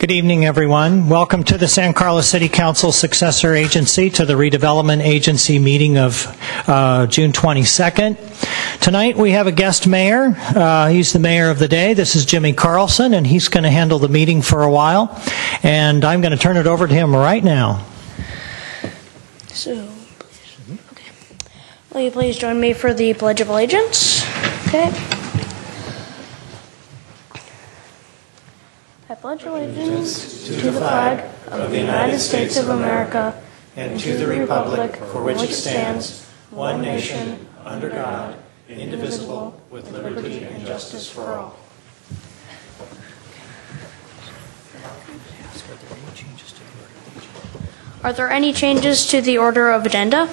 Good evening, everyone. Welcome to the San Carlos City Council Successor Agency to the Redevelopment Agency meeting of June 22nd. Tonight we have a guest mayor. He's the mayor of the day. This is Jimmy Carlson, and he's going to handle the meeting for a while. And I'm going to turn it over to him right now. Okay. Will you please join me for the Pledge of Allegiance? Okay. I pledge allegiance to the flag of the United States of America and to the republic for which it stands, one nation, under God, indivisible, with liberty and justice for all. Are there any changes to the order of agenda?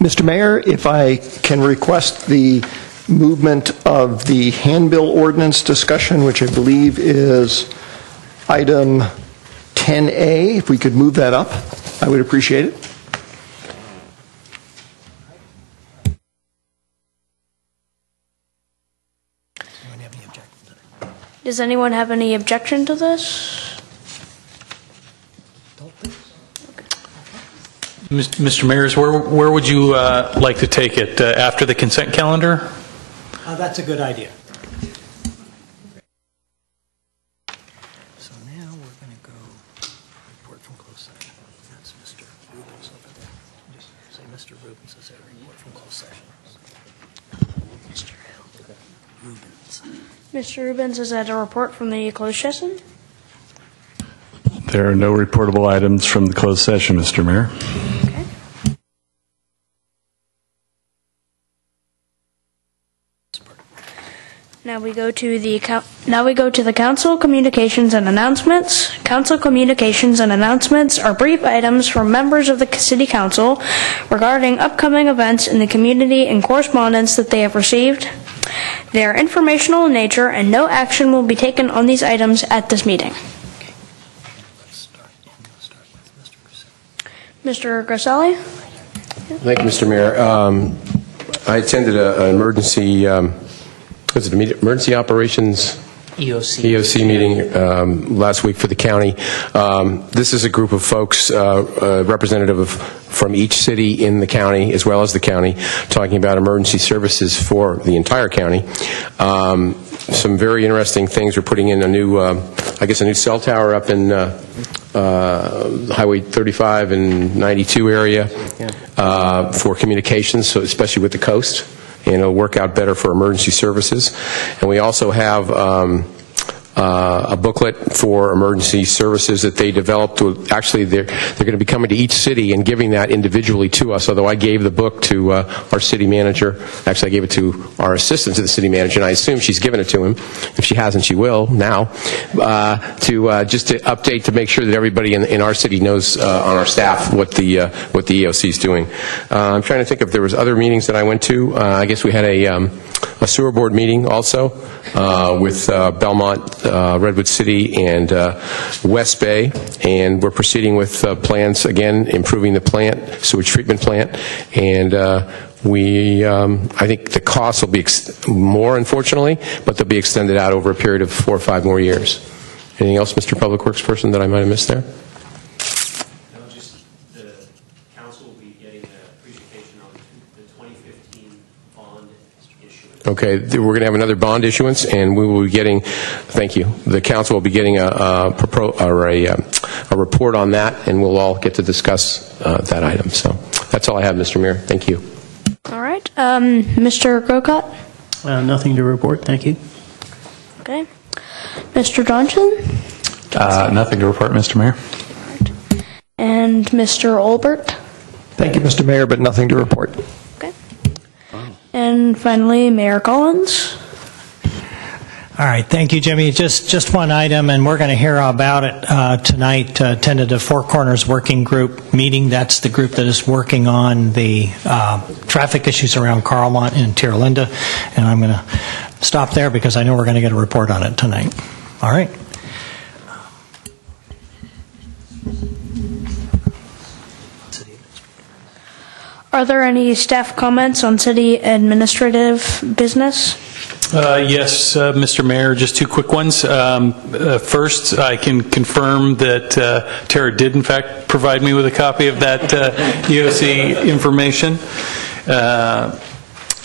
Mr. Mayor, if I can request the movement of the handbill ordinance discussion, which I believe is item 10A. If we could move that up, I would appreciate it. Does anyone have any objection to this? Mr. Mayers, where would you like to take it? After the consent calendar? That's a good idea. So now we're going to go report from closed session. That's Mr. Rubens over there. Just say Mr. Rubens is there. Report from closed session. Mr. Rubens. Mr. Rubens, is that a report from the closed session? There are no reportable items from the closed session, Mr. Mayor. Okay. Now we go to the council communications and announcements. Council communications and announcements are brief items from members of the city council regarding upcoming events in the community and correspondence that they have received. They are informational in nature, and no action will be taken on these items at this meeting. Mr. Grasselli? Thank you, Mr. Mayor. I attended an emergency, emergency operations EOC meeting last week for the county. This is a group of folks, representative from each city in the county as well as the county, talking about emergency services for the entire county. Some very interesting things. We're putting in a new, I guess, a new cell tower up in Highway 35 and 92 area for communications, so especially with the coast. And it'll work out better for emergency services. And we also have a booklet for emergency services that they developed. Actually, they're going to be coming to each city and giving that individually to us, although I gave the book to our city manager. Actually, I gave it to our assistant to the city manager, and I assume she's given it to him. If she hasn't, she will now, to just to update, to make sure that everybody in our city knows on our staff what the EOC is doing. I'm trying to think if there was other meetings that I went to. I guess we had a sewer board meeting also with Belmont, Redwood City, and West Bay, and we're proceeding with plans, again, improving the plant, sewage treatment plant, and I think the costs will be more, unfortunately, but they'll be extended out over a period of 4 or 5 more years. Anything else, Mr. Public Works person, that I might have missed there? Okay, we're going to have another bond issuance, and we will be getting, thank you, the council will be getting a report on that, and we'll all get to discuss that item. So that's all I have, Mr. Mayor. Thank you. All right. Mr. Grocott? Nothing to report. Thank you. Okay. Mr. Johnson? Nothing to report, Mr. Mayor. Right. And Mr. Olbert? Thank you, Mr. Mayor, but nothing to report. Okay. And finally, Mayor Collins. All right, thank you, Jimmy. Just one item, and we're going to hear about it tonight. Tentative Four Corners Working Group meeting. That's the group that is working on the traffic issues around Carlmont and Tierra Linda, and I'm going to stop there because I know we're going to get a report on it tonight. All right. Are there any staff comments on city administrative business? Yes, Mr. Mayor, just two quick ones. First, I can confirm that Tara did, in fact, provide me with a copy of that EOC information.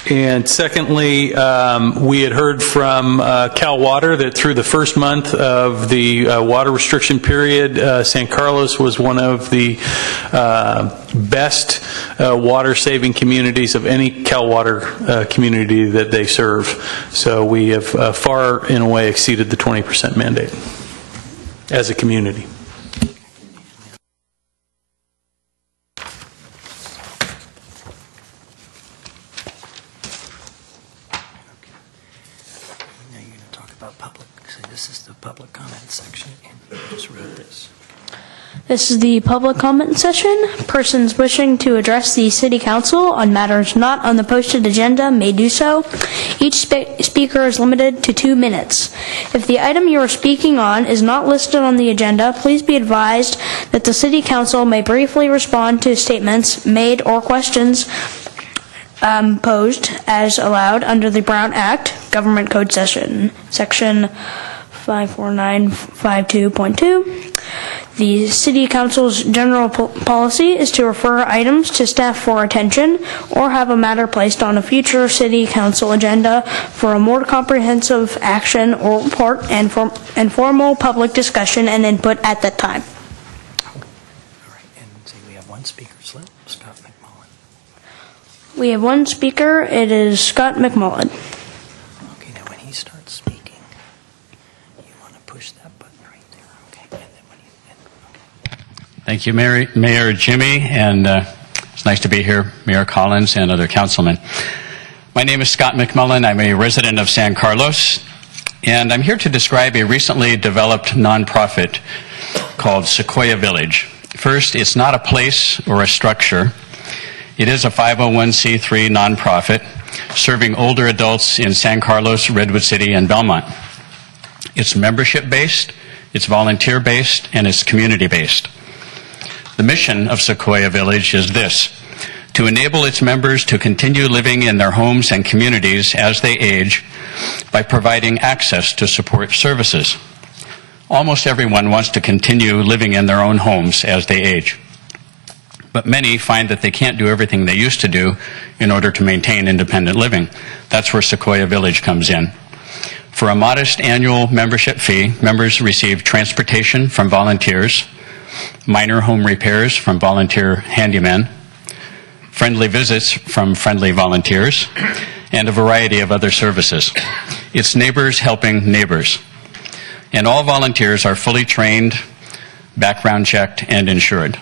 And secondly, we had heard from Cal Water that through the first month of the water restriction period, San Carlos was one of the best water-saving communities of any Cal Water community that they serve. So we have far and away exceeded the 20% mandate as a community. This is the public comment session. Persons wishing to address the City Council on matters not on the posted agenda may do so. Each speaker is limited to 2 minutes. If the item you are speaking on is not listed on the agenda, please be advised that the City Council may briefly respond to statements made or questions posed as allowed under the Brown Act, Government Code Section 54952.2. The City Council's general policy is to refer items to staff for attention or have a matter placed on a future City Council agenda for a more comprehensive action or report and formal public discussion and input at that time. All right, and see, we have one speaker slip, Scott McMullen. We have one speaker. It is Scott McMullen. Okay, now when he starts speaking, you want to push that button right there, okay? And then when Thank you, Mayor Jimmy, and it's nice to be here, Mayor Collins and other councilmen. My name is Scott McMullen. I'm a resident of San Carlos, and I'm here to describe a recently developed nonprofit called Sequoia Village. First, it's not a place or a structure. It is a 501c3 nonprofit serving older adults in San Carlos, Redwood City, and Belmont. It's membership-based, it's volunteer-based, and it's community-based. The mission of Sequoia Village is this: to enable its members to continue living in their homes and communities as they age by providing access to support services. Almost everyone wants to continue living in their own homes as they age, but many find that they can't do everything they used to do in order to maintain independent living. That's where Sequoia Village comes in. For a modest annual membership fee, members receive transportation from volunteers, minor home repairs from volunteer handymen, friendly visits from friendly volunteers, and a variety of other services. It's neighbors helping neighbors. And all volunteers are fully trained, background checked, and insured.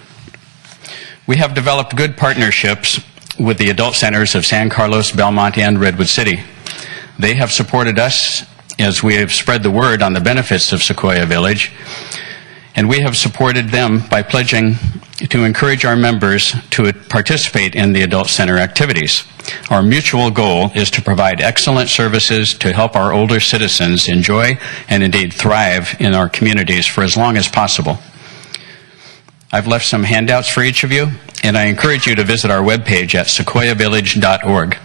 We have developed good partnerships with the adult centers of San Carlos, Belmont, and Redwood City. They have supported us as we have spread the word on the benefits of Sequoia Village, and we have supported them by pledging to encourage our members to participate in the adult center activities. Our mutual goal is to provide excellent services to help our older citizens enjoy and indeed thrive in our communities for as long as possible. I've left some handouts for each of you, and I encourage you to visit our webpage at sequoiavillage.org.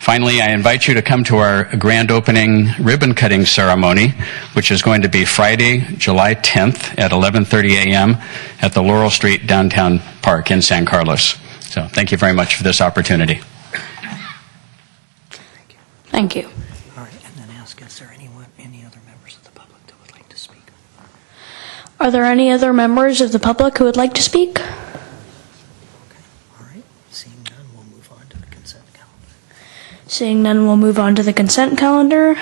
Finally, I invite you to come to our grand opening ribbon-cutting ceremony, which is going to be Friday, July 10th at 11:30 a.m. at the Laurel Street Downtown Park in San Carlos. So thank you very much for this opportunity. Thank you. All right, and then ask, is there any other members of the public that would like to speak? Are there any other members of the public who would like to speak? Seeing none, we'll move on to the consent calendar.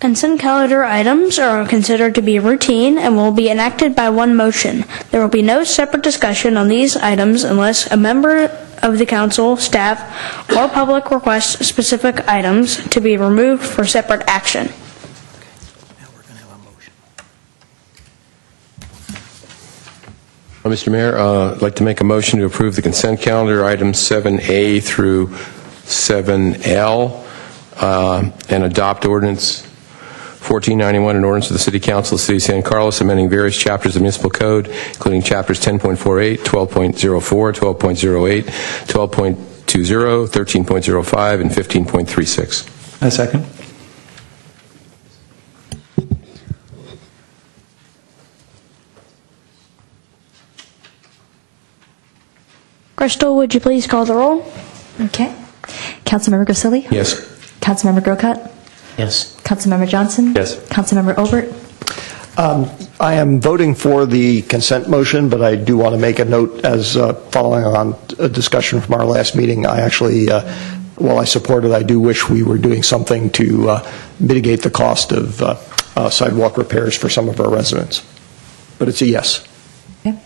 Consent calendar items are considered to be routine and will be enacted by one motion. There will be no separate discussion on these items unless a member of the council, staff, or public requests specific items to be removed for separate action. Now we're going to have a motion. Mr. Mayor, I'd like to make a motion to approve the consent calendar, items 7A through 7L, and adopt ordinance 1491, an ordinance of the City Council of the City of San Carlos amending various chapters of municipal code, including chapters 10.48, 12.04, 12.08, 13.05, and 15.36. I second. Crystal, would you please call the roll? Okay. Councilmember Grisilli? Yes. Councilmember Grocott? Yes. Councilmember Johnson? Yes. Councilmember Obert? I am voting for the consent motion, but I do want to make a note as following on a discussion from our last meeting. I actually, while I support it, I do wish we were doing something to mitigate the cost of sidewalk repairs for some of our residents. But it's a yes. Okay.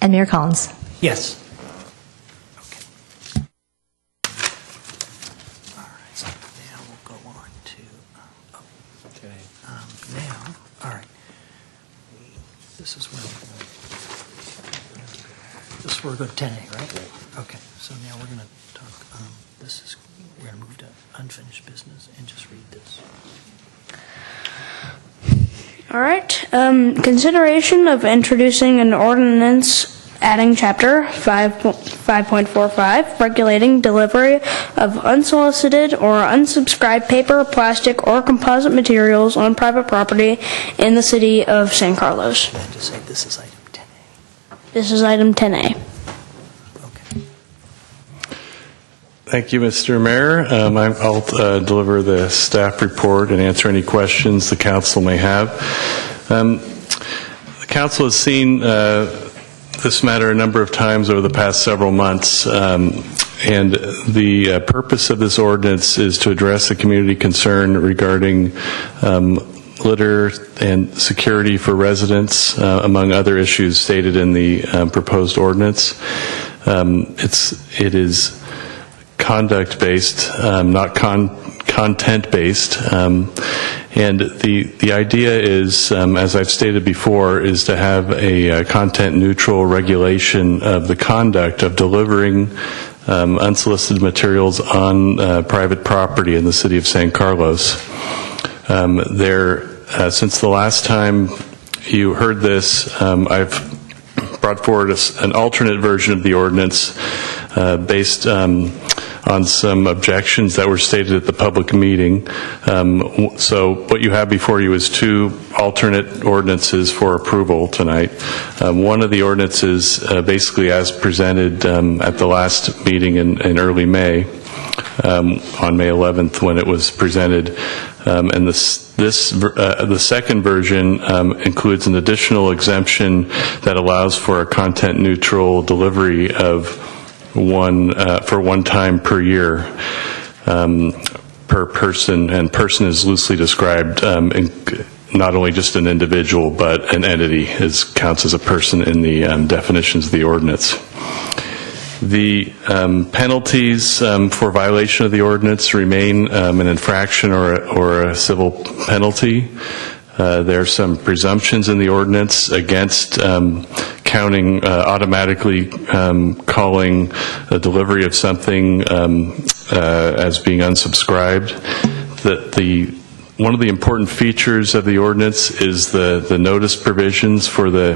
And Mayor Collins? Yes. We're going to 10A, right? Okay. So now we're going to talk. We're going to move to unfinished business and just read this. All right. Consideration of introducing an ordinance adding Chapter 5.45, regulating delivery of unsolicited or unsubscribed paper, plastic, or composite materials on private property in the city of San Carlos. And just say this is item 10A. This is item 10A. Thank you, Mr. Mayor. I'll deliver the staff report and answer any questions the council may have. The council has seen this matter a number of times over the past several months, and the purpose of this ordinance is to address a community concern regarding litter and security for residents, among other issues stated in the proposed ordinance. It is conduct-based, not content-based, and the idea is, as I've stated before, is to have a content-neutral regulation of the conduct of delivering unsolicited materials on private property in the city of San Carlos. Since the last time you heard this, I've brought forward an alternate version of the ordinance based on some objections that were stated at the public meeting. So what you have before you is two alternate ordinances for approval tonight. One of the ordinances basically as presented at the last meeting in early May, on May 11th when it was presented. And the second version includes an additional exemption that allows for a content-neutral delivery of for one time per year per person, and person is loosely described not only just an individual but an entity counts as a person in the definitions of the ordinance. The penalties for violation of the ordinance remain an infraction or a civil penalty. There are some presumptions in the ordinance against counting, automatically calling the delivery of something as being unsubscribed. One of the important features of the ordinance is the notice provisions for the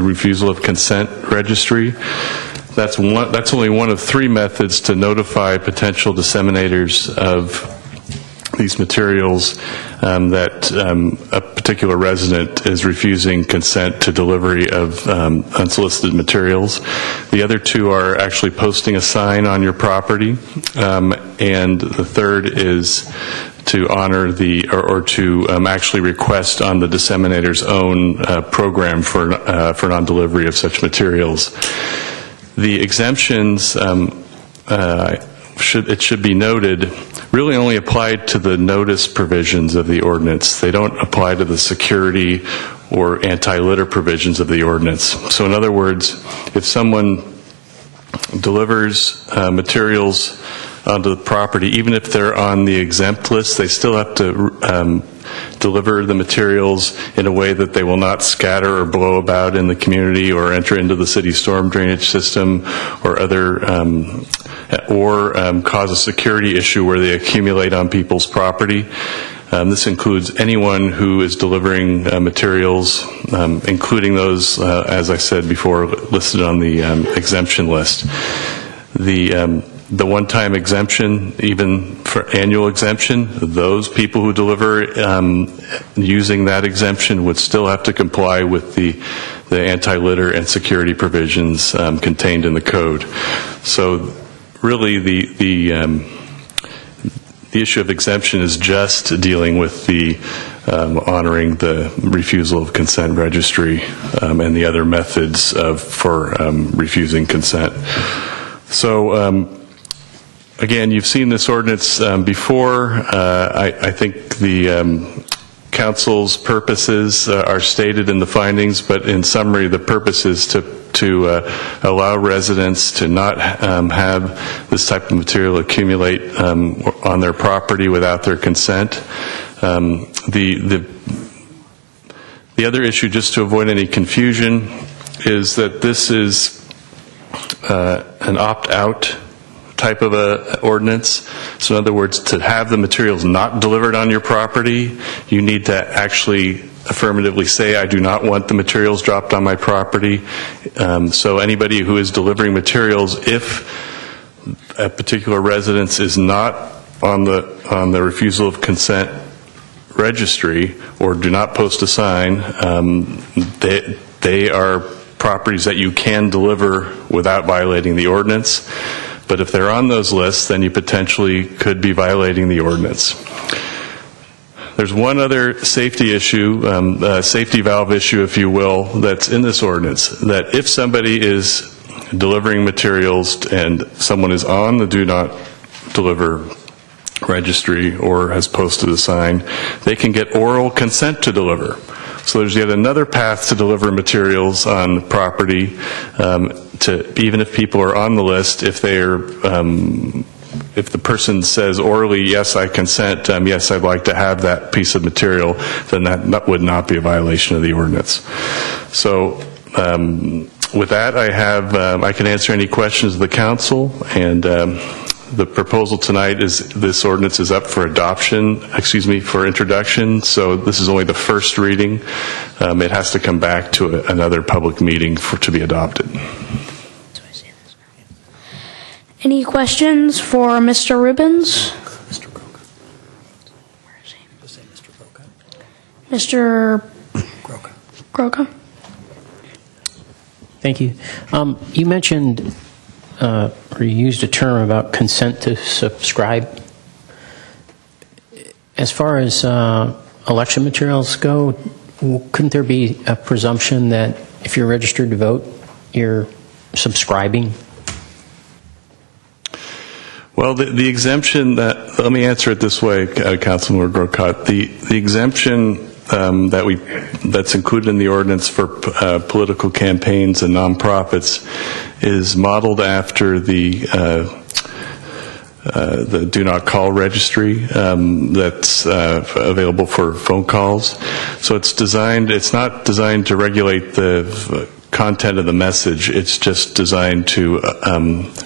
refusal of consent registry. That's only one of three methods to notify potential disseminators of these materials that a particular resident is refusing consent to delivery of unsolicited materials. The other two are actually posting a sign on your property, and the third is to honor or to actually request on the disseminator's own program for non-delivery of such materials. The exemptions, it should be noted, really only apply to the notice provisions of the ordinance. They don't apply to the security or anti-litter provisions of the ordinance. So in other words, if someone delivers materials onto the property, even if they're on the exempt list, they still have to deliver the materials in a way that they will not scatter or blow about in the community or enter into the city storm drainage system or other cause a security issue where they accumulate on people's property. This includes anyone who is delivering materials, including those, as I said before, listed on the exemption list. the one-time exemption, even for annual exemption, those people who deliver using that exemption would still have to comply with the anti-litter and security provisions contained in the code. So really the issue of exemption is just dealing with the honoring the refusal of consent registry and the other methods for refusing consent. So again, you've seen this ordinance before. I think the council's purposes are stated in the findings, but in summary, the purpose is to allow residents to not have this type of material accumulate on their property without their consent. The other issue, just to avoid any confusion, is that this is an opt-out type of a ordinance. So in other words, to have the materials not delivered on your property, you need to actually affirmatively say, I do not want the materials dropped on my property. So anybody who is delivering materials, if a particular residence is not on the refusal of consent registry or do not post a sign, they are properties that you can deliver without violating the ordinance. But if they're on those lists, then you potentially could be violating the ordinance. There's one other safety issue, safety valve issue, if you will, that's in this ordinance, that if somebody is delivering materials and someone is on the do not deliver registry or has posted a sign, they can get oral consent to deliver. So there's yet another path to deliver materials on property, even if people are on the list, if they're if the person says orally, yes, I consent, yes, I'd like to have that piece of material, then that would not be a violation of the ordinance. So with that, I can answer any questions of the council, and the proposal tonight is this ordinance is up for adoption, for introduction, so this is only the first reading. It has to come back to another public meeting to be adopted. Any questions for Mr. Rubens? Mr. Groka? Thank you. You mentioned, or you used a term about consent to subscribe. As far as election materials go, couldn't there be a presumption that if you're registered to vote, you're subscribing? Well, the exemption let me answer it this way, Councilman Grocott. The exemption that's included in the ordinance for political campaigns and nonprofits is modeled after the do not call registry that's available for phone calls. So it's not designed to regulate the content of the message. It's just designed to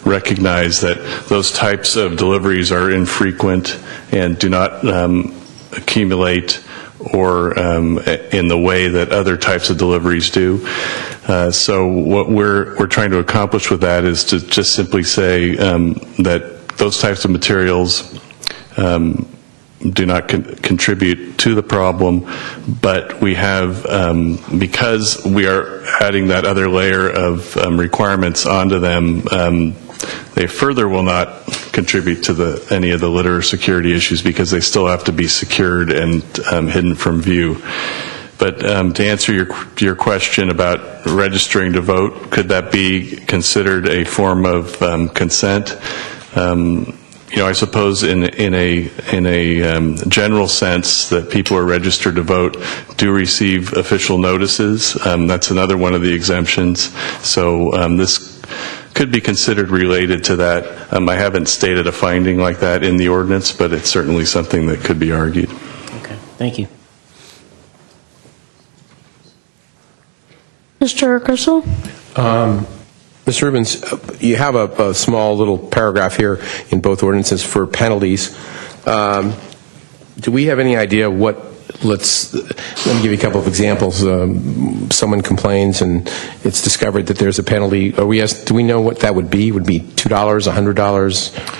recognize that those types of deliveries are infrequent and do not accumulate or in the way that other types of deliveries do. So what we're trying to accomplish with that is to just simply say that those types of materials do not contribute to the problem, but we have, because we are adding that other layer of requirements onto them, they further will not contribute to any of the litter security issues because they still have to be secured and hidden from view. But to answer your question about registering to vote, could that be considered a form of consent? I suppose in a general sense that people who are registered to vote do receive official notices. That's another one of the exemptions. So this could be considered related to that. I haven't stated a finding like that in the ordinance, but it's certainly something that could be argued. Okay, thank you. Mr. Crystal? Mr. Rubens, you have a small little paragraph here in both ordinances for penalties. Do we have any idea what let me give you a couple of examples. Someone complains and it's discovered that there's a penalty. Do we know what that would be? Would be $2, $100?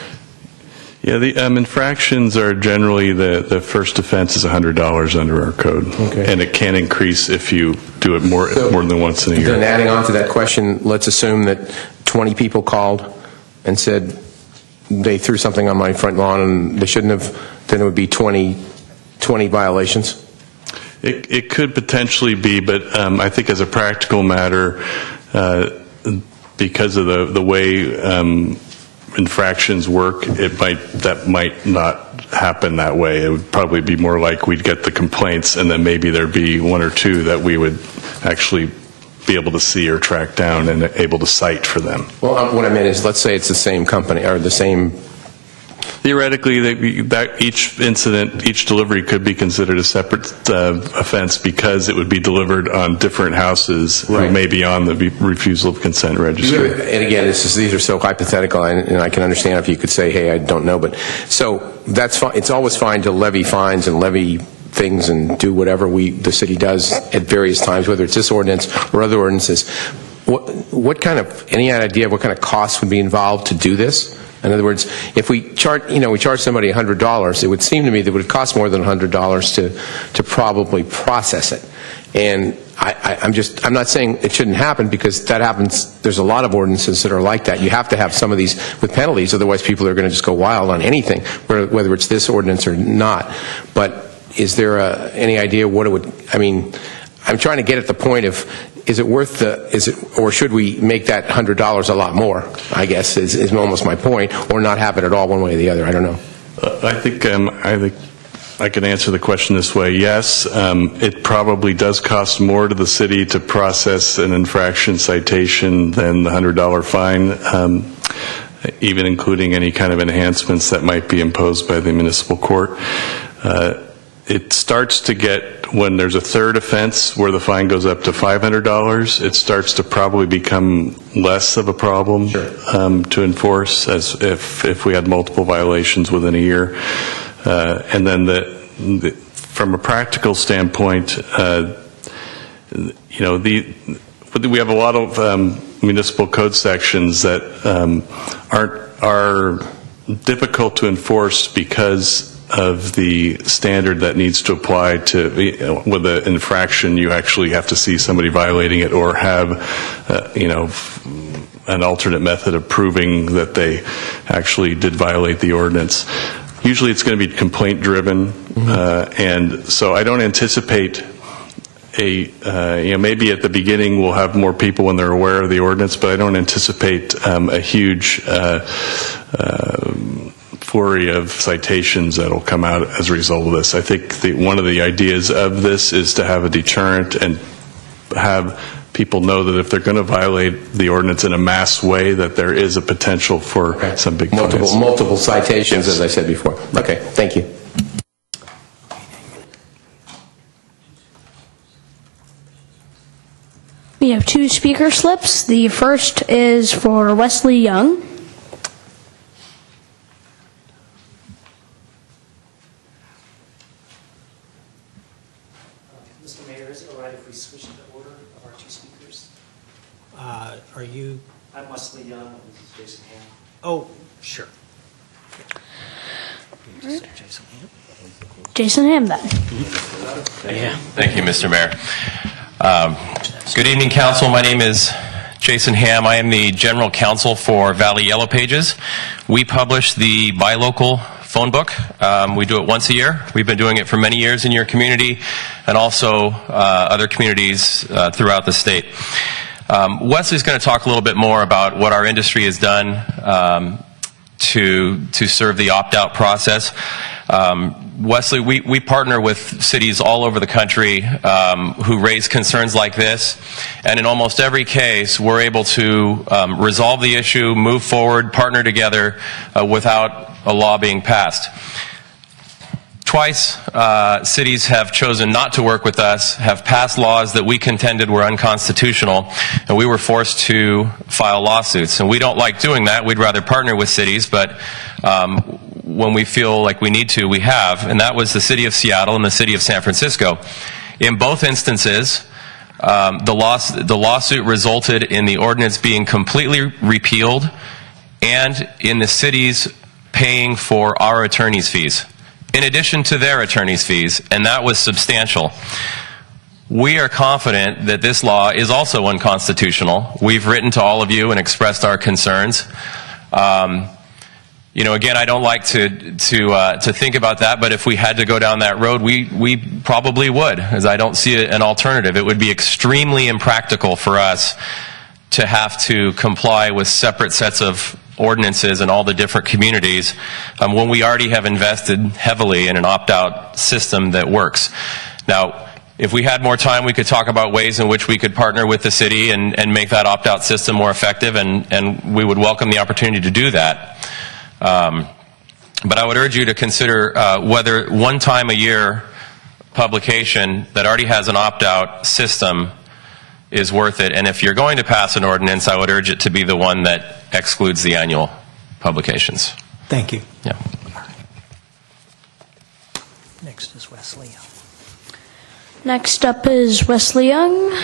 Yeah, the infractions are generally the first offense is $100 under our code, and it can increase if you do it more than once in a year. Then adding on to that question, let's assume that 20 people called and said they threw something on my front lawn and they shouldn't have. Then it would be 20 violations. It could potentially be, but I think as a practical matter, because of the way infractions work, that might not happen that way. It would probably be more like we'd get the complaints and then maybe there'd be one or two that we would actually be able to see or track down and able to cite for them. Well, what I meant is, let's say it's the same company or the same. Theoretically, that each incident, each delivery could be considered a separate offense because it would be delivered on different houses who may be on the refusal of consent registry. And again, these are so hypothetical, and I can understand if you could say, hey, I don't know. But so that's fine. It's always fine to levy fines and levy things and do whatever the city does at various times, whether it's this ordinance or other ordinances. Any idea of what kind of costs would be involved to do this? In other words, if we charge somebody $100, it would seem to me that it would cost more than $100 to probably process it. And I'm not saying it shouldn't happen, because that happens. There's a lot of ordinances that are like that. You have to have some of these with penalties, otherwise people are going to just go wild on anything, whether it's this ordinance or not. But is there any idea what it would? I mean, I'm trying to get at the point of, is it worth or should we make that $100 a lot more, I guess, is almost my point, or not have it at all one way or the other? I don't know. I think I can answer the question this way. Yes, it probably does cost more to the city to process an infraction citation than the $100 fine, even including any kind of enhancements that might be imposed by the municipal court. It starts to get, when there's a third offense where the fine goes up to $500, it starts to probably become less of a problem to enforce, as if we had multiple violations within a year. And then from a practical standpoint, we have a lot of municipal code sections that are difficult to enforce because of the standard that needs to apply to, with an infraction, you actually have to see somebody violating it or have, an alternate method of proving that they actually did violate the ordinance. Usually it's going to be complaint driven, and so I don't anticipate maybe at the beginning we'll have more people when they're aware of the ordinance, but I don't anticipate a huge flurry of citations that will come out as a result of this. I think one of the ideas of this is to have a deterrent and have people know that if they're going to violate the ordinance in a mass way, that there is a potential for some big fines. Multiple citations, as I said before. Okay, thank you. We have two speaker slips. The first is for Wesley Young. Mr. Mayor, is it all right if we switch the order of our two speakers? Are you? I'm Wesley Young, and this is Jason Ham. Oh, sure. Jason Ham. Jason Ham, then. Yeah. Thank you, Mr. Mayor. Good evening, Council. My name is Jason Ham. I am the General Counsel for Valley Yellow Pages. We publish the Buy Local phone book. We do it once a year. We've been doing it for many years in your community and also other communities throughout the state. Wesley's going to talk a little bit more about what our industry has done to serve the opt-out process. Wesley, we partner with cities all over the country who raise concerns like this, and in almost every case we're able to resolve the issue, move forward, partner together without a law being passed. Twice, cities have chosen not to work with us, have passed laws that we contended were unconstitutional, and we were forced to file lawsuits. And we don't like doing that. We'd rather partner with cities, but when we feel like we need to, we have. And that was the City of Seattle and the City of San Francisco. In both instances, the lawsuit resulted in the ordinance being completely repealed and in the cities paying for our attorney's fees, in addition to their attorney's fees, and that was substantial. We are confident that this law is also unconstitutional. We've written to all of you and expressed our concerns. You know, again, I don't like to think about that, but if we had to go down that road, we probably would, as I don't see an alternative. It would be extremely impractical for us to have to comply with separate sets of ordinances in all the different communities when we already have invested heavily in an opt-out system that works. Now, if we had more time, we could talk about ways in which we could partner with the city and make that opt-out system more effective, and we would welcome the opportunity to do that. But I would urge you to consider whether one time a year publication that already has an opt-out system is worth it. And if you're going to pass an ordinance, I would urge it to be the one that excludes the annual publications. Thank you. Yeah. Next is Wesley Young. Next up is Wesley Young.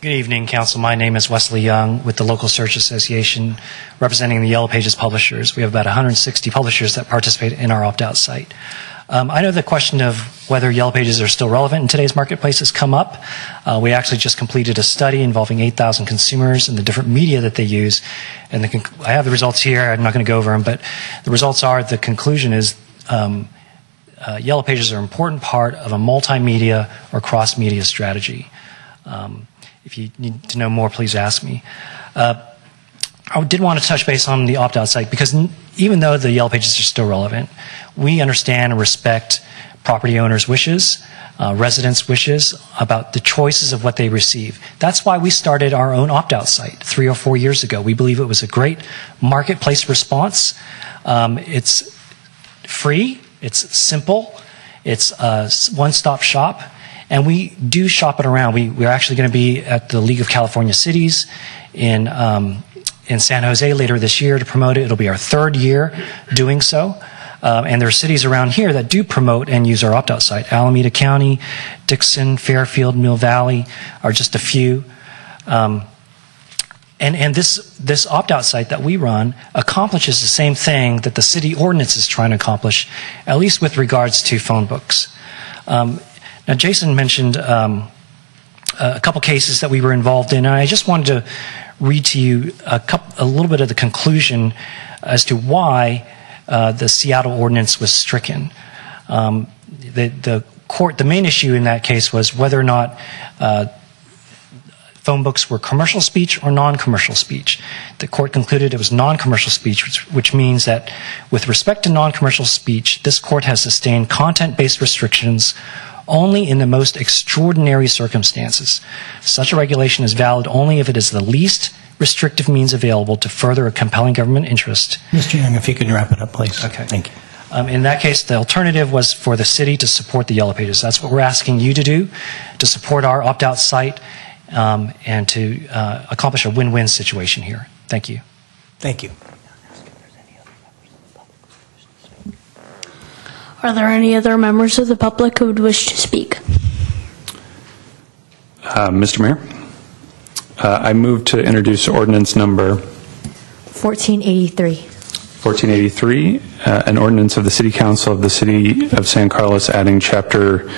Good evening, Council. My name is Wesley Young with the Local Search Association, representing the Yellow Pages publishers. We have about 160 publishers that participate in our opt-out site. I know the question of whether Yellow Pages are still relevant in today's marketplace has come up. We actually just completed a study involving 8,000 consumers and the different media that they use. And I have the results here. I'm not going to go over them, but the results are, the conclusion is Yellow Pages are an important part of a multimedia or cross-media strategy. If you need to know more, please ask me. I did want to touch base on the opt-out site because even though the Yellow Pages are still relevant, we understand and respect property owners' wishes, residents' wishes about the choices of what they receive. That's why we started our own opt-out site 3 or 4 years ago. We believe it was a great marketplace response. It's free, it's simple, it's a one-stop shop, and we do shop it around. We're actually going to be at the League of California Cities in San Jose later this year to promote it. It'll be our 3rd year doing so. And there are cities around here that do promote and use our opt-out site. Alameda County, Dixon, Fairfield, Mill Valley are just a few. And this opt-out site that we run accomplishes the same thing that the city ordinance is trying to accomplish, at least with regards to phone books. Now, Jason mentioned a couple cases that we were involved in, and I just wanted to read to you a little bit of the conclusion as to why the Seattle ordinance was stricken. The main issue in that case was whether or not phone books were commercial speech or non-commercial speech. The court concluded it was non-commercial speech, which means that with respect to non-commercial speech, this court has sustained content-based restrictions only in the most extraordinary circumstances. Such a regulation is valid only if it is the least restrictive means available to further a compelling government interest. Mr. Young, if you could wrap it up, please. Okay. Thank you. In that case, the alternative was for the city to support the Yellow Pages. That's what we're asking you to do, to support our opt-out site and to accomplish a win-win situation here. Thank you. Thank you. Are there any other members of the public who would wish to speak? Mr. Mayor, I move to introduce ordinance number 1483. 1483, an ordinance of the City Council of the City of San Carlos adding Chapter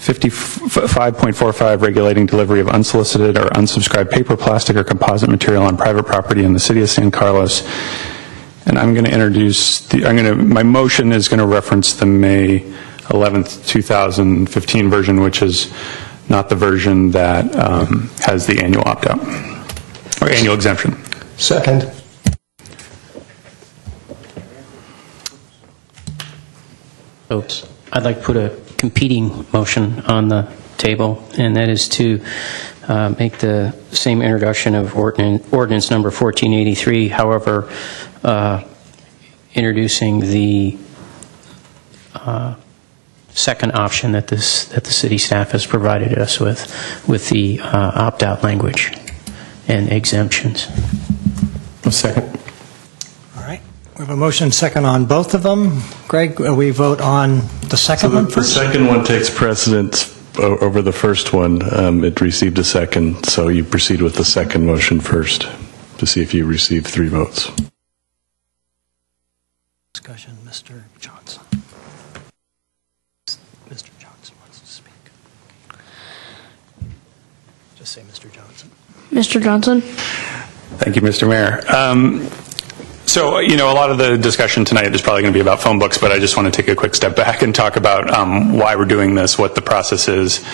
55.45 regulating delivery of unsolicited or unsubscribed paper, plastic, or composite material on private property in the City of San Carlos. And I'm going to introduce my motion is going to reference the May 11th, 2015 version, which is not the version that has the annual opt-out or annual exemption. Second. Oops. I'd like to put a competing motion on the table, and that is to make the same introduction of ordinance number 1483, however, introducing the second option that the city staff has provided us with the opt-out language and exemptions. A second. All right. We have a motion second on both of them. Greg, we vote on the second one first? The second one takes precedence over the first one. It received a second, so you proceed with the second motion first to see if you receive 3 votes. Discussion, Mr. Johnson. Mr. Johnson wants to speak. Just say Mr. Johnson. Mr. Johnson? Thank you, Mr. Mayor. So, a lot of the discussion tonight is probably going to be about phone books, but I just want to take a quick step back and talk about why we're doing this, what the process is.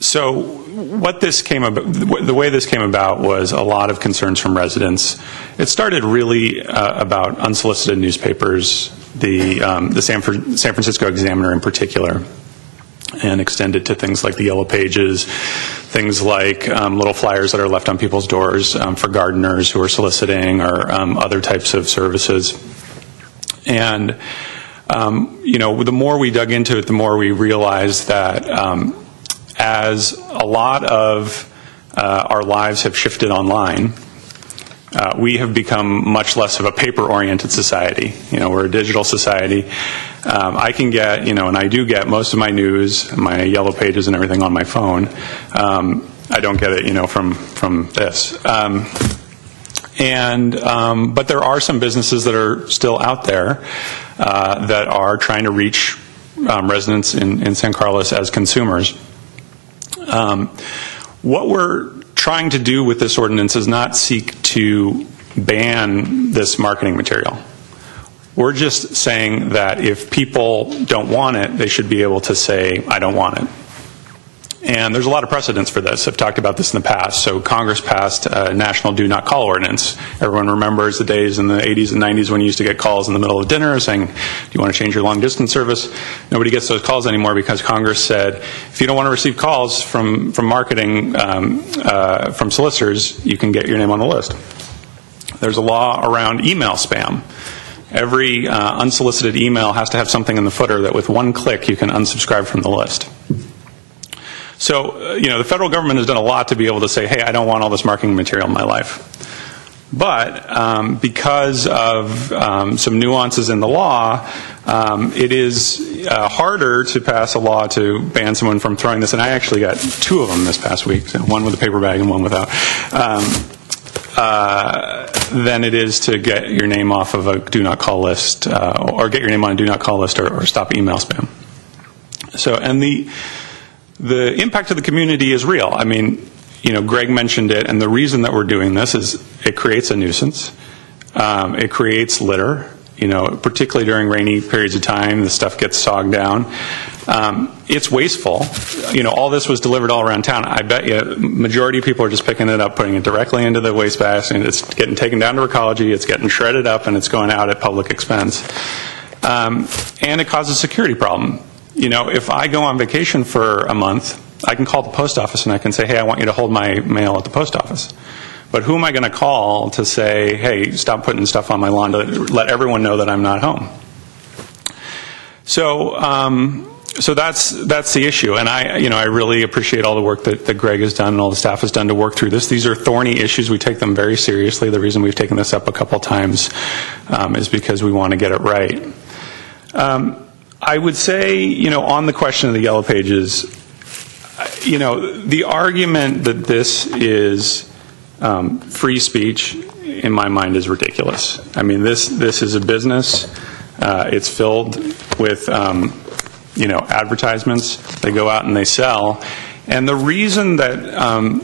So what this came about, the way this came about was a lot of concerns from residents. It started really about unsolicited newspapers, the San Francisco Examiner in particular, and extended to things like the Yellow Pages, things like little flyers that are left on people's doors for gardeners who are soliciting, or other types of services. And, the more we dug into it, the more we realized that as a lot of our lives have shifted online, we have become much less of a paper-oriented society. We're a digital society. I can get, and I do get most of my news, my Yellow Pages and everything on my phone. I don't get it, from this. But there are some businesses that are still out there that are trying to reach residents in San Carlos as consumers. What we're trying to do with this ordinance is not seek to ban this marketing material. We're just saying that if people don't want it, they should be able to say, I don't want it. And there's a lot of precedents for this. I've talked about this in the past. So Congress passed a national do not call ordinance. Everyone remembers the days in the 80s and 90s when you used to get calls in the middle of dinner saying, do you want to change your long distance service? Nobody gets those calls anymore because Congress said, if you don't want to receive calls from marketing, from solicitors, you can get your name on the list. There's a law around email spam. Every unsolicited email has to have something in the footer that with one click you can unsubscribe from the list. So, the federal government has done a lot to be able to say, hey, I don't want all this marketing material in my life. But because of some nuances in the law, it is harder to pass a law to ban someone from throwing this. And I actually got 2 of them this past week, so one with a paper bag and one without. Than it is to get your name off of a do not call list, or get your name on a do not call list, or stop email spam. So, and the impact to the community is real. I mean, Greg mentioned it, and the reason that we're doing this is it creates a nuisance. It creates litter, particularly during rainy periods of time, the stuff gets sogged down. It's wasteful. All this was delivered all around town. I bet you majority of people are just picking it up, putting it directly into the waste basket, and it's getting taken down to Recology, it's getting shredded up, and it's going out at public expense. And it causes a security problem. If I go on vacation for a month, I can call the post office and I can say, hey, I want you to hold my mail at the post office. But who am I going to call to say, hey, stop putting stuff on my lawn, to let everyone know that I'm not home? So that's the issue, and I really appreciate all the work that Greg has done and all the staff has done to work through this. These are thorny issues. We take them very seriously. The reason we've taken this up a couple times is because we want to get it right. I would say, on the question of the Yellow Pages, the argument that this is free speech, in my mind, is ridiculous. I mean, this is a business. It's filled with advertisements. They go out and they sell. And the reason that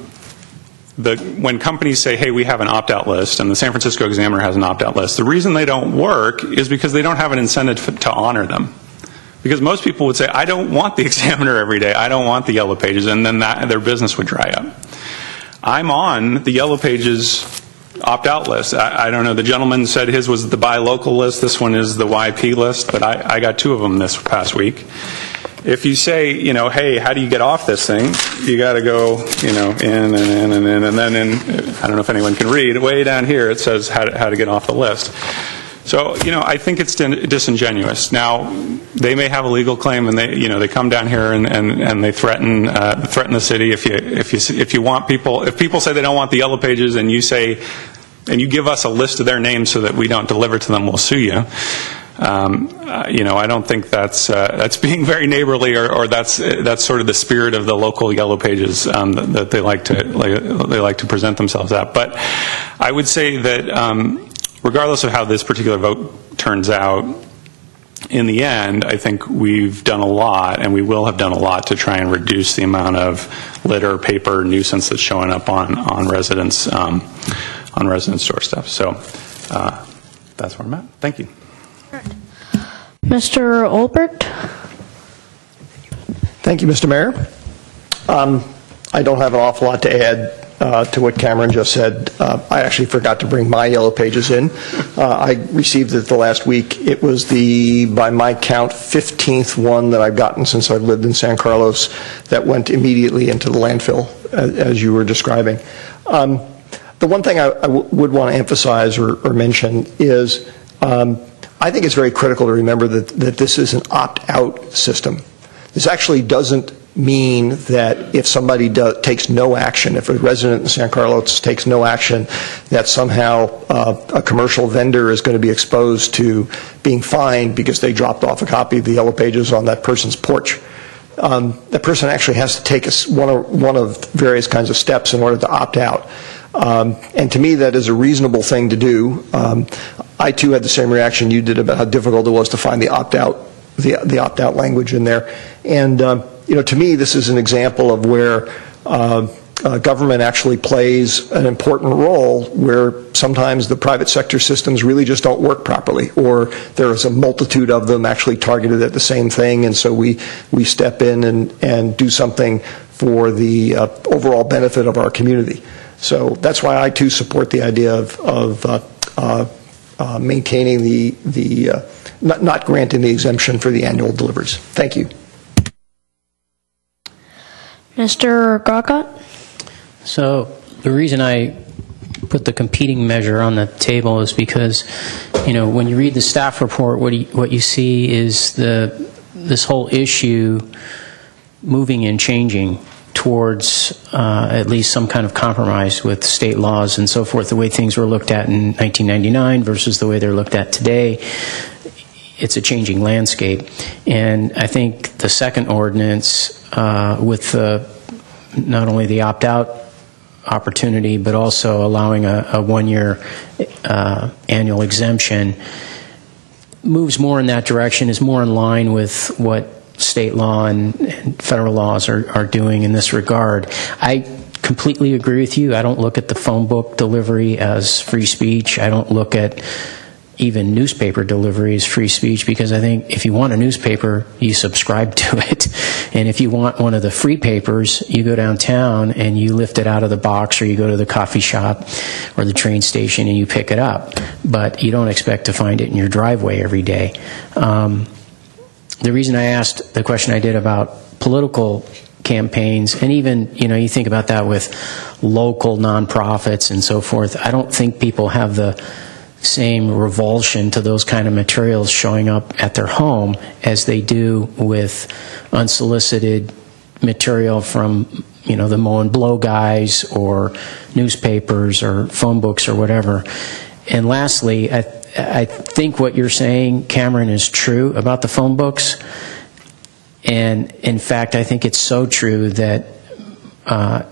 when companies say, hey, we have an opt-out list, and the San Francisco Examiner has an opt-out list, the reason they don't work is because they don't have an incentive to honor them. Because most people would say, I don't want the Examiner every day. I don't want the Yellow Pages, and then their business would dry up. I'm on the Yellow Pages opt-out list. I don't know. The gentleman said his was the buy local list. This one is the YP list, but I got 2 of them this past week. if you say, hey, how do you get off this thing? You got to go, in and in and in, and then I don't know if anyone can read, way down here it says how to get off the list. So, I think it's disingenuous. Now, they may have a legal claim, and they come down here and they threaten the city. If you want people, if people say they don't want the yellow pages, and you say, and you give us a list of their names so that we don't deliver to them, we'll sue you. I don't think that's being very neighborly, or that's sort of the spirit of the local yellow pages that they like to present themselves at. But I would say that regardless of how this particular vote turns out, in the end, I think we've done a lot, and we will have done a lot to try and reduce the amount of litter, paper, nuisance that's showing up on residents' doorsteps. So that's where I'm at. Thank you. Mr. Olbert? Thank you, Mr. Mayor. I don't have an awful lot to add to what Cameron just said. I actually forgot to bring my yellow pages in. I received it the last week. It was by my count, 15th one that I've gotten since I've lived in San Carlos that went immediately into the landfill, as you were describing. The one thing I would want to emphasize or mention is I think it's very critical to remember that this is an opt-out system. This actually doesn't mean that if somebody takes no action, if a resident in San Carlos takes no action, that somehow a commercial vendor is going to be exposed to being fined because they dropped off a copy of the yellow pages on that person's porch. That person actually has to take one of various kinds of steps in order to opt out. And to me, that is a reasonable thing to do. I too had the same reaction you did about how difficult it was to find the opt-out language in there. And to me, this is an example of where government actually plays an important role, where sometimes the private sector systems really just don't work properly, or there is a multitude of them actually targeted at the same thing, and so we step in and do something for the overall benefit of our community. So that's why I too support the idea of maintaining not granting the exemption for the annual deliveries. Thank you. Mr. Grocott? So the reason I put the competing measure on the table is because, when you read the staff report, what you see is this whole issue moving and changing towards at least some kind of compromise with state laws and so forth. The way things were looked at in 1999 versus the way they're looked at today, it's a changing landscape. And I think the second ordinance with not only the opt-out opportunity but also allowing a one-year annual exemption moves more in that direction, is more in line with what state law and federal laws are doing in this regard. I completely agree with you. I don't look at the phone book delivery as free speech. I don't look at even newspaper delivery as free speech, because I think if you want a newspaper, you subscribe to it. And if you want one of the free papers, you go downtown and you lift it out of the box, or you go to the coffee shop or the train station and you pick it up. But you don't expect to find it in your driveway every day. The reason I asked the question I did about political campaigns, and even, you think about that with local nonprofits and so forth, I don't think people have the same revulsion to those kind of materials showing up at their home as they do with unsolicited material from, the mow and blow guys or newspapers or phone books or whatever. And lastly, I think what you're saying, Cameron, is true about the phone books. And in fact, I think it's so true that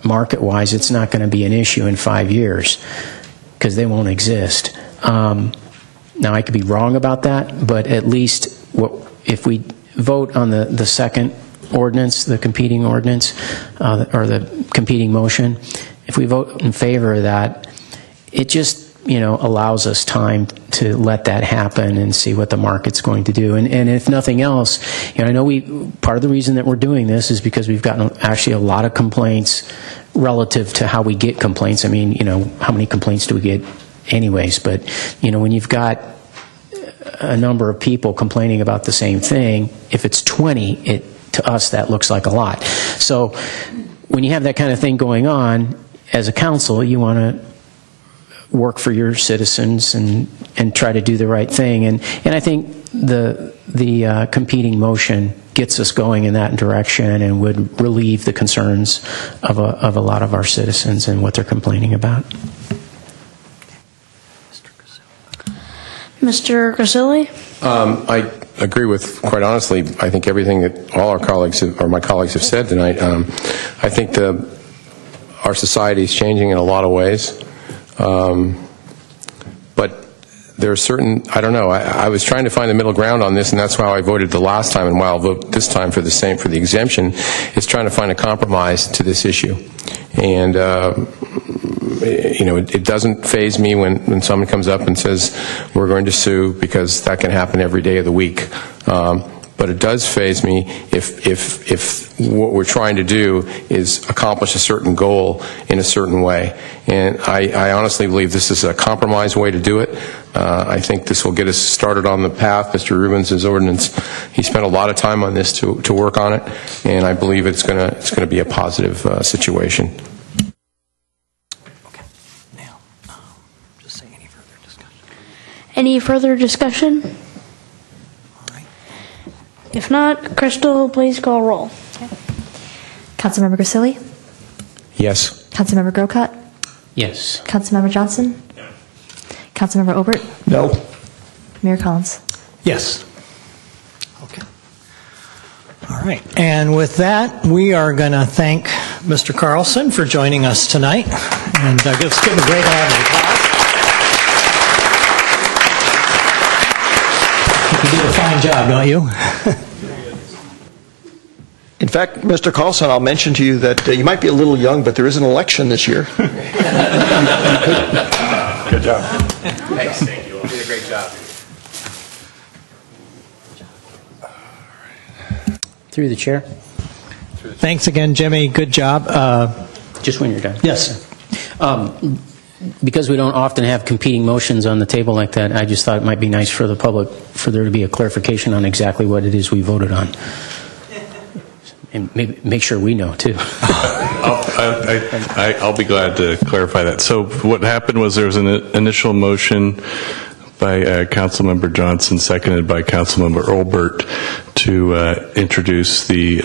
market-wise, it's not going to be an issue in 5 years because they won't exist. Now, I could be wrong about that, but at least if we vote on the second ordinance, the competing ordinance, or the competing motion, if we vote in favor of that, it just allows us time to let that happen and see what the market's going to do. And if nothing else, I know part of the reason that we're doing this is because we've gotten actually a lot of complaints relative to how we get complaints. I mean, how many complaints do we get anyways? But, when you've got a number of people complaining about the same thing, if it's 20, to us, that looks like a lot. So when you have that kind of thing going on, as a council, you want to work for your citizens and try to do the right thing. And I think the competing motion gets us going in that direction and would relieve the concerns of a lot of our citizens and what they're complaining about. Mr. Grisilli? I agree with, quite honestly, I think everything that all our colleagues or my colleagues have said tonight. I think our society is changing in a lot of ways. But there are certain, I don't know, I was trying to find the middle ground on this, and that's why I voted the last time, and why I'll vote this time for the same, for the exemption, is trying to find a compromise to this issue. And, you know, it doesn't faze me when someone comes up and says, we're going to sue, because that can happen every day of the week. But it does faze me if what we're trying to do is accomplish a certain goal in a certain way. And I honestly believe this is a compromise way to do it. I think this will get us started on the path. Mr. Rubens' ordinance, he spent a lot of time on this to work on it, and I believe it's going to be a positive situation. Okay. Now, just say any further discussion. Any further discussion? If not, Crystal, please call roll. Councilmember Grisilli? Yes. Councilmember Grocott? Yes. Councilmember Johnson? No. Councilmember Obert? No. Mayor Collins? Yes. Okay. All right. And with that, we are going to thank Mr. Carlson for joining us tonight. And let's give him a great round of applause. You did a fine job, don't you? In fact, Mr. Carlson, I'll mention to you that you might be a little young, but there is an election this year. Good job. Thanks. Thank you. You did a great job. Through the chair. Thanks again, Jimmy. Good job. Just when you're done. Yes. Because we don't often have competing motions on the table like that, I just thought it might be nice for the public for there to be a clarification on exactly what it is we voted on. And maybe make sure we know, too. I'll be glad to clarify that. So what happened was there was an initial motion by Councilmember Johnson, seconded by Councilmember Olbert, to introduce the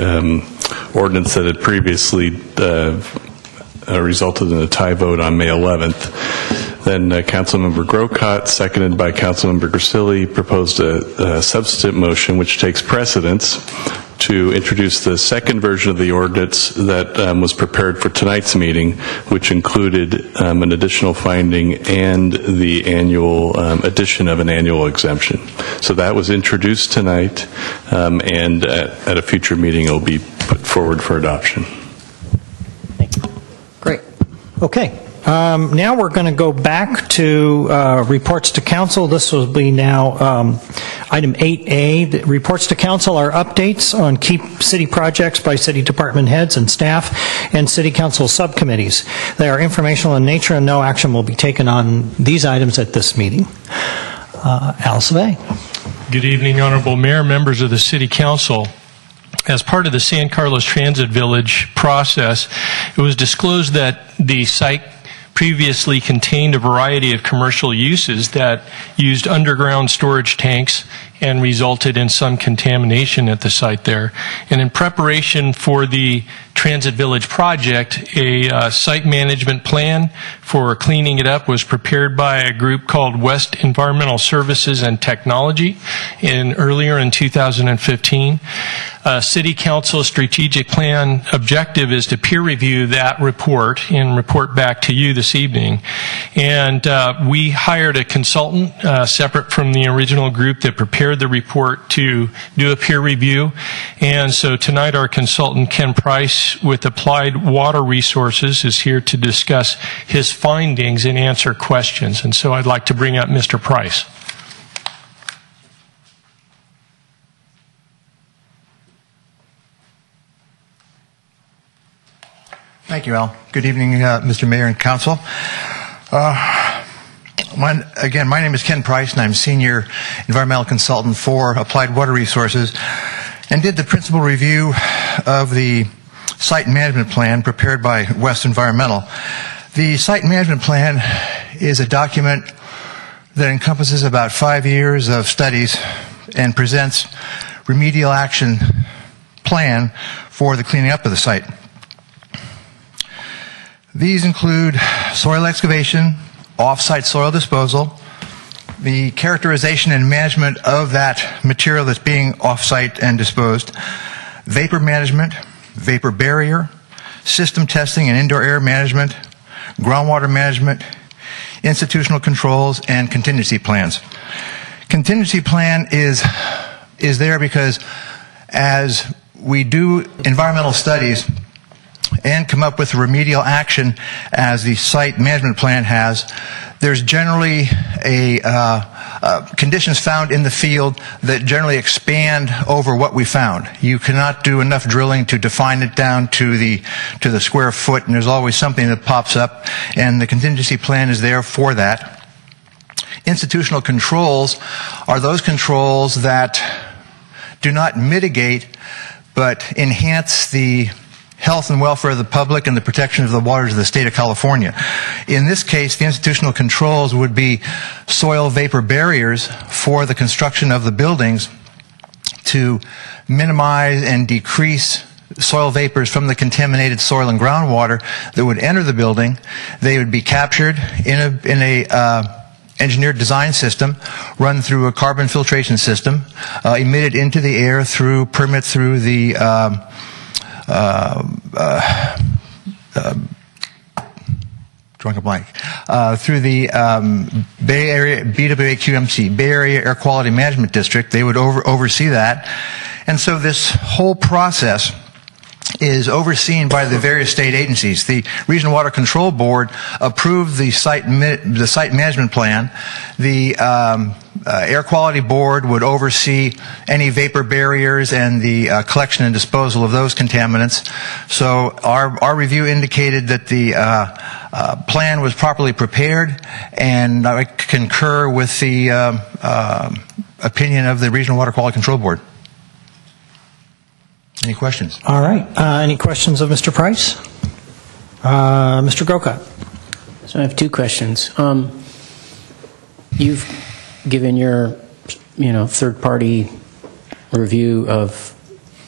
ordinance that had previously resulted in a tie vote on May 11th. Then Councilmember Grocott, seconded by Councilmember Grisilli, proposed a substitute motion which takes precedence to introduce the second version of the ordinance that was prepared for tonight's meeting, which included an additional finding and the annual addition of an annual exemption. So that was introduced tonight, and at a future meeting it will be put forward for adoption. Great. Okay. Now we're going to go back to reports to council. This will be now item 8A. The reports to council are updates on key city projects by city department heads and staff and city council subcommittees. They are informational in nature and no action will be taken on these items at this meeting. Al Savay. Good evening, Honorable Mayor, members of the City Council. As part of the San Carlos Transit Village process, it was disclosed that the site previously contained a variety of commercial uses that used underground storage tanks and resulted in some contamination at the site there. And in preparation for the Transit Village project, a site management plan for cleaning it up was prepared by a group called West Environmental Services and Technology earlier in 2015. City Council strategic plan objective is to peer review that report and report back to you this evening. And we hired a consultant separate from the original group that prepared the report to do a peer review. And so tonight our consultant Ken Price with Applied Water Resources is here to discuss his findings and answer questions. And so I'd like to bring up Mr. Price. Thank you, Al. Good evening, Mr. Mayor and Council. Again, my name is Ken Price, and I'm Senior Environmental Consultant for Applied Water Resources. and did the principal review of the site management plan prepared by West Environmental. The site management plan is a document that encompasses about 5 years of studies and presents remedial action plan for the cleaning up of the site. These include soil excavation, off-site soil disposal, the characterization and management of that material that's being off-site and disposed, vapor management, vapor barrier, system testing and indoor air management, groundwater management, institutional controls, and contingency plans. Contingency plan is there because as we do environmental studies and come up with remedial action as the site management plan has, there's generally conditions found in the field that generally expand over what we found. You cannot do enough drilling to define it down to the square foot, and there's always something that pops up, and the contingency plan is there for that. Institutional controls are those controls that do not mitigate but enhance the health and welfare of the public and the protection of the waters of the state of California. In this case, the institutional controls would be soil vapor barriers for the construction of the buildings to minimize and decrease soil vapors from the contaminated soil and groundwater that would enter the building. They would be captured in a engineered design system, run through a carbon filtration system, emitted into the air through permit through the drawing a blank, through the Bay Area, BWAQMC, Bay Area Air Quality Management District. They would oversee that. And so this whole process is overseen by the various state agencies. The Regional Water Control Board approved the site management plan. The Air Quality Board would oversee any vapor barriers and the collection and disposal of those contaminants. So our review indicated that the plan was properly prepared, and I concur with the opinion of the Regional Water Quality Control Board. Any questions? All right. Any questions of Mr. Price? Mr. Grocott. So I have two questions. You've given your, third-party review of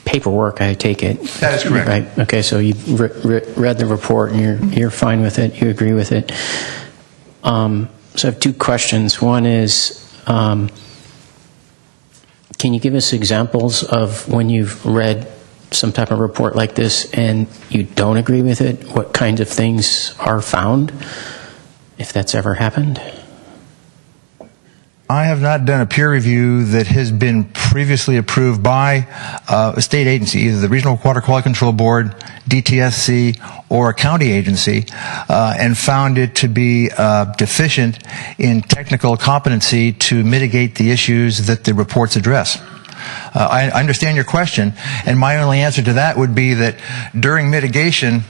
paperwork, I take it. That is correct. Right. Okay. So you read the report and you're fine with it. You agree with it. So I have two questions. One is, can you give us examples of when you've read some type of report like this and you don't agree with it? What kinds of things are found, if that's ever happened? I have not done a peer review that has been previously approved by a state agency, either the Regional Water Quality Control Board, DTSC, or a county agency, and found it to be deficient in technical competency to mitigate the issues that the reports address. I understand your question, and my only answer to that would be that during mitigation,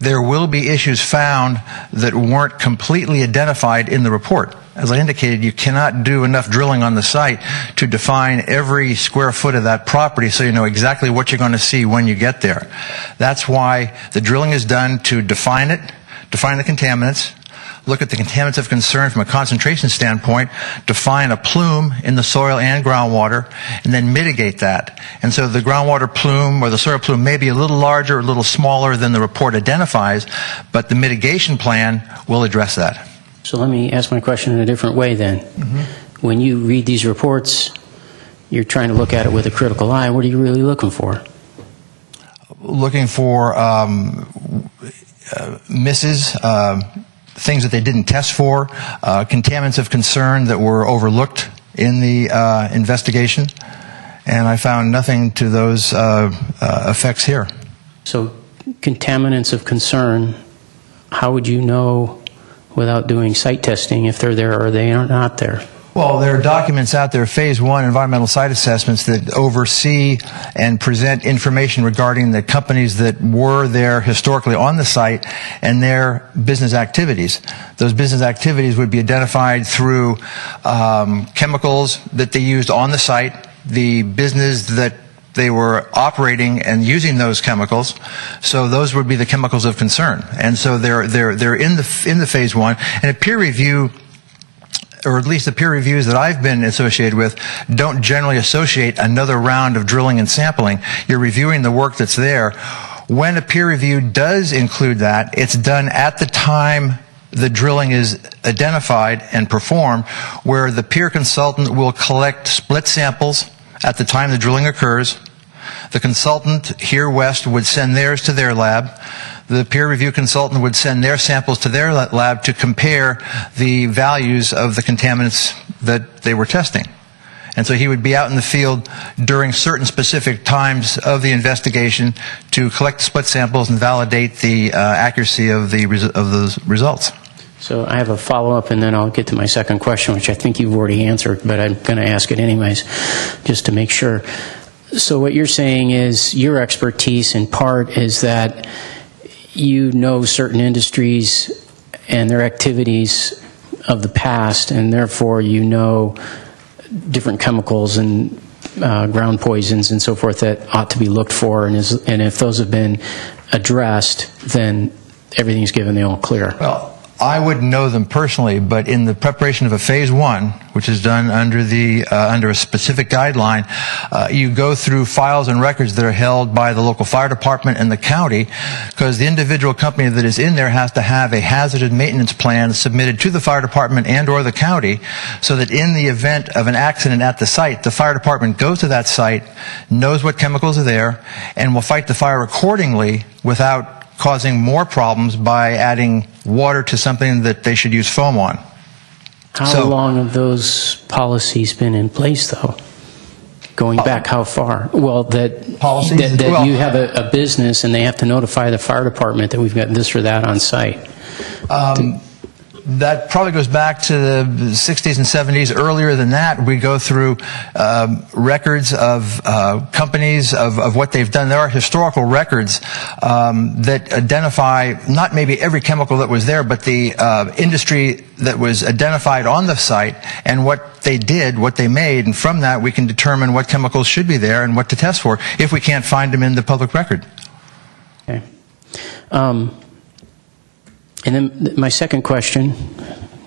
there will be issues found that weren't completely identified in the report. As I indicated, you cannot do enough drilling on the site to define every square foot of that property so you know exactly what you're going to see when you get there. That's why the drilling is done to define it, define the contaminants, look at the contaminants of concern from a concentration standpoint, define a plume in the soil and groundwater, and then mitigate that. And so the groundwater plume or the soil plume may be a little larger or a little smaller than the report identifies, but the mitigation plan will address that. So let me ask my question in a different way then. Mm-hmm. When you read these reports, you're trying to look at it with a critical eye. What are you really looking for? Looking for misses, things that they didn't test for, contaminants of concern that were overlooked in the investigation, and I found nothing to those effects here. So contaminants of concern, how would you know without doing site testing if they're there or they are not there? Well, there are documents out there, Phase 1 environmental site assessments, that oversee and present information regarding the companies that were there historically on the site and their business activities. Those business activities would be identified through chemicals that they used on the site, the business that they were operating and using those chemicals, so those would be the chemicals of concern. And so they're in the phase one, and a peer review, or at least the peer reviews that I've been associated with, don't generally associate another round of drilling and sampling. You're reviewing the work that's there. When a peer review does include that, it's done at the time the drilling is identified and performed, where the peer consultant will collect split samples at the time the drilling occurs. The consultant here west would send theirs to their lab. The peer review consultant would send their samples to their lab to compare the values of the contaminants that they were testing. And so he would be out in the field during certain specific times of the investigation to collect split samples and validate the accuracy of those results. So I have a follow-up, and then I'll get to my second question, which I think you've already answered, but I'm going to ask it anyways, just to make sure. So what you're saying is your expertise in part is that you know certain industries and their activities of the past, and therefore you know different chemicals and ground poisons and so forth that ought to be looked for, and if those have been addressed, then everything's given the all clear. Well, I wouldn't know them personally, but in the preparation of a phase one, which is done under a specific guideline, you go through files and records that are held by the local fire department and the county, because the individual company that is in there has to have a hazardous maintenance plan submitted to the fire department and or the county, so that in the event of an accident at the site, the fire department goes to that site, knows what chemicals are there, and will fight the fire accordingly without causing more problems by adding water to something that they should use foam on. How long have those policies been in place, though? Going back how far? Well, that you have a business and they have to notify the fire department that we've got this or that on site. That probably goes back to the 60s and 70s. Earlier than that, we go through records of companies, of what they've done. There are historical records that identify not maybe every chemical that was there, but the industry that was identified on the site and what they did, what they made, and from that we can determine what chemicals should be there and what to test for if we can't find them in the public record. Okay. And then my second question,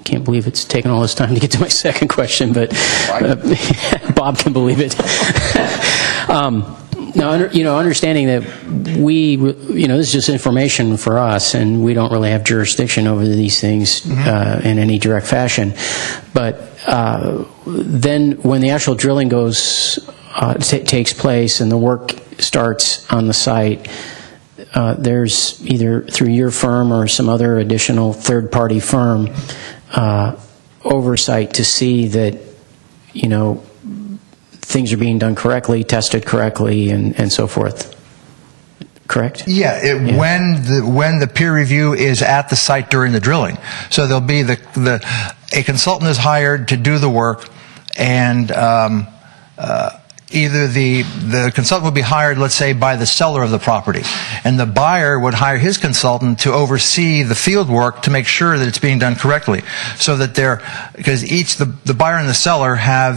can't believe it's taken all this time to get to my second question, but Bob can believe it. Now, understanding that this is just information for us, and we don't really have jurisdiction over these things in any direct fashion. But then when the actual drilling takes place and the work starts on the site, there's either through your firm or some other additional third-party firm oversight to see that, things are being done correctly, tested correctly, and so forth. Correct? Yeah, when the peer review is at the site during the drilling. So there'll be a consultant is hired to do the work, and either the consultant would be hired, let's say, by the seller of the property, and the buyer would hire his consultant to oversee the field work to make sure that it's being done correctly. So that because the buyer and the seller have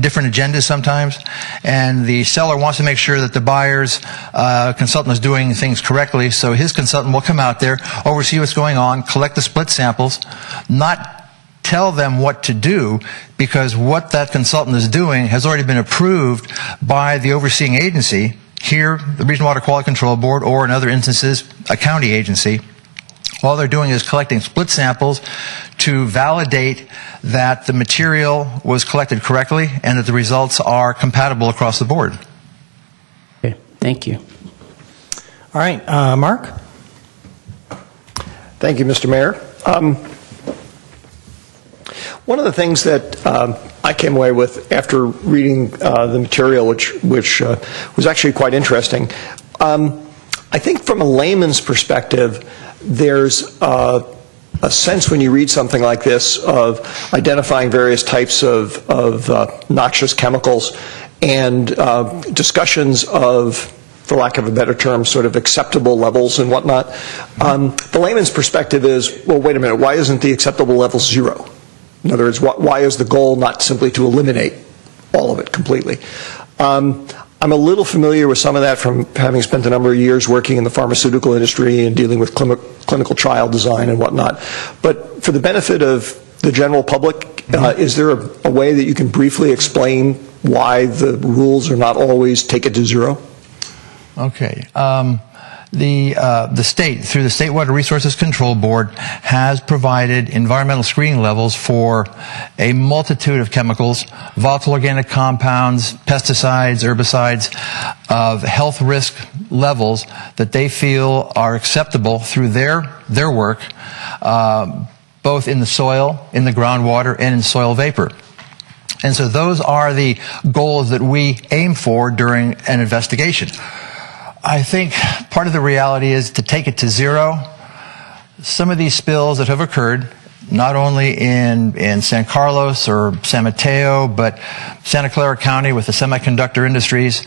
different agendas sometimes, and the seller wants to make sure that the buyer's consultant is doing things correctly, so his consultant will come out there, oversee what's going on, collect the split samples, not tell them what to do, because what that consultant is doing has already been approved by the overseeing agency, here the Regional Water Quality Control Board, or in other instances a county agency. All they're doing is collecting split samples to validate that the material was collected correctly and that the results are compatible across the board. Okay, thank you. All right, Mark? Thank you, Mr. Mayor. One of the things that I came away with after reading the material, which was actually quite interesting, I think from a layman's perspective, there's a sense when you read something like this of identifying various types of noxious chemicals and discussions of, for lack of a better term, sort of acceptable levels and whatnot. The layman's perspective is, well, wait a minute, why isn't the acceptable level 0? In other words, why is the goal not simply to eliminate all of it completely? I'm a little familiar with some of that from having spent a number of years working in the pharmaceutical industry and dealing with clinical trial design and whatnot. But for the benefit of the general public, is there a way that you can briefly explain why the rules are not always take it to zero? Okay. The state, through the State Water Resources Control Board, has provided environmental screening levels for a multitude of chemicals, volatile organic compounds, pesticides, herbicides, of health risk levels that they feel are acceptable through their work, both in the soil, in the groundwater, and in soil vapor. And so those are the goals that we aim for during an investigation. I think part of the reality is to take it to zero. Some of these spills that have occurred, not only in San Carlos or San Mateo, but Santa Clara County with the semiconductor industries,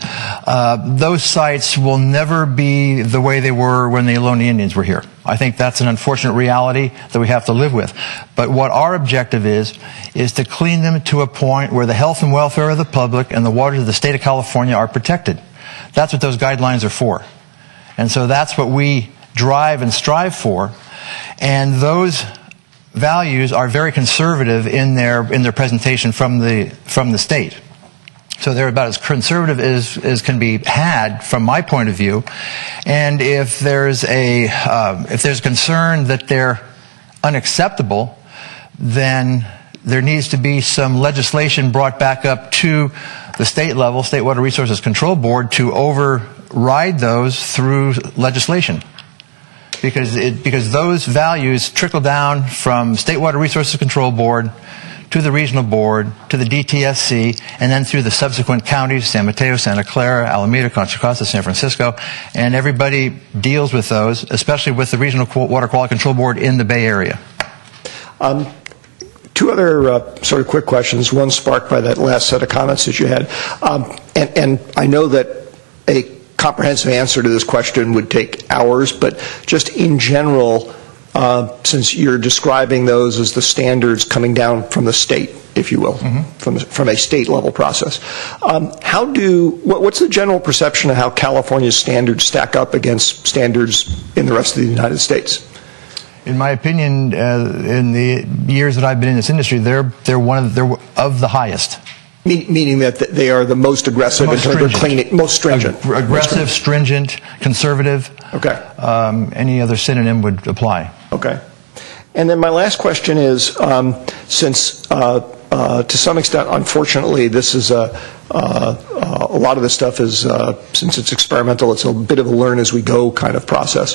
those sites will never be the way they were when the Ohlone Indians were here. I think that's an unfortunate reality that we have to live with. But what our objective is to clean them to a point where the health and welfare of the public and the waters of the state of California are protected. That's what those guidelines are for. And so that's what we drive and strive for. And those values are very conservative in their presentation from the state. So they're about as conservative as can be had from my point of view. And if there's concern that they're unacceptable, then there needs to be some legislation brought back up to the state level, State Water Resources Control Board, to override those through legislation. Because those values trickle down from State Water Resources Control Board to the regional board, to the DTSC, and then through the subsequent counties, San Mateo, Santa Clara, Alameda, Contra Costa, San Francisco, and everybody deals with those, especially with the Regional Water Quality Control Board in the Bay Area. Two other sort of quick questions, one sparked by that last set of comments that you had. And I know that a comprehensive answer to this question would take hours, but just in general, since you're describing those as the standards coming down from the state, if you will, from a state level process, what's the general perception of how California's standards stack up against standards in the rest of the United States? In my opinion, in the years that I've been in this industry, they're of the highest. Meaning that they are the most aggressive in terms of cleaning, most stringent. Aggressive, stringent, conservative. Okay. Any other synonym would apply. Okay. And then my last question is, since to some extent, unfortunately, this is a lot of this stuff is, since it's experimental, it's a bit of a learn as we go kind of process.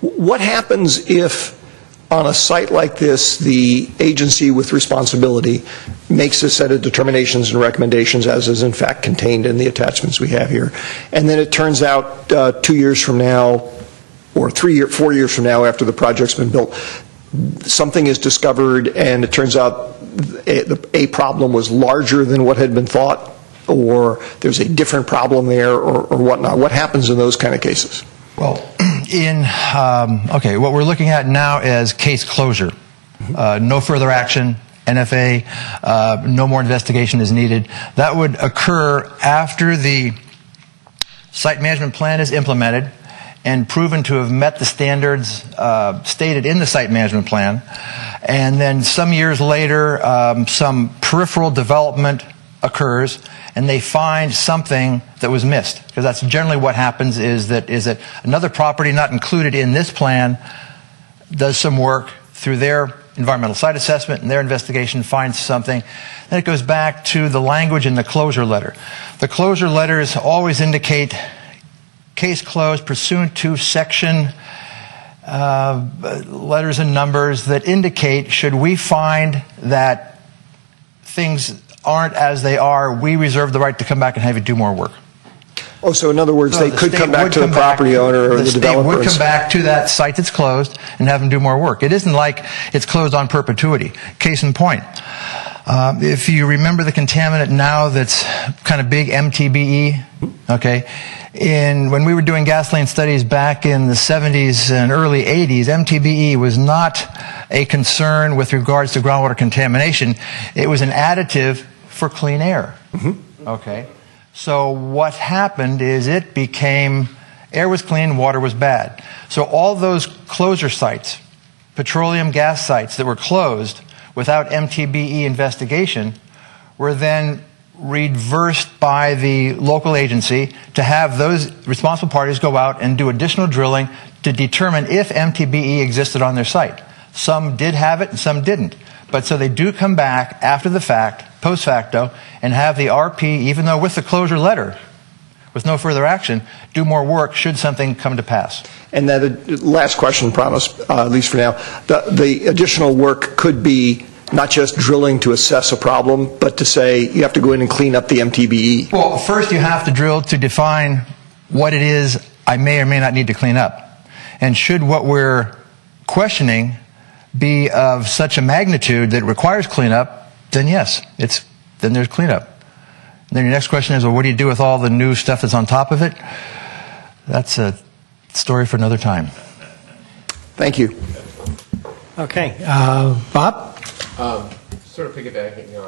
What happens if, on a site like this, the agency with responsibility makes a set of determinations and recommendations, as is in fact contained in the attachments we have here, and then it turns out 2 years from now, or 4 years from now after the project's been built, something is discovered and it turns out a problem was larger than what had been thought, or there's a different problem there, or whatnot? What happens in those kind of cases? Well, what we're looking at now is case closure. No further action, NFA, no more investigation is needed. That would occur after the site management plan is implemented and proven to have met the standards stated in the site management plan. And then some years later, some peripheral development occurs, and they find something that was missed. Because that's generally what happens, is that another property not included in this plan does some work through their environmental site assessment and their investigation, finds something. Then it goes back to the language in the closure letter. The closure letters always indicate case closed pursuant to section letters and numbers that indicate, should we find that things aren't as they are, we reserve the right to come back and have you do more work. Oh, so in other words, they could come back to the property owner or the developer. The state would come back to that site that's closed and have them do more work. It isn't like it's closed on perpetuity. Case in point, if you remember the contaminant now that's kind of big, MTBE, okay? When we were doing gasoline studies back in the 70s and early 80s, MTBE was not a concern with regards to groundwater contamination. It was an additive for clean air. Okay. So what happened is it became, air was clean, water was bad. So all those closure sites, petroleum gas sites that were closed without MTBE investigation, were then reversed by the local agency to have those responsible parties go out and do additional drilling to determine if MTBE existed on their site. Some did have it and some didn't. But so they do come back after the fact, post facto, and have the RP, even though with the closure letter, with no further action, do more work should something come to pass. And that last question, promise, at least for now, the additional work could be not just drilling to assess a problem, but to say you have to go in and clean up the MTBE. Well, first you have to drill to define what it is I may or may not need to clean up. And should what we're questioning be of such a magnitude that it requires cleanup, then yes, then there's cleanup. And then your next question is, well, what do you do with all the new stuff that's on top of it? That's a story for another time. Thank you. Okay. Bob? Sort of piggybacking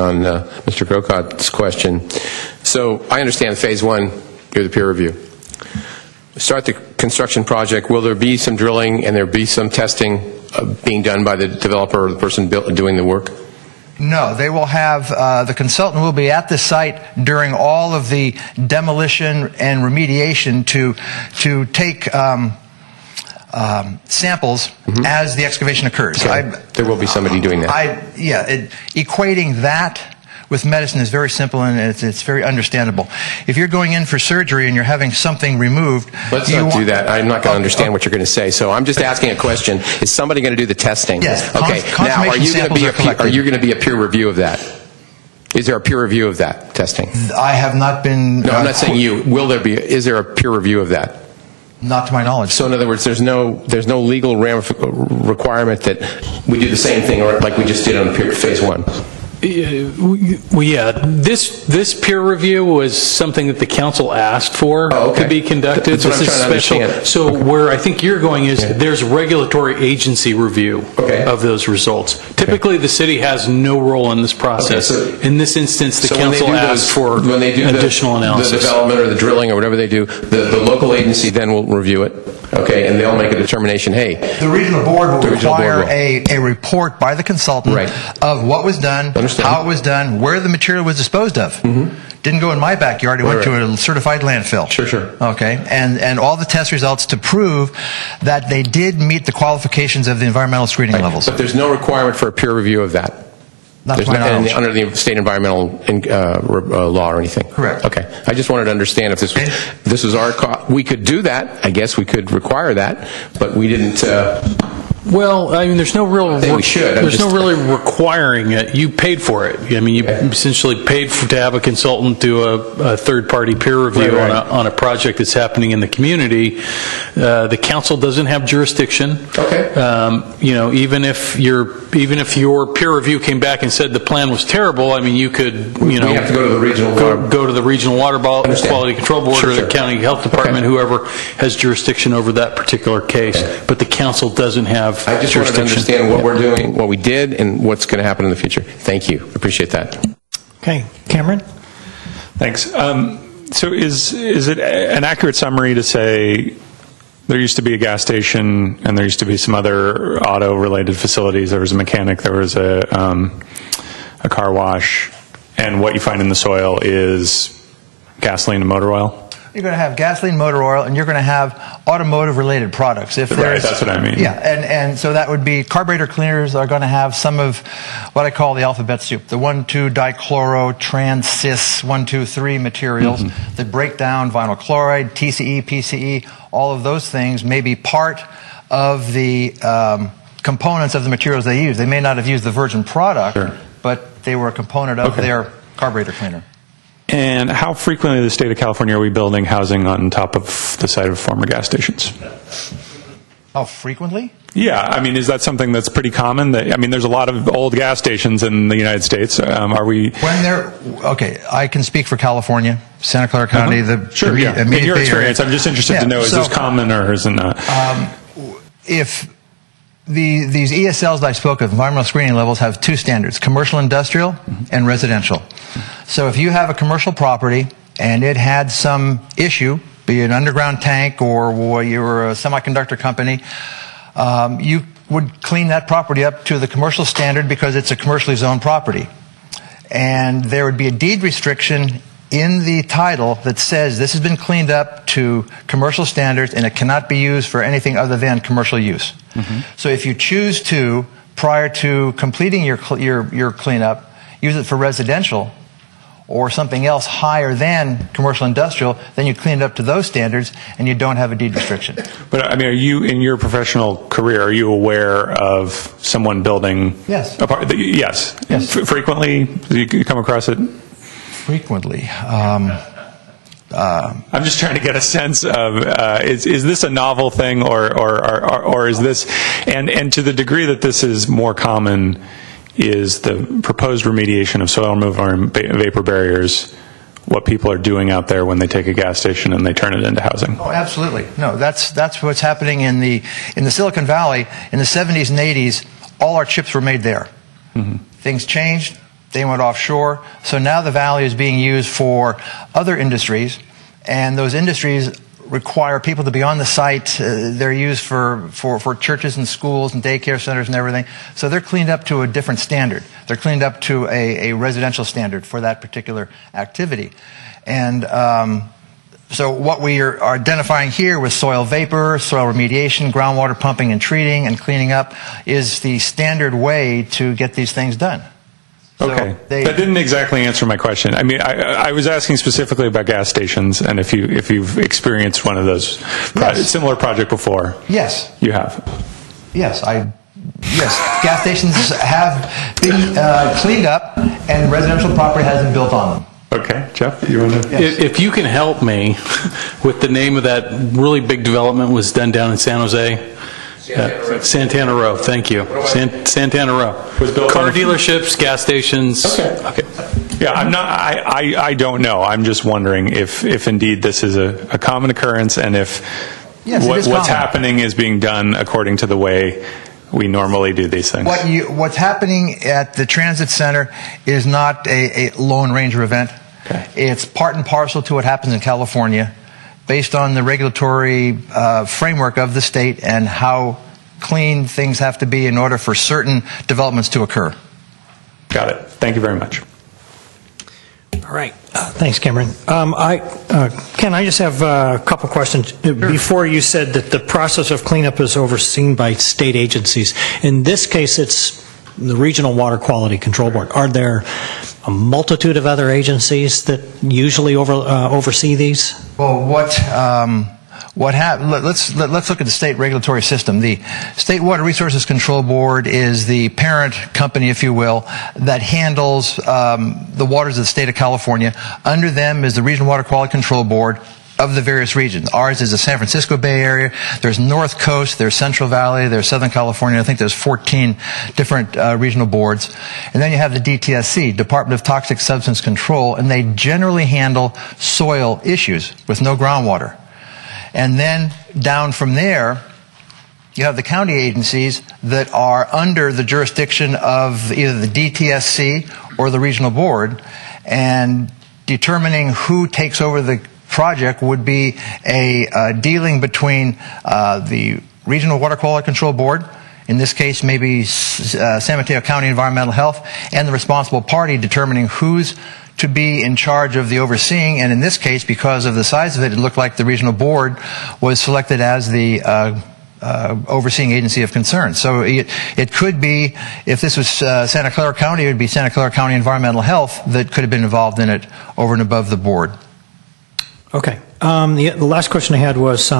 on Mr. Grocot's question. So I understand phase one, you're the peer review. Start the construction project. Will there be some drilling and there be some testing being done by the developer or the person doing the work? No, they will have, the consultant will be at the site during all of the demolition and remediation to take samples as the excavation occurs. Okay. There will be somebody doing that. Equating that with medicine is very simple and it's very understandable. If you're going in for surgery and you're having something removed... Let's not do that. I'm not going to understand what you're going to say. So I'm just asking a question. Is somebody going to do the testing? Yes. Okay. Now, are you going to be a peer review of that? Is there a peer review of that testing? I have not been... No, I'm not saying you. Will there be? Is there a peer review of that? Not to my knowledge. So in other words, there's no legal requirement that we do the same thing or like we just did on phase one. Well, yeah, this peer review was something that the council asked for to be conducted. That's what I'm trying to understand. So where I think you're going is there's regulatory agency review of those results. Typically, the city has no role in this process. In this instance, the council asked for additional analysis. The development or the drilling or whatever they do, the local agency then will review it, and they'll make a determination, hey. The regional board will require a report by the consultant of what was done, how it was done, where the material was disposed of. Didn't go in my backyard, it went to a certified landfill. Sure. Okay, and all the test results to prove that they did meet the qualifications of the environmental screening levels. But there's no requirement for a peer review of that? Not to my knowledge. Under the state environmental law or anything? Correct. Okay. I just wanted to understand if this was our we could do that. I guess we could require that, but we didn't... Well, I mean, there's no real. We should. There's no really requiring it. You paid for it. I mean, you essentially paid to have a consultant do a third-party peer review on a project that's happening in the community. The council doesn't have jurisdiction. Okay. Even if your peer review came back and said the plan was terrible, I mean, you could we have to go to the regional go to the regional water quality control board or the county health department, whoever has jurisdiction over that particular case. But the council doesn't have. I just wanted to understand what we're doing, what we did, and what's going to happen in the future. Thank you. Appreciate that. Okay. Cameron? Thanks. So is it an accurate summary to say there used to be a gas station and there used to be some other auto-related facilities? There was a mechanic, there was a car wash, and what you find in the soil is gasoline and motor oil? You're going to have gasoline, motor oil, and you're going to have automotive-related products. Right, that's what I mean. Yeah, and so that would be carburetor cleaners are going to have some of what I call the alphabet soup, the 1,2-dichloro, trans-cis, 1,2,3 materials that break down vinyl chloride, TCE, PCE, all of those things may be part of the components of the materials they use. They may not have used the virgin product, but they were a component of their carburetor cleaner. And how frequently in the state of California are we building housing on top of the site of former gas stations? How frequently? Yeah, I mean, is that something that's pretty common? I mean, there's a lot of old gas stations in the United States. Are we? When they're I can speak for California, Santa Clara County. In your experience, I'm just interested to know: is this common or is it not? These ESLs that I spoke of, environmental screening levels, have two standards: commercial, industrial, and residential. So if you have a commercial property and it had some issue, be it an underground tank or you were a semiconductor company, you would clean that property up to the commercial standard because it's a commercially zoned property. And there would be a deed restriction in the title that says this has been cleaned up to commercial standards and it cannot be used for anything other than commercial use. So if you choose to, prior to completing your cleanup, use it for residential or something else higher than commercial industrial, then you clean it up to those standards and you don't have a deed restriction. But I mean, are you, in your professional career, are you aware of someone building? Yes. Yes. Frequently, do you come across it? Frequently. I'm just trying to get a sense of is this a novel thing or is this, and to the degree that this is more common, is the proposed remediation of soil removal and vapor barriers what people are doing out there when they take a gas station and they turn it into housing? Oh, absolutely. No, that's what's happening in the Silicon Valley. In the 70s and 80s, all our chips were made there. Things changed. They went offshore. So now the valley is being used for other industries, and those industries require people to be on the site. They're used for churches and schools and daycare centers and everything. So they're cleaned up to a different standard. They're cleaned up to a residential standard for that particular activity. And so what we are identifying here with soil vapor, soil remediation, groundwater pumping and treating and cleaning up is the standard way to get these things done. Okay, that didn't exactly answer my question. I mean, I was asking specifically about gas stations, and if you've experienced one of those similar project before. Yes, you have. Yes, gas stations have been cleaned up, and residential property has been built on them. Okay, Jeff, you want to? Yes. If you can help me with the name of that really big development was done down in San Jose. Santana Row, thank you. Santana Row. Car dealerships, gas stations. Okay. Yeah, I don't know. I'm just wondering if indeed this is a common occurrence, and if what's happening is being done according to the way we normally do these things. What's happening at the transit center is not a Lone Ranger event. Okay. It's part and parcel to what happens in California, based on the regulatory framework of the state and how clean things have to be in order for certain developments to occur. Got it. Thank you very much. All right. Thanks, Cameron. Ken, I just have a couple questions. Sure. Before, you said that the process of cleanup is overseen by state agencies. In this case, it's the Regional Water Quality Control Board. Are there a multitude of other agencies that usually oversee these? Well, let's look at the state regulatory system. The State Water Resources Control Board is the parent company, if you will, that handles the waters of the state of California. Under them is the Regional Water Quality Control Board of the various regions. Ours is the San Francisco Bay Area. There's North Coast, there's Central Valley, there's Southern California. I think there's 14 different regional boards. And then you have the DTSC, Department of Toxic Substance Control, and they generally handle soil issues with no groundwater. And then down from there, you have the county agencies that are under the jurisdiction of either the DTSC or the regional board, and determining who takes over the project would be a dealing between the Regional Water Quality Control Board, in this case maybe San Mateo County Environmental Health, and the responsible party determining who's to be in charge of the overseeing. And in this case, because of the size of it, it looked like the regional board was selected as the overseeing agency of concern. So it could be, if this was Santa Clara County, it would be Santa Clara County Environmental Health that could have been involved in it over and above the board. Okay. The last question I had was,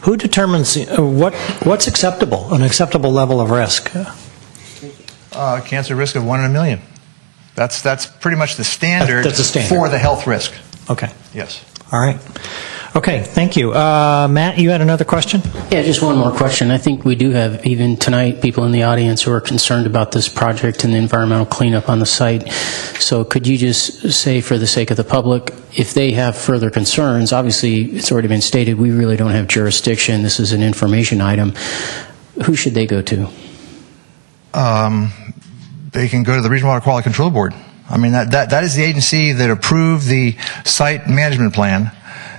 who determines what's acceptable, an acceptable level of risk? Cancer risk of 1 in a million. That's pretty much the standard, that's the standard for the health risk. Okay. Yes. All right. Okay, thank you. Matt, you had another question? Yeah, just one more question. I think we do have, even tonight, people in the audience who are concerned about this project and the environmental cleanup on the site. So could you just say, for the sake of the public, if they have further concerns, obviously it's already been stated, we really don't have jurisdiction, this is an information item, who should they go to? they can go to the Regional Water Quality Control Board. I mean, that is the agency that approved the site management plan.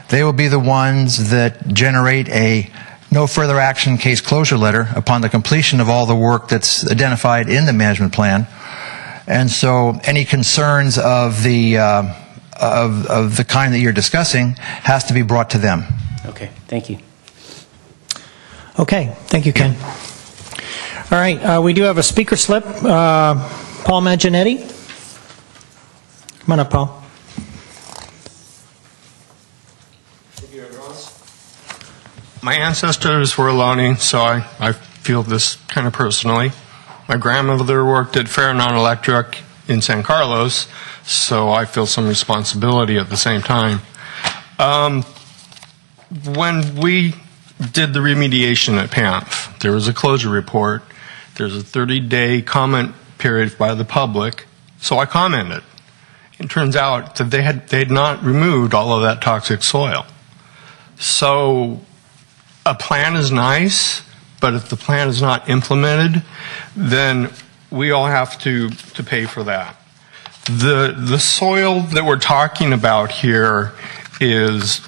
They will be the ones that generate a no further action case closure letter upon the completion of all the work that's identified in the management plan. And so any concerns of the kind that you're discussing has to be brought to them. Okay, thank you. Okay, thank you, Ken. All right, we do have a speaker slip. Paul Mangianetti. Come on up, Paul. My ancestors were Ohlone, so I feel this kind of personally. My grandmother worked at Faranon Electric in San Carlos, so I feel some responsibility at the same time. When we did the remediation at PAMF, there was a closure report. There's a 30-day comment period by the public, so I commented. It turns out that they had not removed all of that toxic soil. So a plan is nice, but if the plan is not implemented, then we all have to pay for that. The soil that we're talking about here is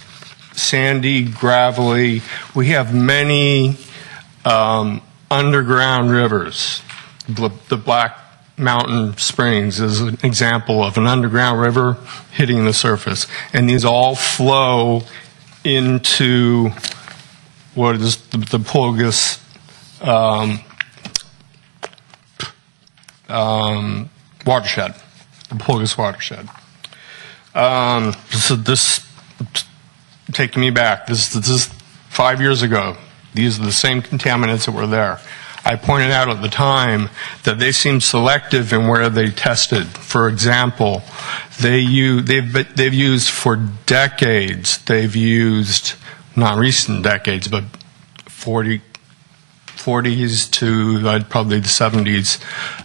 sandy, gravelly. We have many underground rivers. The Black Mountain Springs is an example of an underground river hitting the surface. And these all flow into what is the Pulgas watershed, the Pulgas watershed. So this, taking me back, this is 5 years ago. These are the same contaminants that were there. I pointed out at the time that they seemed selective in where they tested. For example, they've used for decades, they've used, not recent decades, but 40s to probably the 70s,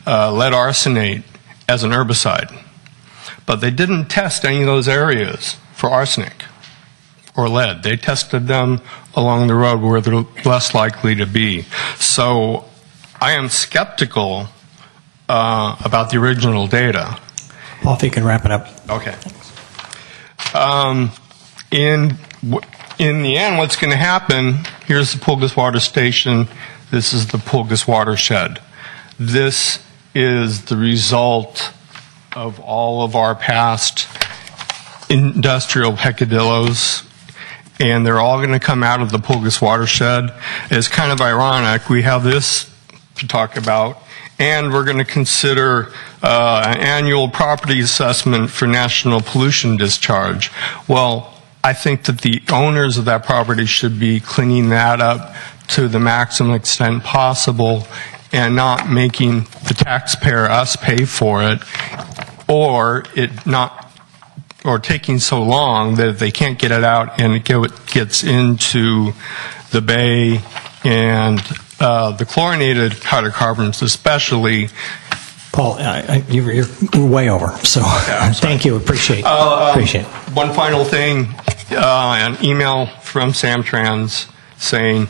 lead arsenate as an herbicide. But they didn't test any of those areas for arsenic or lead. They tested them along the road where they're less likely to be. So I am skeptical about the original data. Paul, if you can wrap it up. Okay. In the end, what's going to happen, here's the Pulgas Water Station. This is the Pulgas Watershed. This is the result of all of our past industrial peccadillos, and they're all going to come out of the Pulgas Watershed. It's kind of ironic. We have this to talk about, and we're going to consider an annual property assessment for national pollution discharge. Well, I think that the owners of that property should be cleaning that up to the maximum extent possible and not making the taxpayer, us, pay for it, or taking so long that if they can't get it out and it gets into the bay and the chlorinated hydrocarbons especially. Paul, you're way over, so thank you. Appreciate it. One final thing, an email from Samtrans saying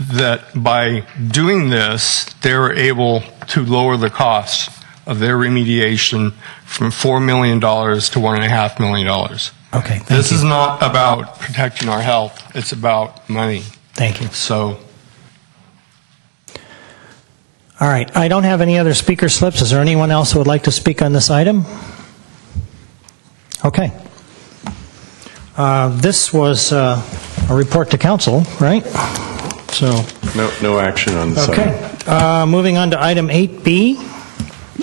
that by doing this, they were able to lower the cost of their remediation from $4 million to $1.5 million. Okay, this is not about protecting our health. It's about money. Thank you. So. All right. I don't have any other speaker slips. Is there anyone else who would like to speak on this item? Okay. This was a report to council, right? So. No action on this. Okay. Moving on to item 8B.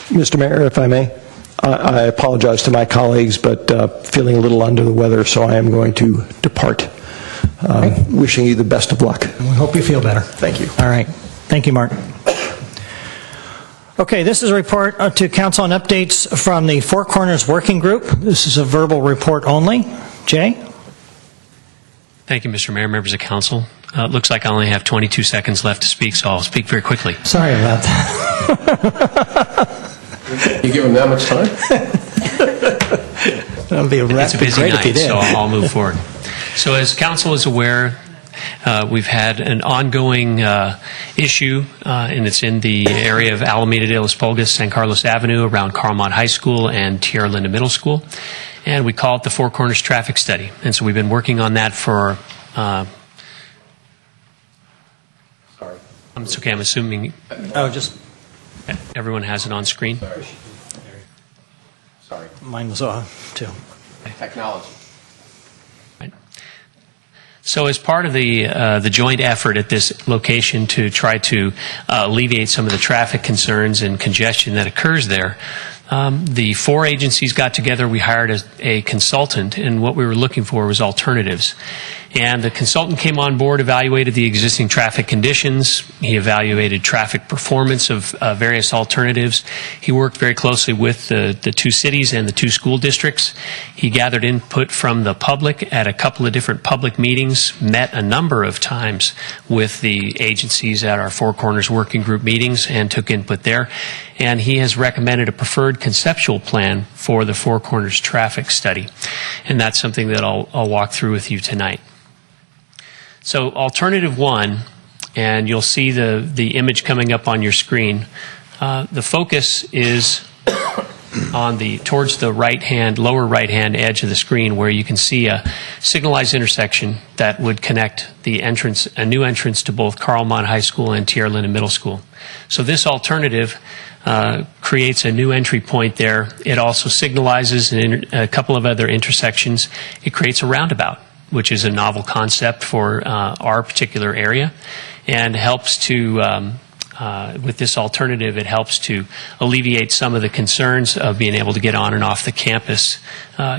Mr. Mayor, if I may, I apologize to my colleagues, but feeling a little under the weather, so I am going to depart. Wishing you the best of luck. We hope you feel better. Thank you. All right. Thank you, Mark. Okay, this is a report to council on updates from the Four Corners Working Group. This is a verbal report only. Jay? Thank you, Mr. Mayor, members of council. It looks like I only have 22 seconds left to speak, so I'll speak very quickly. Sorry about that. You give him that much time? That would be It's a busy great if you night, did. so I'll move forward. So as council is aware, We've had an ongoing issue, and it's in the area of Alameda de los Pulgas, San Carlos Avenue, around Carlmont High School and Tierra Linda Middle School. And we call it the Four Corners Traffic Study. And so we've been working on that for, it's okay, I'm assuming everyone has it on screen. Sorry. Mine was off, too. Technology. So as part of the joint effort at this location to try to alleviate some of the traffic concerns and congestion that occurs there, the four agencies got together. We hired a consultant, and what we were looking for was alternatives. And the consultant came on board, evaluated the existing traffic conditions. He evaluated traffic performance of various alternatives. He worked very closely with the two cities and the two school districts. He gathered input from the public at a couple of different public meetings, met a number of times with the agencies at our Four Corners Working Group meetings and took input there. And he has recommended a preferred conceptual plan for the Four Corners traffic study. And that's something that I'll walk through with you tonight. So alternative one, and you'll see the image coming up on your screen, the focus is on towards the lower right-hand edge of the screen, where you can see a signalized intersection that would connect a new entrance to both Carlmont High School and Tierra Linda Middle School. So this alternative creates a new entry point there. It also signalizes a couple of other intersections. It creates a roundabout, which is a novel concept for our particular area, and helps to, with this alternative, it helps to alleviate some of the concerns of being able to get on and off the campus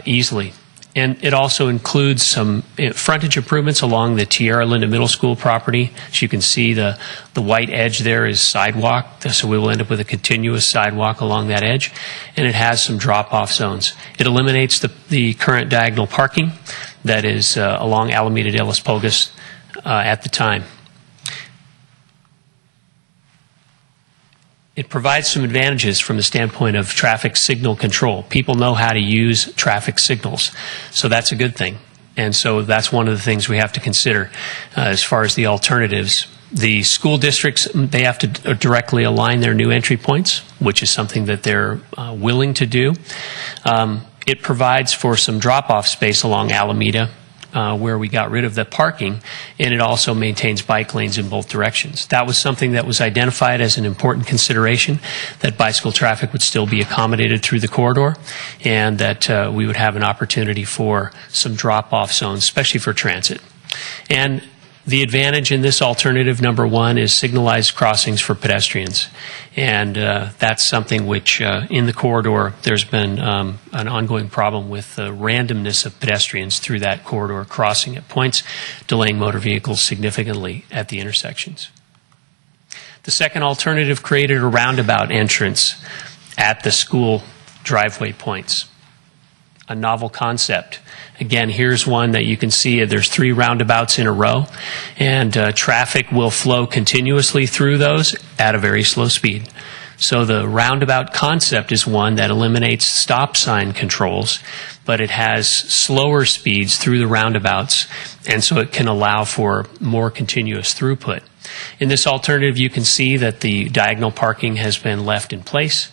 easily. And it also includes some frontage improvements along the Tierra Linda Middle School property. As you can see, the white edge there is sidewalk, so we will end up with a continuous sidewalk along that edge. And it has some drop-off zones. It eliminates the current diagonal parking that is along Alameda de los Pulgas at the time. It provides some advantages from the standpoint of traffic signal control. People know how to use traffic signals, so that's a good thing. And so that's one of the things we have to consider as far as the alternatives. The school districts, they have to directly align their new entry points, which is something that they're willing to do. It provides for some drop-off space along Alameda, where we got rid of the parking, and it also maintains bike lanes in both directions. That was something that was identified as an important consideration, that bicycle traffic would still be accommodated through the corridor, and that we would have an opportunity for some drop-off zones, especially for transit. And the advantage in this alternative, number one, is signalized crossings for pedestrians. And that's something which, in the corridor, there's been an ongoing problem with the randomness of pedestrians through that corridor crossing at points, delaying motor vehicles significantly at the intersections. The second alternative created a roundabout entrance at the school driveway points. A novel concept. Again, here's one that you can see. There's 3 roundabouts in a row, and traffic will flow continuously through those at a very slow speed. So the roundabout concept is one that eliminates stop sign controls, but it has slower speeds through the roundabouts, and so it can allow for more continuous throughput. In this alternative, you can see that the diagonal parking has been left in place.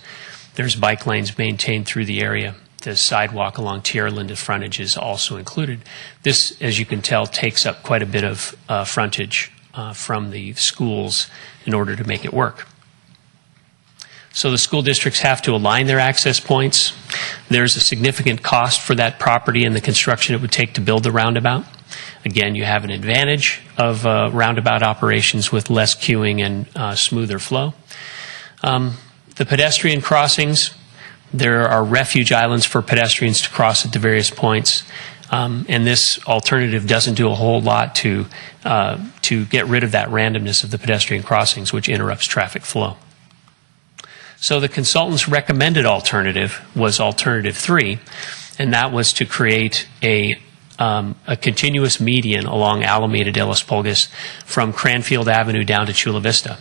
There's bike lanes maintained through the area. The sidewalk along Tierra Linda frontage is also included. This, as you can tell, takes up quite a bit of frontage from the schools in order to make it work. So the school districts have to align their access points. There's a significant cost for that property and the construction it would take to build the roundabout. Again, you have an advantage of roundabout operations with less queuing and smoother flow. The pedestrian crossings, there are refuge islands for pedestrians to cross at the various points, and this alternative doesn't do a whole lot to get rid of that randomness of the pedestrian crossings, which interrupts traffic flow. So the consultant's recommended alternative was alternative 3, and that was to create a continuous median along Alameda de los Pulgas from Cranfield Avenue down to Chula Vista.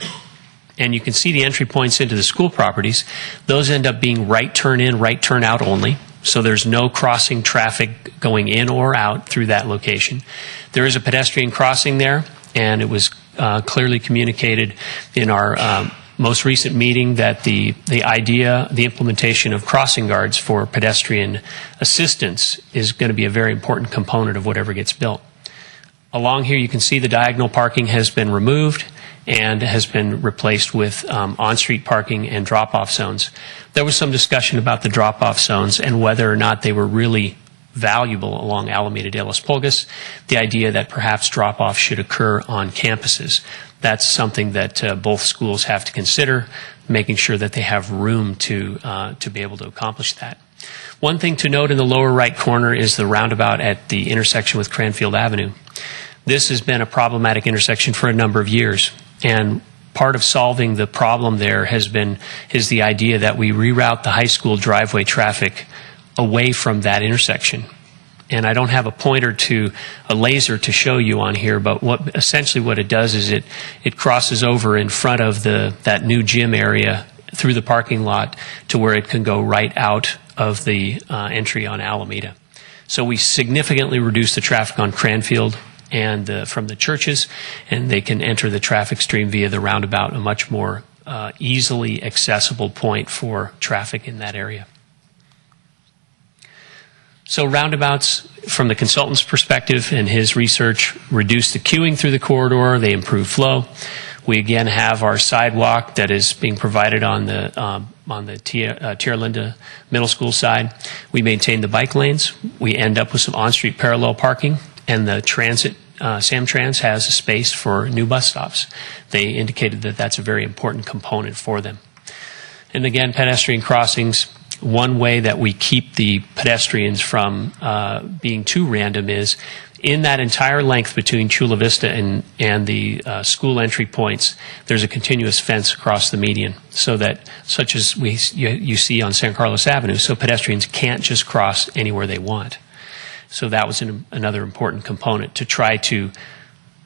And you can see the entry points into the school properties. Those end up being right turn in, right turn out only. So there's no crossing traffic going in or out through that location. There is a pedestrian crossing there, and it was clearly communicated in our most recent meeting that the implementation of crossing guards for pedestrian assistance is going to be a very important component of whatever gets built. Along here you can see the diagonal parking has been removed and has been replaced with on-street parking and drop-off zones. There was some discussion about the drop-off zones and whether or not they were really valuable along Alameda de los Pulgas, the idea that perhaps drop-off should occur on campuses. That's something that both schools have to consider, making sure that they have room to be able to accomplish that. One thing to note in the lower right corner is the roundabout at the intersection with Cranfield Avenue. This has been a problematic intersection for a number of years, and part of solving the problem there is the idea that we reroute the high school driveway traffic away from that intersection. And I don't have a pointer to a laser to show you on here, but essentially what it does is it crosses over in front of that new gym area through the parking lot to where it can go right out of the entry on Alameda. So we significantly reduce the traffic on Cranfield and from the churches, and they can enter the traffic stream via the roundabout, a much more easily accessible point for traffic in that area. So roundabouts, from the consultant's perspective and his research, reduce the queuing through the corridor, they improve flow. We again have our sidewalk that is being provided on the Tierra Linda Middle School side. We maintain the bike lanes. We end up with some on-street parallel parking, and the transit, Samtrans has a space for new bus stops. They indicated that that's a very important component for them. And again, pedestrian crossings. One way that we keep the pedestrians from being too random is in that entire length between Chula Vista and the school entry points, there's a continuous fence across the median, so that, such as you see on San Carlos Avenue, so pedestrians can't just cross anywhere they want. So that was another important component, to try to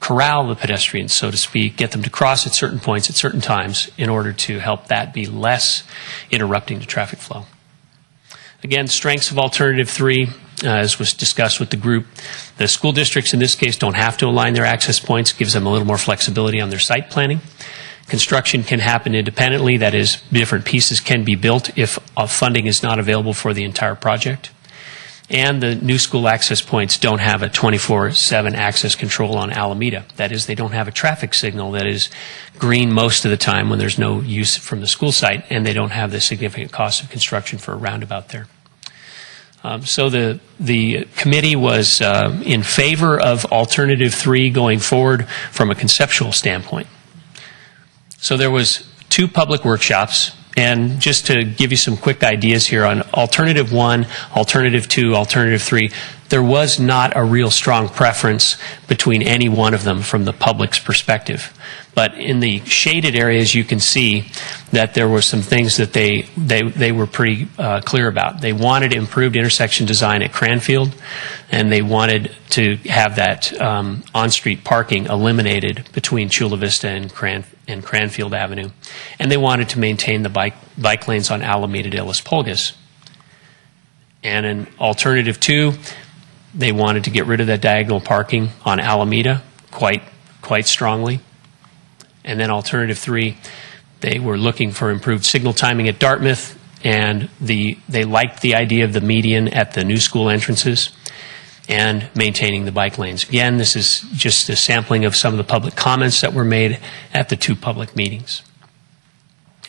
corral the pedestrians, so to speak, get them to cross at certain points at certain times in order to help that be less interrupting the traffic flow. Again, strengths of Alternative 3, as was discussed with the group. The school districts in this case don't have to align their access points, gives them a little more flexibility on their site planning. Construction can happen independently, that is, different pieces can be built if funding is not available for the entire project. And the new school access points don't have a 24/7 access control on Alameda. That is, they don't have a traffic signal that is green most of the time when there's no use from the school site, and they don't have the significant cost of construction for a roundabout there. So the committee was in favor of Alternative 3 going forward from a conceptual standpoint. So there was 2 public workshops. And just to give you some quick ideas here on Alternative 1, Alternative 2, Alternative 3, there was not a real strong preference between any one of them from the public's perspective. But in the shaded areas, you can see that there were some things that they were pretty clear about. They wanted improved intersection design at Cranfield, and they wanted to have that on-street parking eliminated between Chula Vista and Cranfield Avenue. And they wanted to maintain the bike lanes on Alameda de los Pulgas. And in Alternative 2, they wanted to get rid of that diagonal parking on Alameda quite strongly. And then Alternative 3, they were looking for improved signal timing at Dartmouth, and they liked the idea of the median at the new school entrances and maintaining the bike lanes. Again, this is just a sampling of some of the public comments that were made at the 2 public meetings.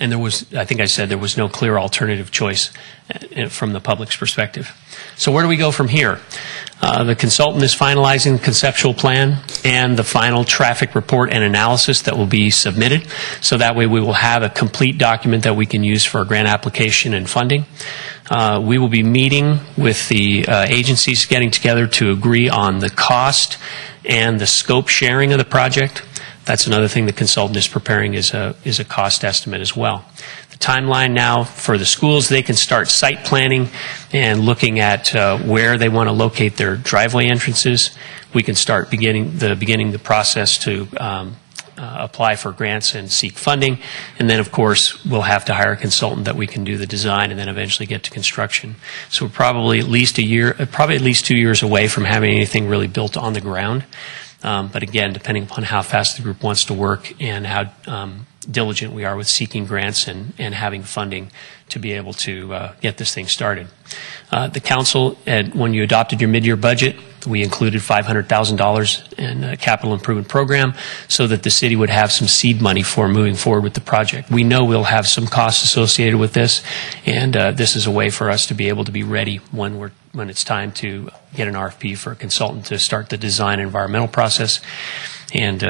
And there was, I think I said, there was no clear alternative choice from the public's perspective. So where do we go from here? The consultant is finalizing the conceptual plan and the final traffic report and analysis that will be submitted. So that way we will have a complete document that we can use for a grant application and funding. We will be meeting with the agencies, getting together to agree on the cost and the scope sharing of the project. That's another thing the consultant is preparing is a cost estimate as well. The timeline now for the schools, they can start site planning and looking at where they want to locate their driveway entrances. We can start beginning the process to apply for grants and seek funding. And then, of course, we'll have to hire a consultant that we can do the design and then eventually get to construction. So we're probably at least 2 years away from having anything really built on the ground. But again, depending upon how fast the group wants to work and how diligent we are with seeking grants and having funding to be able to get this thing started. The council, when you adopted your mid-year budget, we included $500,000 in a capital improvement program so that the city would have some seed money for moving forward with the project. We know we'll have some costs associated with this, and this is a way for us to be able to be ready when it's time to get an RFP for a consultant to start the design and environmental process and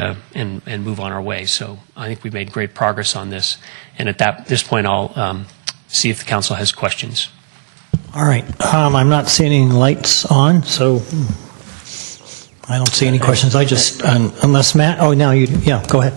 move on our way. So I think we've made great progress on this, and at this point I'll see if the council has questions. All right. I'm not seeing any lights on, so I don't see any questions. I just, unless Matt, oh, now you, yeah, go ahead.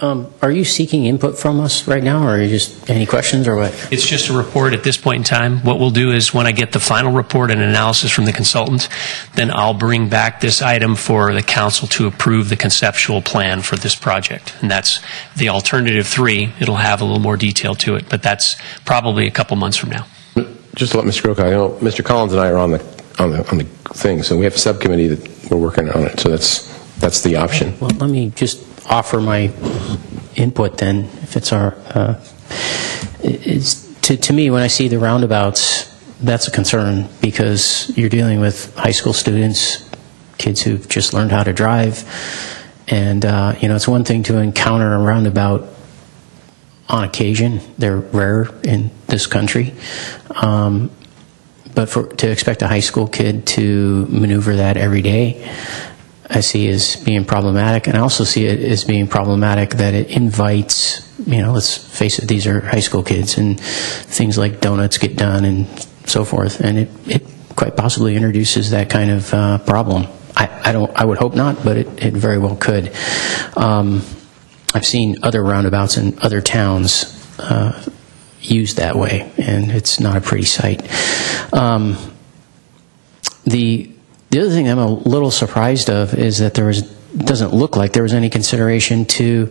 Are you seeking input from us right now, or are you just any questions, or what? It's just a report at this point in time. What we'll do is when I get the final report and analysis from the consultant, then I'll bring back this item for the council to approve the conceptual plan for this project. And that's the alternative 3. It'll have a little more detail to it, but that's probably a couple months from now. Just to let Mr. Grocott, I know Mr. Collins and I are on the thing, so we have a subcommittee that we're working on it. So that's the option. Well, let me just offer my input then, if it's our. To me, when I see the roundabouts, that's a concern because you're dealing with high school students, kids who've just learned how to drive, and it's one thing to encounter a roundabout on occasion. They're rare in this country. But to expect a high school kid to maneuver that every day, I see as being problematic. And I also see it as being problematic that it invites, let's face it, these are high school kids, and things like donuts get done and so forth. And it quite possibly introduces that kind of problem. I would hope not, but it very well could. I've seen other roundabouts in other towns used that way, and it's not a pretty sight. The other thing I'm a little surprised of is that doesn't look like there was any consideration to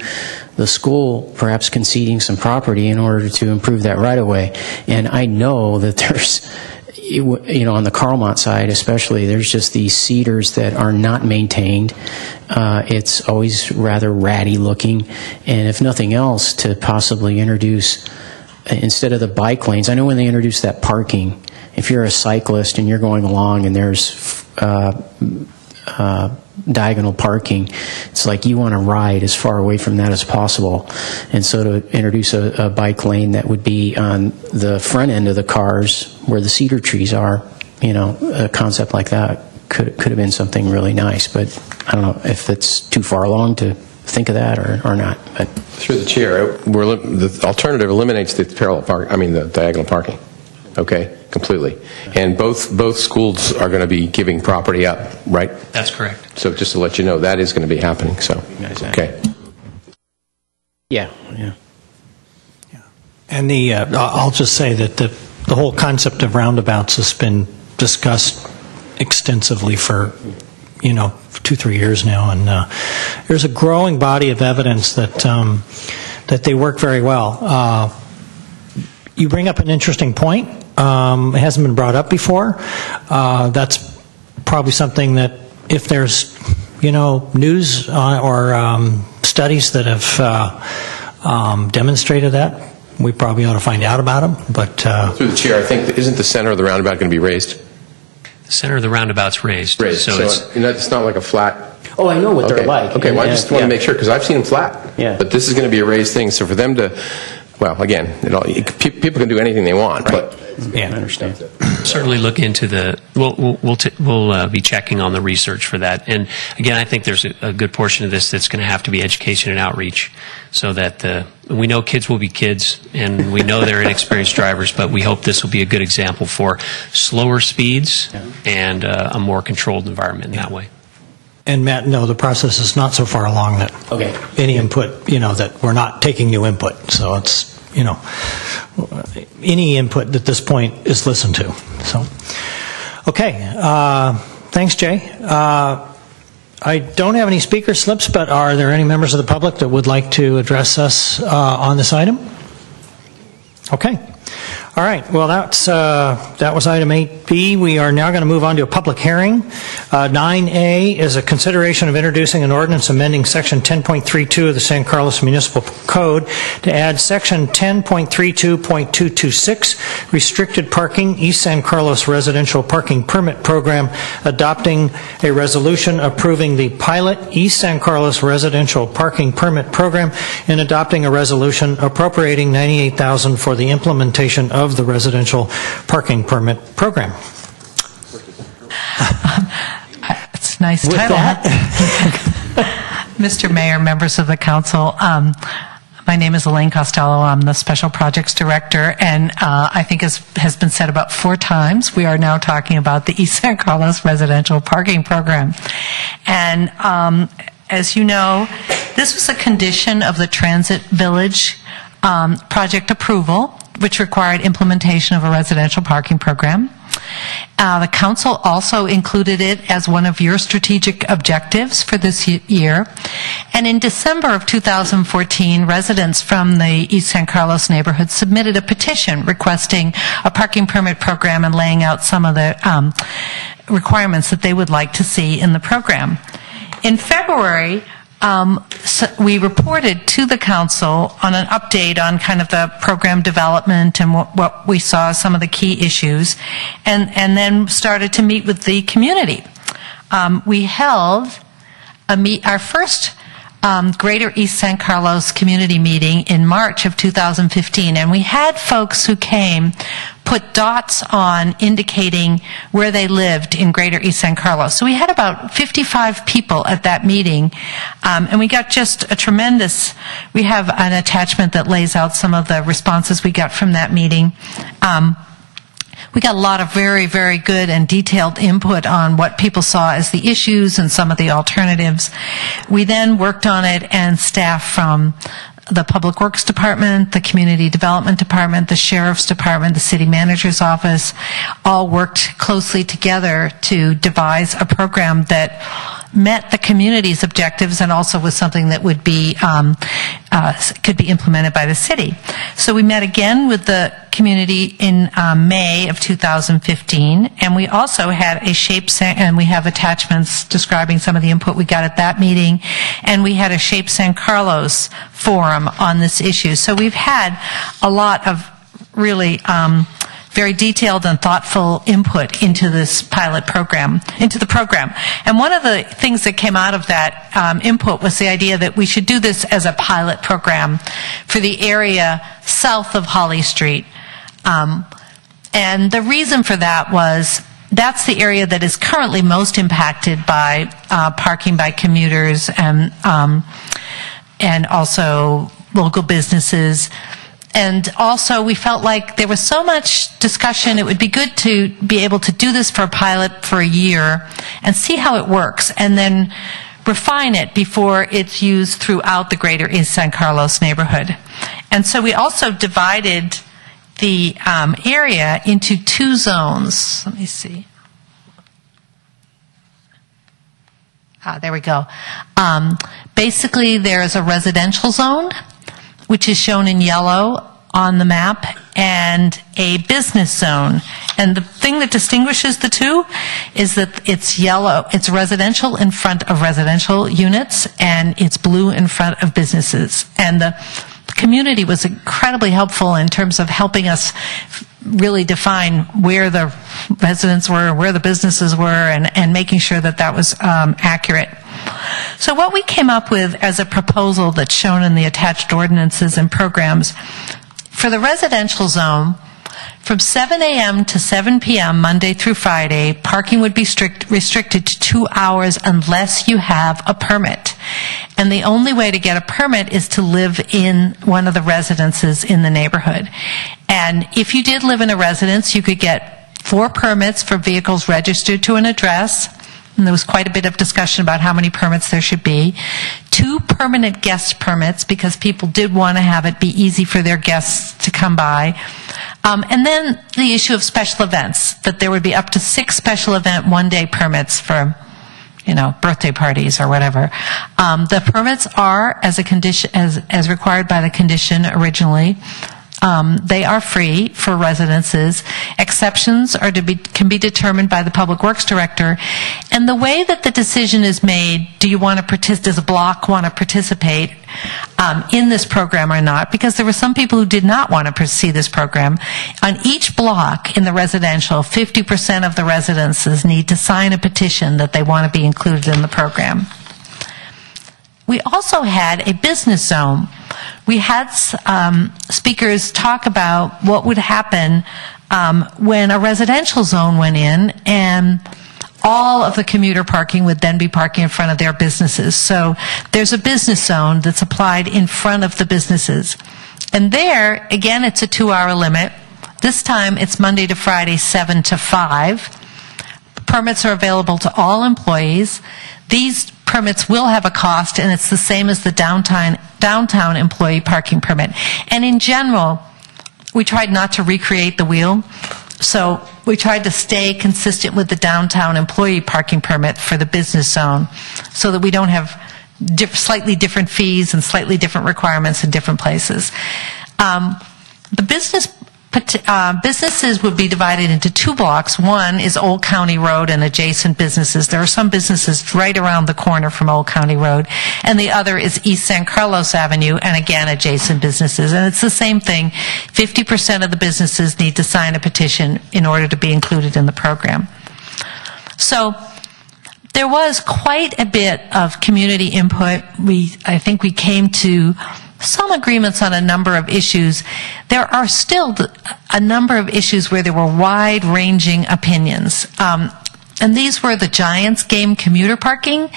the school perhaps conceding some property in order to improve that right of way. And I know that there's, on the Carlmont side especially, there's just these cedars that are not maintained. It's always rather ratty looking, and if nothing else, to possibly introduce, instead of the bike lanes, I know when they introduced that parking, if you're a cyclist and you're going along and there's diagonal parking, it's like you want to ride as far away from that as possible. And so to introduce a bike lane that would be on the front end of the cars where the cedar trees are, a concept like that could have been something really nice. But I don't know if it's too far along to think of that or not. But through the chair, the alternative eliminates the the diagonal parking. Okay, completely. And both schools are going to be giving property up, right? That's correct. So just to let you know, that is going to be happening. So, okay. Yeah. And I'll just say that the whole concept of roundabouts has been discussed extensively for 2-3 years now, and there's a growing body of evidence that they work very well. You bring up an interesting point. It hasn't been brought up before. That's probably something that if there's news or studies that have demonstrated that, we probably ought to find out about them. But through the chair, I think isn't the center of the roundabout going to be raised? The center of the roundabout's raised. So it's not like a flat. Oh, I know what they're like. Okay, well, I just want to make sure because I've seen them flat. Yeah. But this is going to be a raised thing, so for them to, well, again, people can do anything they want, right. But yeah, I understand. Certainly look into the. We'll be checking on the research for that. And again, I think there's a good portion of this that's going to have to be education and outreach, so that we know kids will be kids, and we know they're inexperienced drivers, but we hope this will be a good example for slower speeds and a more controlled environment in that way. And Matt, no, the process is not so far along that any input, that we're not taking new input. So it's, any input at this point is listened to. So, okay. Thanks, Jay. I don't have any speaker slips, but are there any members of the public that would like to address us on this item? Okay. All right, well, that was item 8B. We are now going to move on to a public hearing. 9A is a consideration of introducing an ordinance amending Section 10.32 of the San Carlos Municipal Code to add Section 10.32.226, restricted parking, East San Carlos Residential Parking Permit Program, adopting a resolution approving the pilot East San Carlos Residential Parking Permit Program, and adopting a resolution appropriating $98,000 for the implementation of the residential parking permit program. It's a nice title. Mr. Mayor, members of the council, my name is Elaine Costello. I'm the Special Projects Director, and I think as has been said about 4 times, we are now talking about the East San Carlos Residential Parking Program. And as you know, this was a condition of the Transit Village project approval, which required implementation of a residential parking program. The council also included it as one of your strategic objectives for this year. And in December of 2014, residents from the East San Carlos neighborhood submitted a petition requesting a parking permit program and laying out some of the requirements that they would like to see in the program. In February, we reported to the council on an update on kind of the program development and what we saw, some of the key issues, and then started to meet with the community. We held our first Greater East San Carlos community meeting in March of 2015, and we had folks who came put dots on indicating where they lived in Greater East San Carlos. So we had about 55 people at that meeting, and we got just a tremendous, we have an attachment that lays out some of the responses we got from that meeting. We got a lot of very, very good and detailed input on what people saw as the issues and some of the alternatives. We then worked on it, and staff from the Public Works Department, the Community Development Department, the Sheriff's Department, the City Manager's Office, all worked closely together to devise a program that met the community's objectives and also was something that would be could be implemented by the city. So we met again with the community in May of 2015, and we also had a and we have attachments describing some of the input we got at that meeting, and we had a Shape San Carlos forum on this issue. So we've had a lot of really very detailed and thoughtful input into this pilot program, into the program. And one of the things that came out of that input was the idea that we should do this as a pilot program for the area south of Holly Street. And the reason for that was that's the area that is currently most impacted by parking by commuters and also local businesses. And also, we felt like there was so much discussion, it would be good to be able to do this for a pilot for a year and see how it works, and then refine it before it's used throughout the Greater East San Carlos neighborhood. And so we also divided the area into 2 zones. Let me see. There we go. Basically, there is a residential zone, which is shown in yellow on the map, and a business zone. And the thing that distinguishes the two is that it's yellow, it's residential in front of residential units, and it's blue in front of businesses. And the community was incredibly helpful in terms of helping us really define where the residents were, where the businesses were, and making sure that that was accurate. So what we came up with as a proposal that's shown in the attached ordinances and programs, for the residential zone, from 7 a.m. to 7 p.m. Monday through Friday, parking would be restricted to 2 hours unless you have a permit. And the only way to get a permit is to live in one of the residences in the neighborhood. And if you did live in a residence, you could get 4 permits for vehicles registered to an address. And there was quite a bit of discussion about how many permits there should be. 2 permanent guest permits, because people did want to have it be easy for their guests to come by. And then the issue of special events, that there would be up to 6 special event one-day permits for, birthday parties or whatever. The permits are as a condition, as required by the condition originally. They are free for residences. Exceptions can be determined by the Public Works Director. And the way that the decision is made, does a block want to participate in this program or not? Because there were some people who did not want to see this program. On each block in the residential, 50% of the residences need to sign a petition that they want to be included in the program. We also had a business zone. We had speakers talk about what would happen when a residential zone went in, and all of the commuter parking would then be parking in front of their businesses. So there's a business zone that's applied in front of the businesses. And there, again, it's a 2-hour limit. This time it's Monday to Friday, 7 to 5. Permits are available to all employees. These permits will have a cost, and it's the same as the downtown employee parking permit. And in general, we tried not to recreate the wheel. So we tried to stay consistent with the downtown employee parking permit for the business zone so that we don't have slightly different fees and slightly different requirements in different places. The businesses would be divided into 2 blocks. One is Old County Road and adjacent businesses. There are some businesses right around the corner from Old County Road. And the other is East San Carlos Avenue, and again, adjacent businesses. And it's the same thing. 50% of the businesses need to sign a petition in order to be included in the program. So there was quite a bit of community input. I think we came to some agreements on a number of issues. There are still a number of issues where there were wide-ranging opinions. And these were the Giants game commuter parking,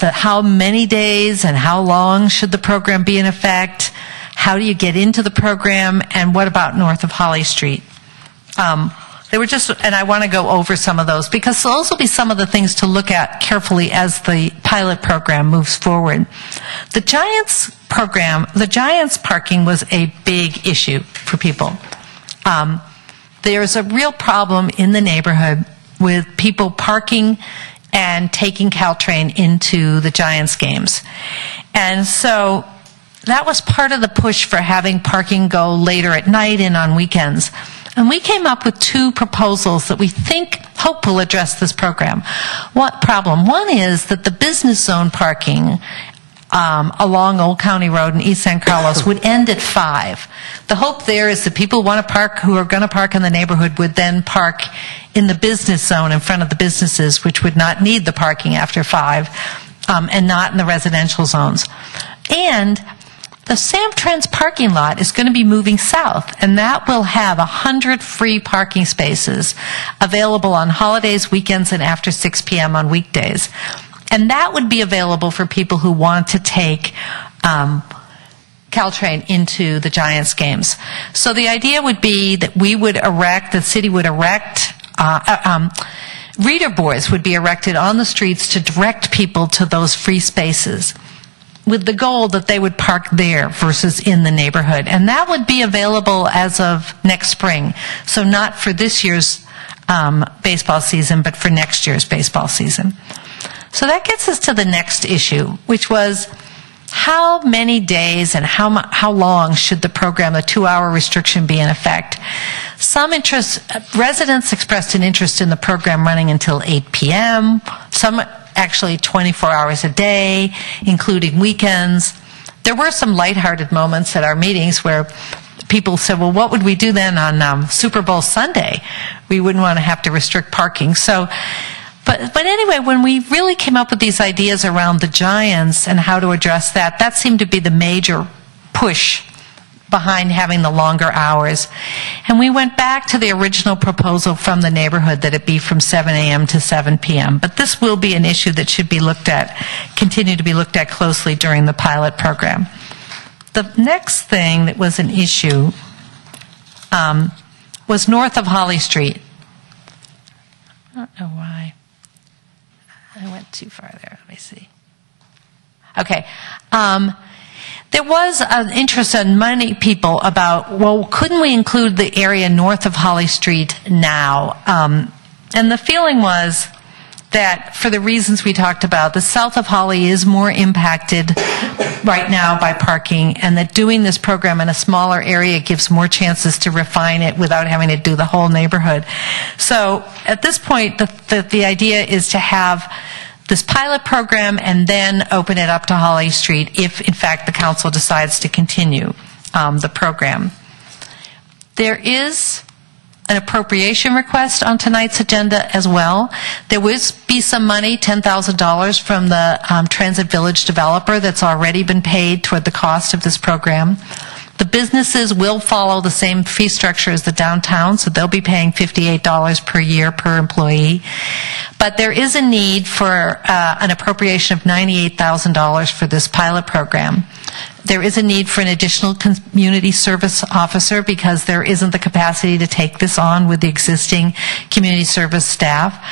how many days and how long should the program be in effect, how do you get into the program, and what about north of Holly Street? They were just, and I want to go over some of those because those will be some of the things to look at carefully as the pilot program moves forward. The Giants program, the Giants parking was a big issue for people. There's a real problem in the neighborhood with people parking and taking Caltrain into the Giants games. And so that was part of the push for having parking go later at night and on weekends. And we came up with 2 proposals that we hope will address this program. What problem? One is that the business zone parking along Old County Road and East San Carlos would end at 5. The hope there is that people want to park, who are going to park in the neighborhood, would then park in the business zone in front of the businesses, which would not need the parking after 5, and not in the residential zones. And the Samtrans parking lot is going to be moving south, and that will have 100 free parking spaces available on holidays, weekends, and after 6 p.m. on weekdays. And that would be available for people who want to take Caltrain into the Giants games. So the idea would be that the city would erect, reader boards would be erected on the streets to direct people to those free spaces, with the goal that they would park there versus in the neighborhood. And that would be available as of next spring. So not for this year's baseball season, but for next year's baseball season. So that gets us to the next issue, which was how many days and how long should the program, the 2-hour restriction, be in effect? Residents expressed an interest in the program running until 8 p.m., some actually 24 hours a day, including weekends. There were some lighthearted moments at our meetings where people said, well, what would we do then on Super Bowl Sunday? We wouldn't want to have to restrict parking. So, but anyway, when we really came up with these ideas around the Giants and how to address that, that seemed to be the major push behind having the longer hours. And we went back to the original proposal from the neighborhood that it be from 7 a.m. to 7 p.m. But this will be an issue that should be looked at, continue to be looked at closely during the pilot program. The next thing that was an issue was north of Holly Street. I don't know why. I went too far there. Let me see. Okay. There was an interest in many people about, well, couldn't we include the area north of Holly Street now? And the feeling was that for the reasons we talked about, the south of Holly is more impacted right now by parking, and that doing this program in a smaller area gives more chances to refine it without having to do the whole neighborhood. So at this point, the idea is to have this pilot program and then open it up to Holly Street if, in fact, the council decides to continue the program. There is an appropriation request on tonight's agenda as well. There will be some money, $10,000 from the Transit Village developer that's already been paid toward the cost of this program. The businesses will follow the same fee structure as the downtown, so they'll be paying $58 per year per employee. But there is a need for an appropriation of $98,000 for this pilot program. There is a need for an additional community service officer because there isn't the capacity to take this on with the existing community service staff.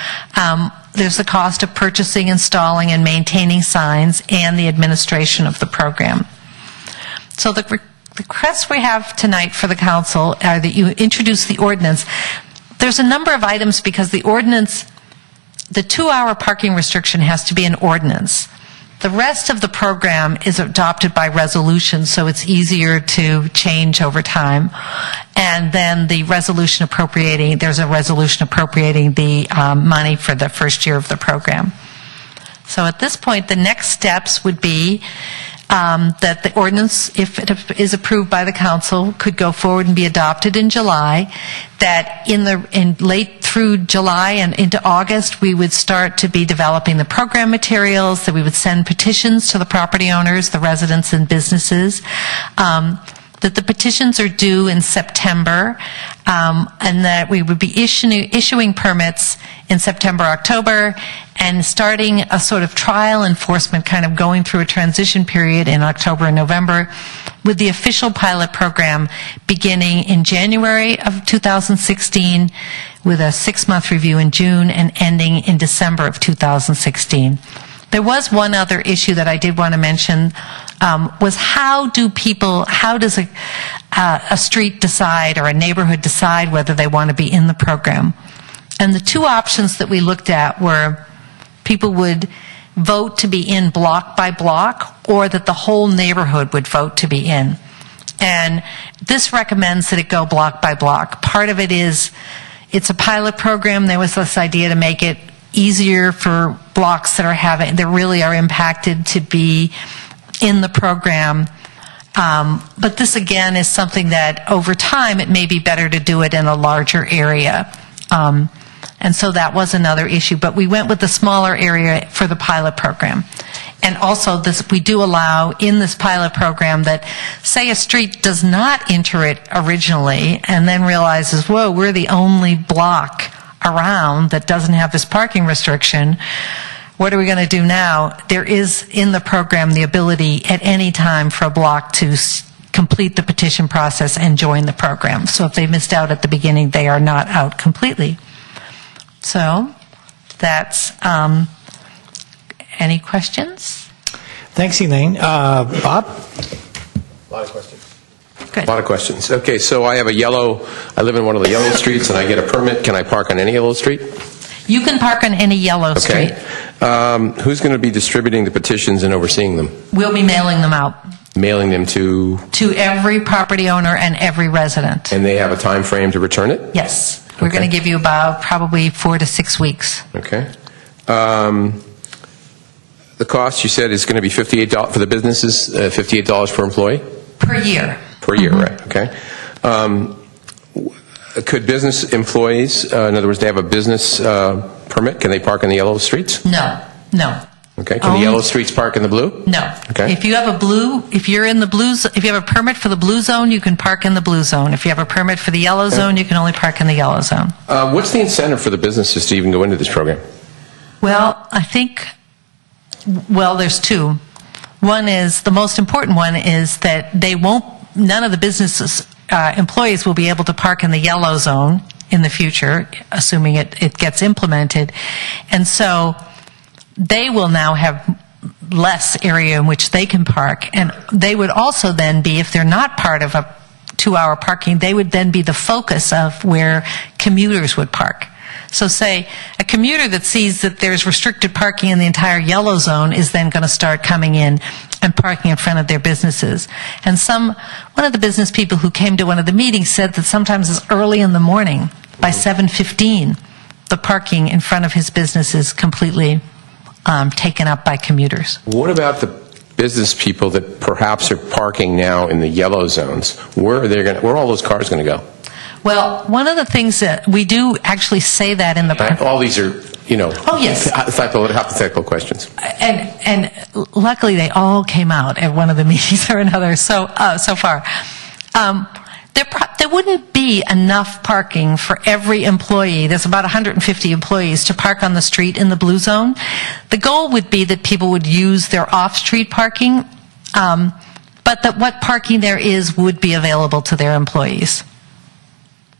There's the cost of purchasing, installing, and maintaining signs and the administration of the program. So the requests we have tonight for the council are that you introduce the ordinance. There's a number of items because the ordinance, the 2-hour parking restriction has to be an ordinance. The rest of the program is adopted by resolution, so it's easier to change over time. And then the resolution appropriating, there's a resolution appropriating the money for the first year of the program. So at this point, the next steps would be that the ordinance, if it is approved by the council, could go forward and be adopted in July. That in late through July and into August, we would start to be developing the program materials. That we would send petitions to the property owners, the residents, and businesses. That the petitions are due in September, and that we would be issuing permits in September, October, and starting a sort of trial enforcement, kind of going through a transition period in October and November, with the official pilot program beginning in January of 2016, with a 6-month review in June and ending in December of 2016. There was one other issue that I did want to mention, was how does a street decide or a neighborhood decide whether they want to be in the program? And the two options that we looked at were people would vote to be in block by block, or that the whole neighborhood would vote to be in. And this recommends that it go block by block. Part of it is it's a pilot program. There was this idea to make it easier for blocks that really are impacted to be in the program. But this again is something that over time it may be better to do it in a larger area. And so that was another issue. But we went with the smaller area for the pilot program. And also we do allow in this pilot program that, say a street does not enter it originally and then realizes, whoa, we're the only block around that doesn't have this parking restriction. What are we going to do now? There is in the program the ability at any time for a block to complete the petition process and join the program. So if they missed out at the beginning, they are not out completely. So that's, any questions? Thanks, Elaine. Bob? A lot of questions. Good. A lot of questions. Okay, so I live in one of the yellow streets and I get a permit. Can I park on any yellow street? You can park on any yellow street. Who's going to be distributing the petitions and overseeing them? We'll be mailing them out. Mailing them to? To every property owner and every resident. And they have a time frame to return it? Yes. We're going to give you about probably 4 to 6 weeks. Okay. The cost, you said, is going to be $58 for the businesses, $58 per employee? Per year. Per year, right. Okay. Could business employees, in other words, they have a business permit, can they park on the yellow streets? No. Okay. Can the yellow streets park in the blue? No. Okay. If you have if you're in the blue, if you have a permit for the blue zone, you can park in the blue zone. If you have a permit for the yellow zone, you can only park in the yellow zone. What's the incentive for the businesses to even go into this program? Well, I think, there's two. One is, the most important one is that none of the businesses, employees will be able to park in the yellow zone in the future, assuming it gets implemented. And so they will now have less area in which they can park. And they would also then be, if they're not part of a 2-hour parking, they would then be the focus of where commuters would park. So say a commuter that sees that there's restricted parking in the entire yellow zone is then going to start coming in and parking in front of their businesses. And one of the business people who came to one of the meetings said that sometimes as early in the morning, by 7:15, the parking in front of his business is completely taken up by commuters. What about the business people that perhaps are parking now in the yellow zones? Where are all those cars going to go? Well, one of the things that we do actually say that in the... All these are, oh, yes. hypothetical questions. And luckily they all came out at one of the meetings or another so far. There wouldn't be enough parking for every employee. There's about 150 employees to park on the street in the blue zone. The goal would be that people would use their off-street parking, but that what parking there is would be available to their employees.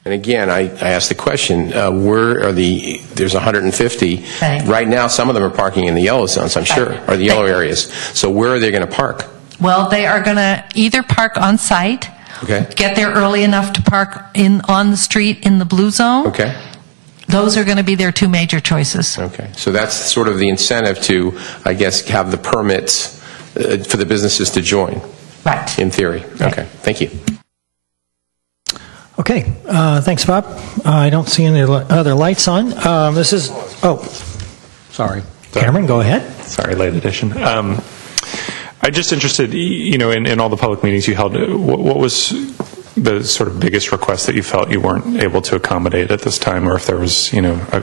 And again, I asked the question, there's 150. Right now, some of them are parking in the yellow zones, I'm sure, or the yellow areas. So where are they going to park? Well, they are going to either park on site, get there early enough to park on the street in the blue zone. Okay. Those are going to be their two major choices. Okay. So that's sort of the incentive to, I guess, have the permits for the businesses to join. Right. In theory. Right. Okay. Thank you. Okay, thanks, Bob. I don't see any other lights on. Sorry. Cameron, go ahead. Sorry, late edition. I'm just interested, in all the public meetings you held, what was the sort of biggest request that you felt you weren't able to accommodate at this time, or if there was,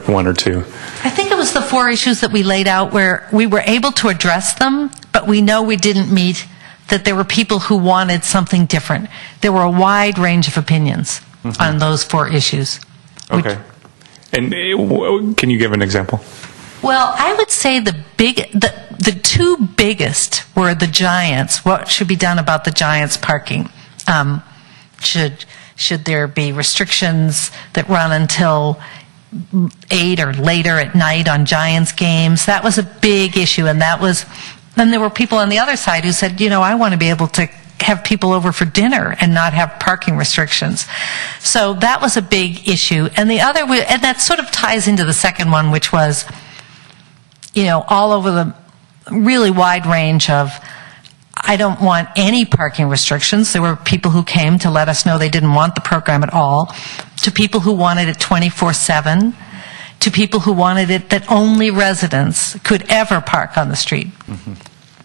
one or two? I think it was the 4 issues that we laid out where we were able to address them, but we know we didn't meet that there were people who wanted something different. There were a wide range of opinions on those 4 issues. Okay. And can you give an example? Well, I would say the 2 biggest were the Giants. What should be done about the Giants parking? Should there be restrictions that run until 8 or later at night on Giants games? That was a big issue, and then there were people on the other side who said, I want to be able to have people over for dinner and not have parking restrictions. So that was a big issue. And the other, and that sort of ties into the second one, which was, all over the really wide range of, I don't want any parking restrictions. There were people who came to let us know they didn't want the program at all, to people who wanted it 24/7, to people who wanted it that only residents could ever park on the street.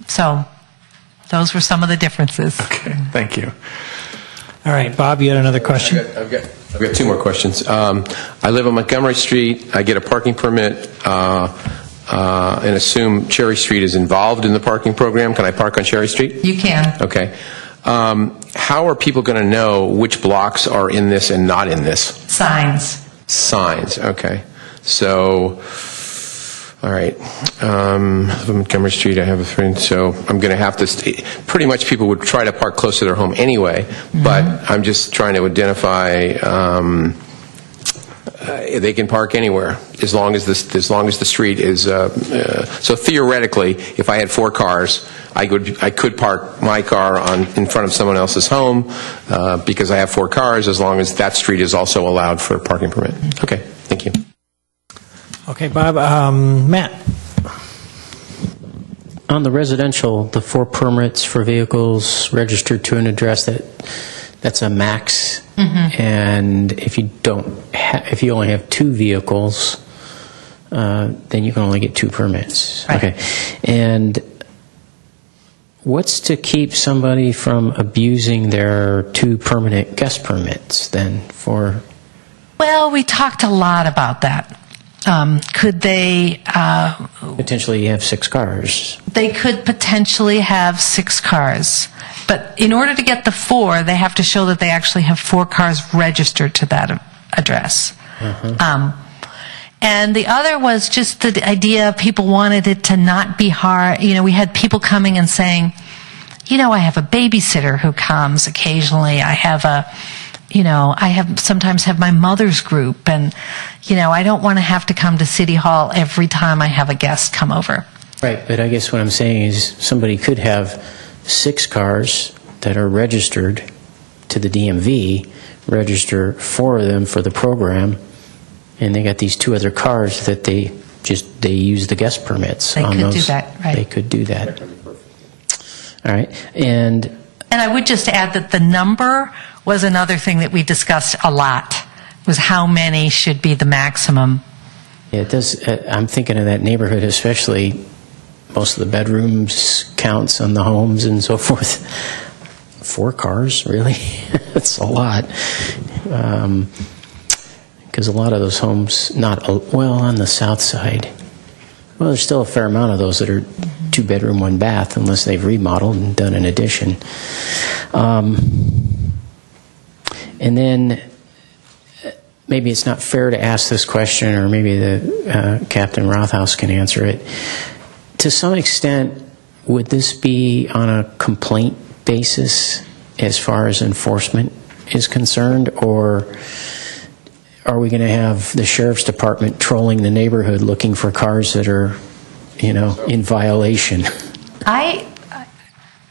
So those were some of the differences. Okay, thank you. All right, Bob, you had another question? I've got 2 more questions. I live on Montgomery Street. I get a parking permit and assume Cherry Street is involved in the parking program. Can I park on Cherry Street? You can. Okay. How are people going to know which blocks are in this and not in this? Signs, okay. So, all right. Montgomery Street, I have a friend, so I'm going to have to, pretty much people would try to park close to their home anyway, but I'm just trying to identify, they can park anywhere as long as the street is, so theoretically, if I had 4 cars, I could park my car in front of someone else's home because I have 4 cars, as long as that street is also allowed for a parking permit. Okay, thank you. Okay, Bob. Matt. On the residential, the 4 permits for vehicles registered to an address, that's a max. And if you only have 2 vehicles, then you can only get 2 permits. Right. Okay. And what's to keep somebody from abusing their 2 permanent guest permits then for? Well, we talked a lot about that. Could they potentially have 6 cars? They could potentially have 6 cars. But in order to get the 4, they have to show that they actually have 4 cars registered to that address. And the other was just the idea of people wanted it to not be hard. We had people coming and saying, I have a babysitter who comes occasionally. I sometimes have my mother's group, and, I don't want to have to come to City Hall every time I have a guest come over. Right, but I guess what I'm saying is somebody could have 6 cars that are registered to the DMV, register 4 of them for the program, and they got these 2 other cars that they use the guest permits They on could those. do that, right. They could do that. All right, and I would just add that the number was another thing that we discussed a lot, was how many should be the maximum. yeah, it does. I'm thinking of that neighborhood, especially most of the bedrooms counts on the homes and so forth. 4 cars, really? That's a lot. Because a lot of those homes, on the south side, well, there's still a fair amount of those that are 2-bedroom, 1-bath, unless they've remodeled and done an addition. And then maybe it's not fair to ask this question, or maybe the Captain Rothaus can answer it. To some extent, would this be on a complaint basis as far as enforcement is concerned, or are we going to have the sheriff's department trolling the neighborhood looking for cars that are, in violation? I'm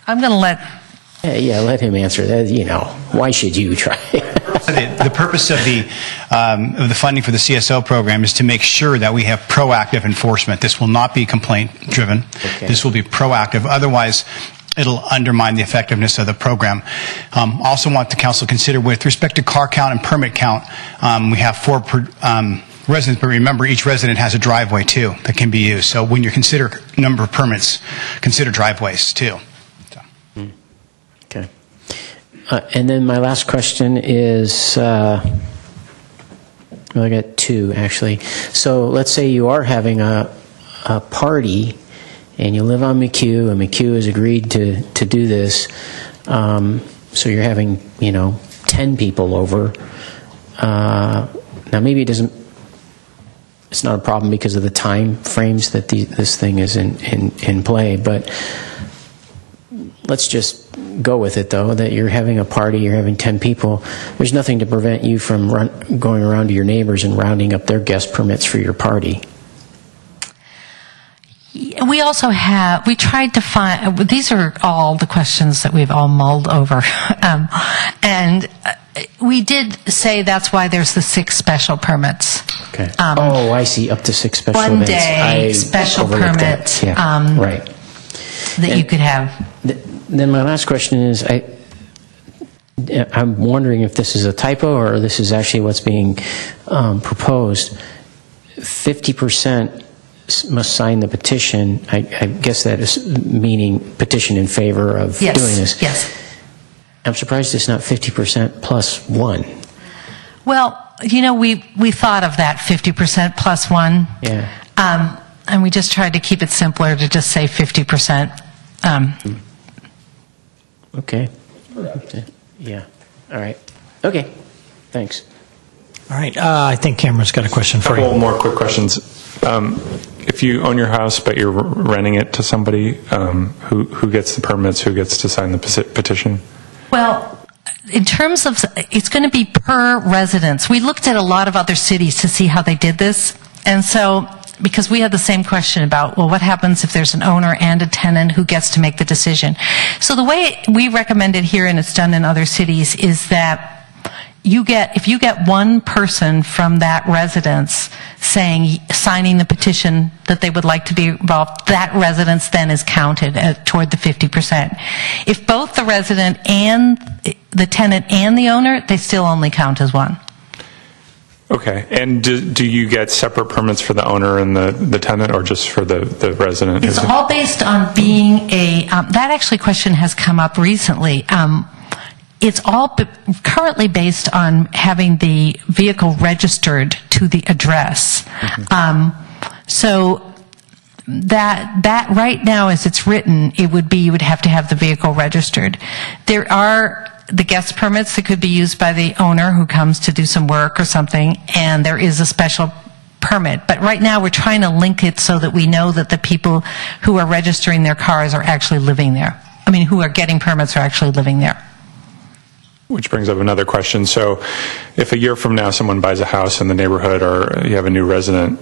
going to let... Yeah, let him answer that. Why should you try? The purpose of the funding for the CSO program is to make sure that we have proactive enforcement. This will not be complaint-driven. Okay. This will be proactive. Otherwise, it'll undermine the effectiveness of the program. Also want the council to consider, with respect to car count and permit count, we have 4 residents, but remember, each resident has a driveway too that can be used. So when you consider number of permits, consider driveways too. Okay. And then my last question is, I got 2 actually. So let's say you are having a party and you live on McHugh, and McHugh has agreed to do this. So you're having, 10 people over. Now maybe it's not a problem because of the time frames that this thing is in play, but let's just go with it, though, that you're having a party, you're having 10 people. There's nothing to prevent you from going around to your neighbors and rounding up their guest permits for your party. We also we tried to find, these are all the questions that we've all mulled over. And we did say that's why there's the 6 special permits. Okay. I see, up to 6 special events. 1 day special permit. Yeah, right. That you could have. Then my last question is, I'm wondering if this is a typo or this is actually what's being proposed. 50% must sign the petition. I guess that is meaning petition in favor of doing this. Yes. I'm surprised it's not 50% plus 1. Well, we thought of that 50% plus 1. Yeah. And we just tried to keep it simpler to just say 50%. Okay. Yeah. All right. Okay. Thanks. All right. I think Cameron's got a question for you. A couple more quick questions. If you own your house but you're renting it to somebody, who gets the permits? Who gets to sign the petition? Well, in terms of, it's going to be per residence. We looked at a lot of other cities to see how they did this. And so, because we had the same question about, well, what happens if there's an owner and a tenant, who gets to make the decision? So the way we recommend it here, and it's done in other cities, is that if you get one person from that residence signing the petition that they would like to be involved, that residence then is counted toward the 50%. If both the resident and the tenant and the owner, they still only count as 1. Okay. And do you get separate permits for the owner and the tenant, or just for the resident? It's all based on being that actually question has come up recently. It's all currently based on having the vehicle registered to the address. So that right now, as it's written, you would have to have the vehicle registered. There are the guest permits that could be used by the owner who comes to do some work or something, and there is a special permit. But right now we're trying to link it so that we know that the people who are registering their cars are actually living there. Who are getting permits are actually living there. Which brings up another question. So if a year from now someone buys a house in the neighborhood, or you have a new resident,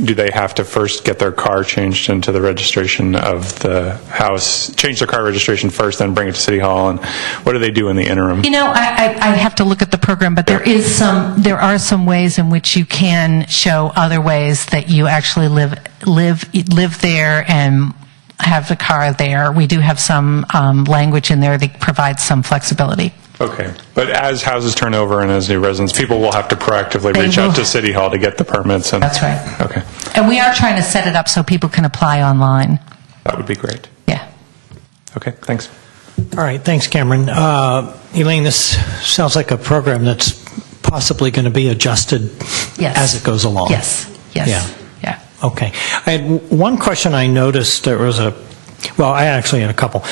do they have to first get their car changed into the registration of the house, change their car registration first, then bring it to City Hall, and what do they do in the interim? You know, I'd have to look at the program, but there are some ways in which you can show other ways that you actually live there and have the car there. We do have some language in there that provides some flexibility. Okay, but as houses turn over and as new residents, people will have to proactively reach out to City Hall to get the permits. And, that's right. Okay. And we are trying to set it up so people can apply online. That would be great. Yeah. Okay, thanks. All right, thanks, Cameron. Elaine, this sounds like a program that's possibly going to be adjusted as it goes along. Yes, yes. Yeah. Okay. I had one question I noticed. There was I actually had a couple.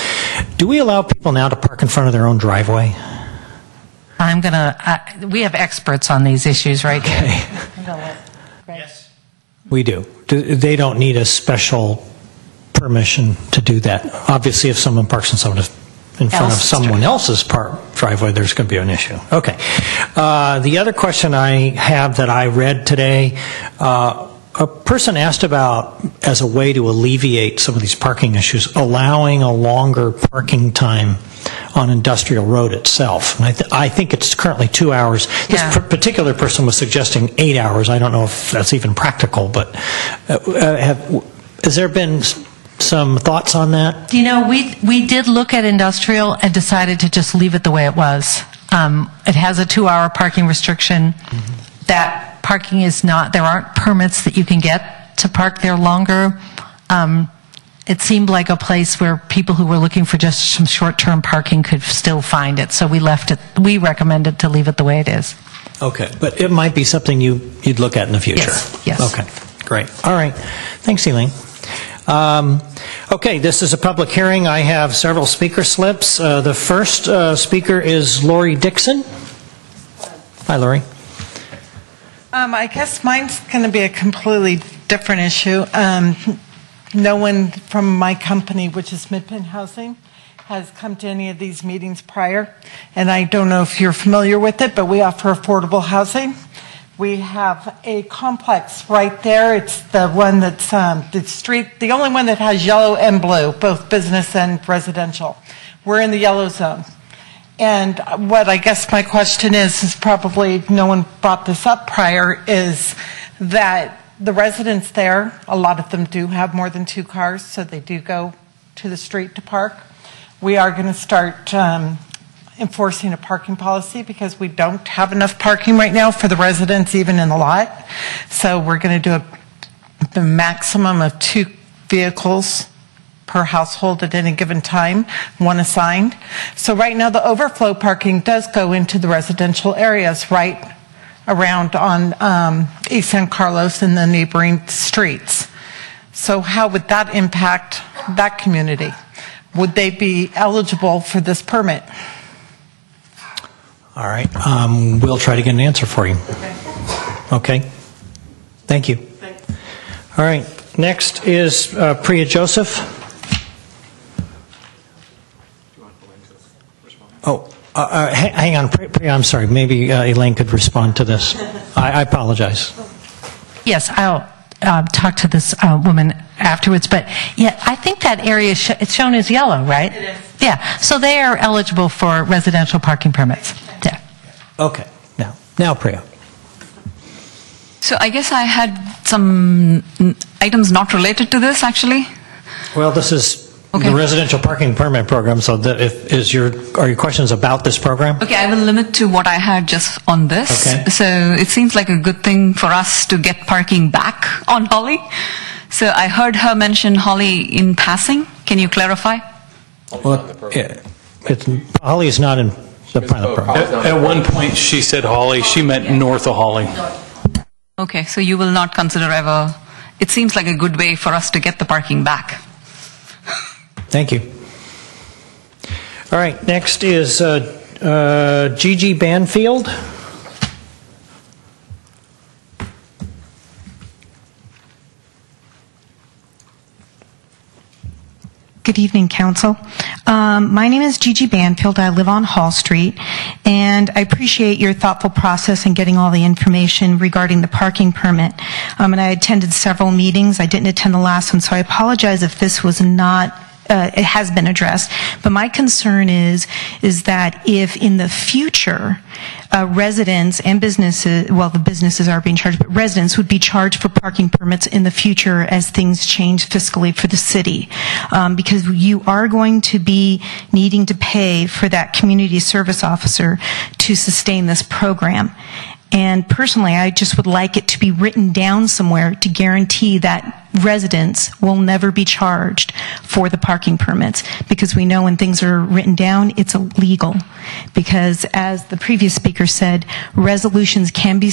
Do we allow people now to park in front of their own driveway? We have experts on these issues, right? Okay. Yes. We do. They don't need a special permission to do that. Obviously, if someone parks in front of someone else's driveway, there's going to be an issue. Okay. The other question I have that I read today, a person asked about, as a way to alleviate some of these parking issues, allowing a longer parking time on Industrial Road itself. And I think it's currently 2 hours. This particular person was suggesting 8 hours. I don't know if that's even practical, but has there been some thoughts on that? You know, we did look at Industrial and decided to just leave it the way it was. It has a 2-hour parking restriction. Mm-hmm. That parking is not, there aren't permits that you can get to park there longer. It seemed like a place where people who were looking for just some short-term parking could still find it. So we recommended to leave it the way it is. Okay, but it might be something you'd look at in the future. Yes. Okay, great. All right. Thanks, Elaine. Okay, this is a public hearing. I have several speaker slips. The first speaker is Lori Dixon. Hi, Lori. I guess mine's going to be a completely different issue. No one from my company, which is Midpen Housing, has come to any of these meetings prior, and I don't know if you're familiar with it, but we offer affordable housing. We have a complex right there. It's the one that's the only one that has yellow and blue, both business and residential. We're in the yellow zone. And what I guess my question is probably no one brought this up prior, is that the residents there, a lot of them do have more than 2 cars, so they do go to the street to park. We are going to start enforcing a parking policy because we don't have enough parking right now for the residents even in the lot. So we're going to do the maximum of 2 vehicles per household at any given time, 1 assigned. So right now the overflow parking does go into the residential areas right around on East San Carlos and the neighboring streets. So how would that impact that community? Would they be eligible for this permit? All right. We'll try to get an answer for you. Okay. Thank you. Thanks. All right. Next is Priya Joseph. Oh, hang on. Priya, I'm sorry. Maybe Elaine could respond to this. I apologize. Yes, I'll talk to this woman afterwards. But yeah, I think that area it's shown as yellow, right? It is. Yeah. So they are eligible for residential parking permits. Yeah. Okay. Now, Priya. So I guess I had some items not related to this, actually. Well, this is the residential parking permit program. So, are your questions about this program? Okay, I will limit to what I had just on this. Okay. So it seems like a good thing for us to get parking back on Holly. So I heard her mention Holly in passing. Can you clarify? Well, Holly is not in the pilot program. At one point, she said Holly. She meant north of Holly. Okay, so you will not consider ever. It seems like a good way for us to get the parking back. Thank you. All right, next is Gigi Banfield. Can Good evening, Council. My name is Gigi Banfield. I live on Hall Street, and I appreciate your thoughtful process in getting all the information regarding the parking permit. And I attended several meetings. I didn't attend the last one, so I apologize if this was not it has been addressed. But my concern is that if in the future residents and businesses, well, the businesses are being charged, but residents would be charged for parking permits in the future as things change fiscally for the city. Because you are going to be needing to pay for that community service officer to sustain this program. And personally, I just would like it to be written down somewhere to guarantee that residents will never be charged for the parking permits, because we know when things are written down, it's illegal. Because as the previous speaker said, resolutions can be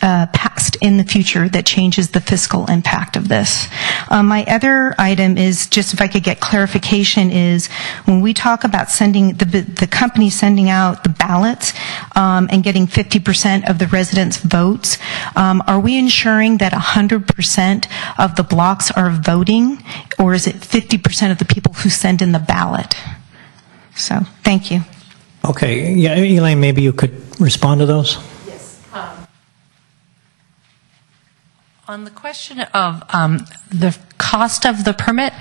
passed in the future that changes the fiscal impact of this. My other item is just if I could get clarification is when we talk about sending the company sending out the ballots and getting 50% of the residents' votes, are we ensuring that 100% of the blocks are voting, or is it 50% of the people who send in the ballot? So, thank you. Okay, yeah, Elaine, maybe you could respond to those? Yes. On the question of the cost of the permit,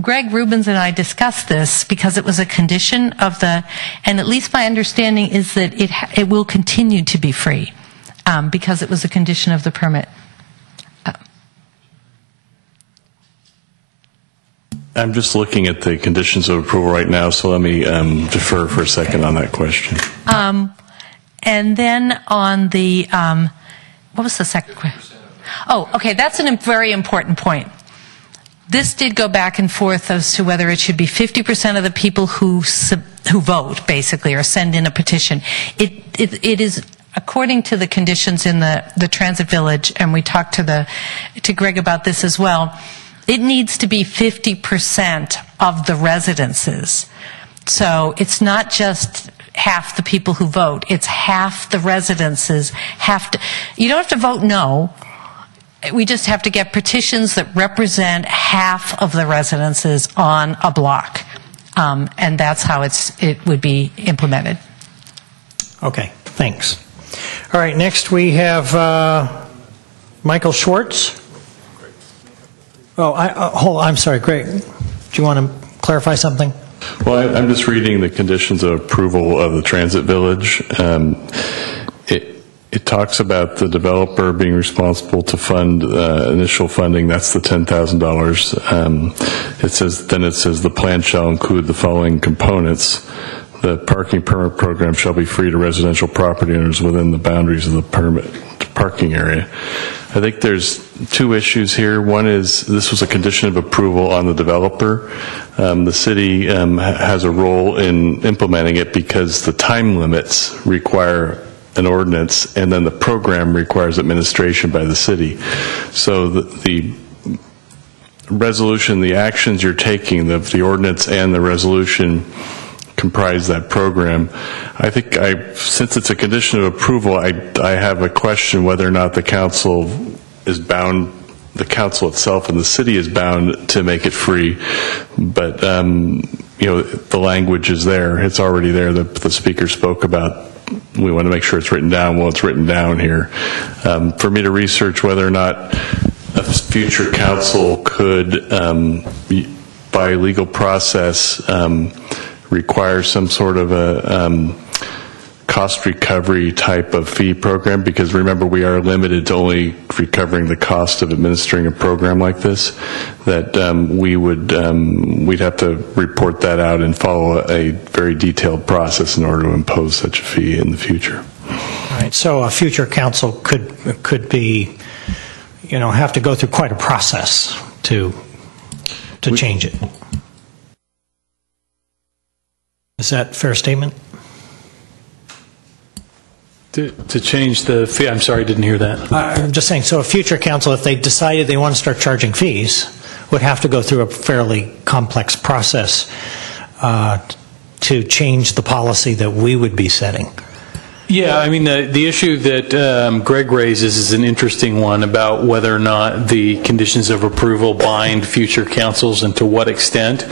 Greg Rubens and I discussed this because it was a condition of the, and at least my understanding is that it will continue to be free because it was a condition of the permit. I'm just looking at the conditions of approval right now, so let me defer for a second on that question. And then on the, what was the second question? Oh, okay, that's a very important point. This did go back and forth as to whether it should be 50% of the people who vote, basically, or send in a petition. It is, according to the conditions in the Transit Village, and we talked to Greg about this as well, it needs to be 50% of the residences. So it's not just half the people who vote, it's half the residences have to, you don't have to vote no, we just have to get petitions that represent half of the residences on a block. And that's how it would be implemented. Okay, thanks. All right, next we have Michael Schwartz. Oh, I'm sorry, Greg. Do you want to clarify something? Well, I'm just reading the conditions of approval of the Transit Village. It talks about the developer being responsible to fund initial funding. That's the $10,000. It says the plan shall include the following components. The parking permit program shall be free to residential property owners within the boundaries of the permit parking area. I think there's two issues here. One is this was a condition of approval on the developer. The city has a role in implementing it because the time limits require an ordinance, and then the program requires administration by the city. So the resolution, the actions you're taking, the ordinance and the resolution comprise that program. I think since it's a condition of approval, I have a question whether or not the council is bound, the council itself and the city is bound to make it free. But you know, the language is there. It's already there. The speaker spoke about, we want to make sure it's written down. Well, it's written down here. For me to research whether or not a future council could, by legal process, require some sort of a cost recovery type of fee program, because remember, we are limited to only recovering the cost of administering a program like this, that we'd have to report that out and follow a very detailed process in order to impose such a fee in the future. All right, so a future council could be, have to go through quite a process to change it. Is that a fair statement? To change the fee, I'm sorry, I didn't hear that. I'm just saying, so a future council, if they decided they want to start charging fees, would have to go through a fairly complex process to change the policy that we would be setting. Yeah, I mean, the issue that Greg raises is an interesting one about whether or not the conditions of approval bind future councils and to what extent.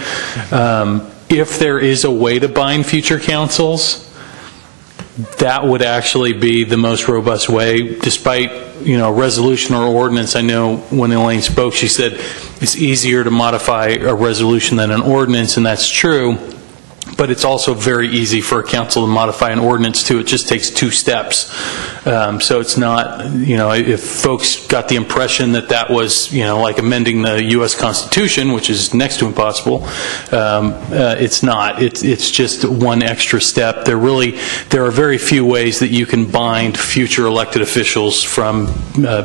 If there is a way to bind future councils, that would actually be the most robust way, despite, resolution or ordinance. I know when Elaine spoke, she said it's easier to modify a resolution than an ordinance, and that's true. But it's also very easy for a council to modify an ordinance too. It just takes 2 steps. So it's not, if folks got the impression that that was, like amending the U.S. Constitution, which is next to impossible, it's not. It's just one extra step. There are very few ways that you can bind future elected officials from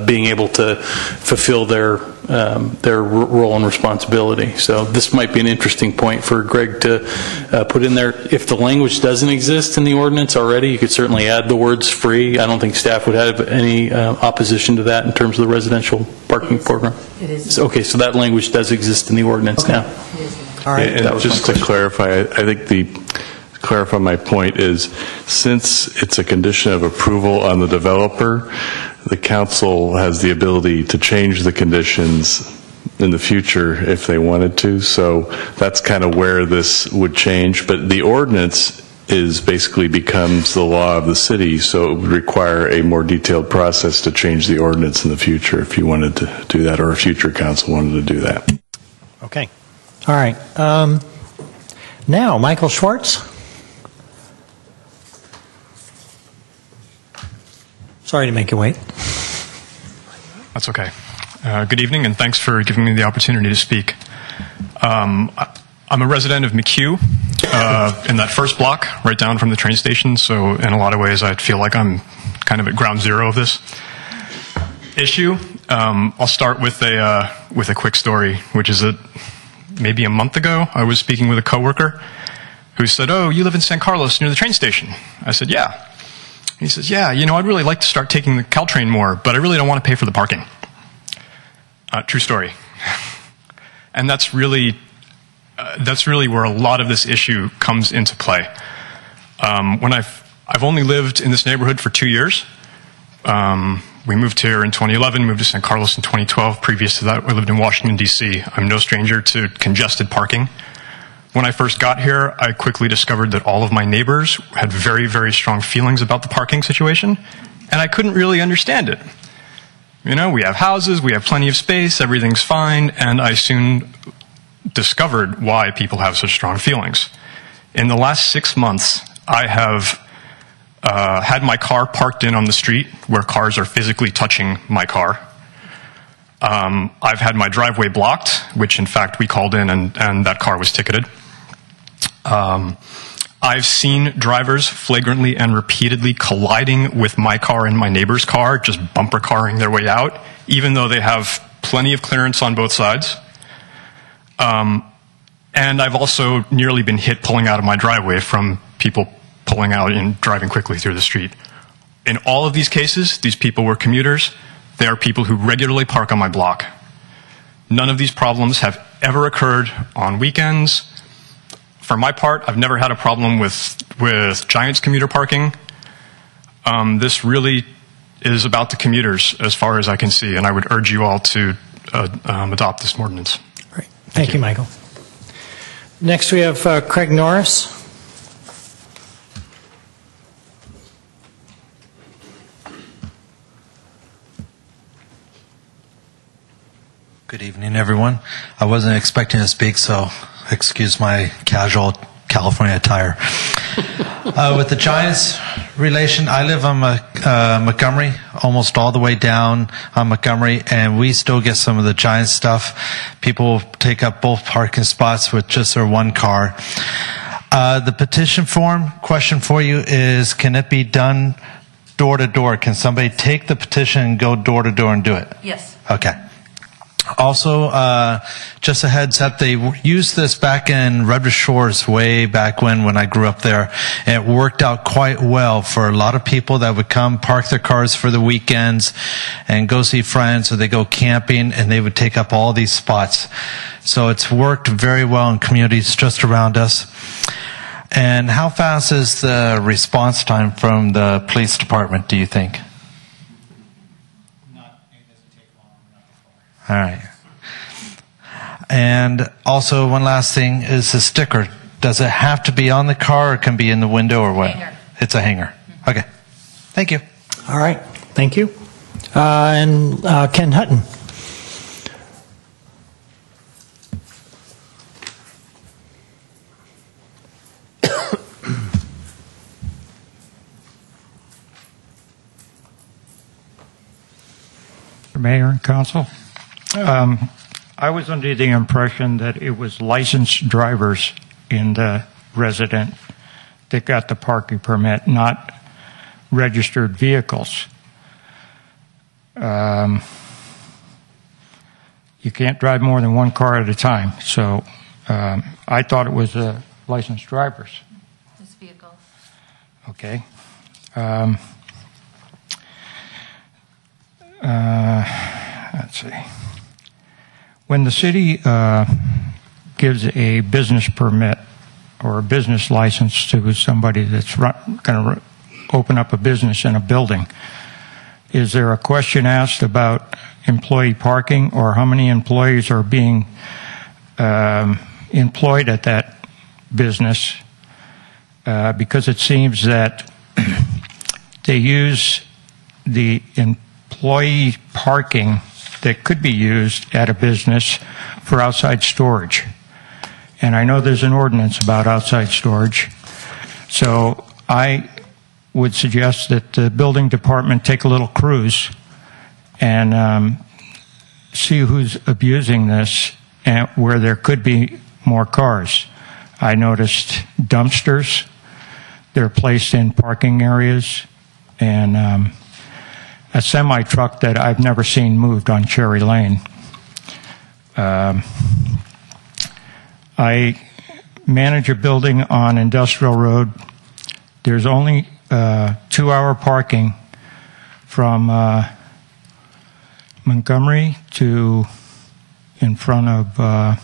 being able to fulfill their role and responsibility. So this might be an interesting point for Greg to put in there. If the language doesn't exist in the ordinance already, you could certainly add the words free. I don't think staff would have any opposition to that in terms of the residential parking program. It is. Okay, so that language does exist in the ordinance now. All right. And just to clarify, I think clarify my point is, since it's a condition of approval on the developer, the council has the ability to change the conditions in the future if they wanted to. So that's kind of where this would change. But the ordinance basically becomes the law of the city, so it would require a more detailed process to change the ordinance in the future if you wanted to do that, or a future council wanted to do that. Okay. All right. Now, Michael Schwartz. Sorry to make you wait. That's okay. Good evening, and thanks for giving me the opportunity to speak. I'm a resident of McHugh, in that first block, right down from the train station, so in a lot of ways I feel like I'm kind of at ground zero of this issue. I'll start with a quick story, which is that maybe a month ago I was speaking with a coworker who said, "Oh, you live in San Carlos near the train station?" I said, "Yeah." He says, "Yeah, I'd really like to start taking the Caltrain more, but I really don't want to pay for the parking." True story. And that's really where a lot of this issue comes into play. When I've only lived in this neighborhood for 2 years. We moved here in 2011, moved to San Carlos in 2012. Previous to that, we lived in Washington, D.C. I'm no stranger to congested parking. When I first got here, I quickly discovered that all of my neighbors had very, very strong feelings about the parking situation, and I couldn't really understand it. We have houses, we have plenty of space, everything's fine, and I soon discovered why people have such strong feelings. In the last 6 months, I have had my car parked in on the street where cars are physically touching my car. I've had my driveway blocked, which in fact we called in and that car was ticketed. I've seen drivers flagrantly and repeatedly colliding with my car and my neighbor's car, just bumper carring their way out, even though they have plenty of clearance on both sides. And I've also nearly been hit pulling out of my driveway from people pulling out and driving quickly through the street. In all of these cases, these people were commuters. They are people who regularly park on my block. None of these problems have ever occurred on weekends. For my part, I've never had a problem with Giants commuter parking. This really is about the commuters as far as I can see, and I would urge you all to adopt this ordinance. Great. Thank you, Michael. Next we have Craig Norris. Good evening, everyone. I wasn't expecting to speak, so excuse my casual California attire. With the Giants relation, I live on Montgomery, almost all the way down on Montgomery, and we still get some of the Giants stuff. People take up both parking spots with just their one car. The petition form question for you is, can it be done door to door? Can somebody take the petition and go door to door and do it? Yes. Okay. Also, just a heads up, they used this back in Redwood Shores way back when I grew up there, and it worked out quite well for a lot of people that would come park their cars for the weekends and go see friends, or they go camping, and they would take up all these spots. So it's worked very well in communities just around us. And how fast is the response time from the police department, do you think? All right. And also, one last thing is the sticker. Does it have to be on the car or can be in the window or what? Hanger. It's a hanger. Okay. Thank you. All right. Thank you. And Ken Hutton. Mayor and Council. I was under the impression that it was licensed drivers in the resident that got the parking permit, not registered vehicles. You can't drive more than one car at a time, so I thought it was licensed drivers. It's vehicles. Okay. Let's see. When the city gives a business permit or a business license to somebody that's going to open up a business in a building, is there a question asked about employee parking or how many employees are being employed at that business? Because it seems that they use the employee parking that could be used at a business for outside storage. And I know there's an ordinance about outside storage. So I would suggest that the building department take a little cruise and see who's abusing this and where there could be more cars. I noticed dumpsters. They're placed in parking areas, and a semi-truck that I've never seen moved on Cherry Lane. I manage a building on Industrial Road. There's only 2-hour parking from Montgomery to in front of,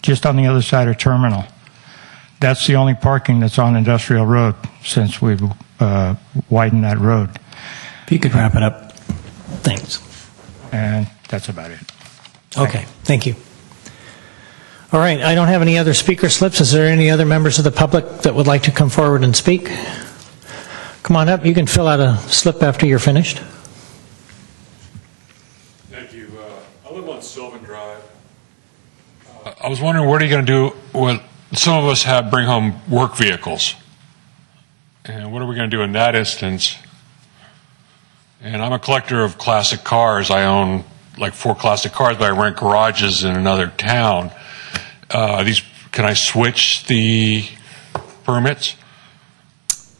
just on the other side of Terminal. That's the only parking that's on Industrial Road since we've widened that road. If you could wrap it up. Thanks. And that's about it. Okay, thank you. All right, I don't have any other speaker slips. Is there any other members of the public that would like to come forward and speak? Come on up. You can fill out a slip after you're finished. Thank you. I live on Sylvan Drive. I was wondering, what are you going to do when some of us bring home work vehicles? And what are we going to do in that instance? And I'm a collector of classic cars. I own like 4 classic cars, but I rent garages in another town. Can I switch the permits?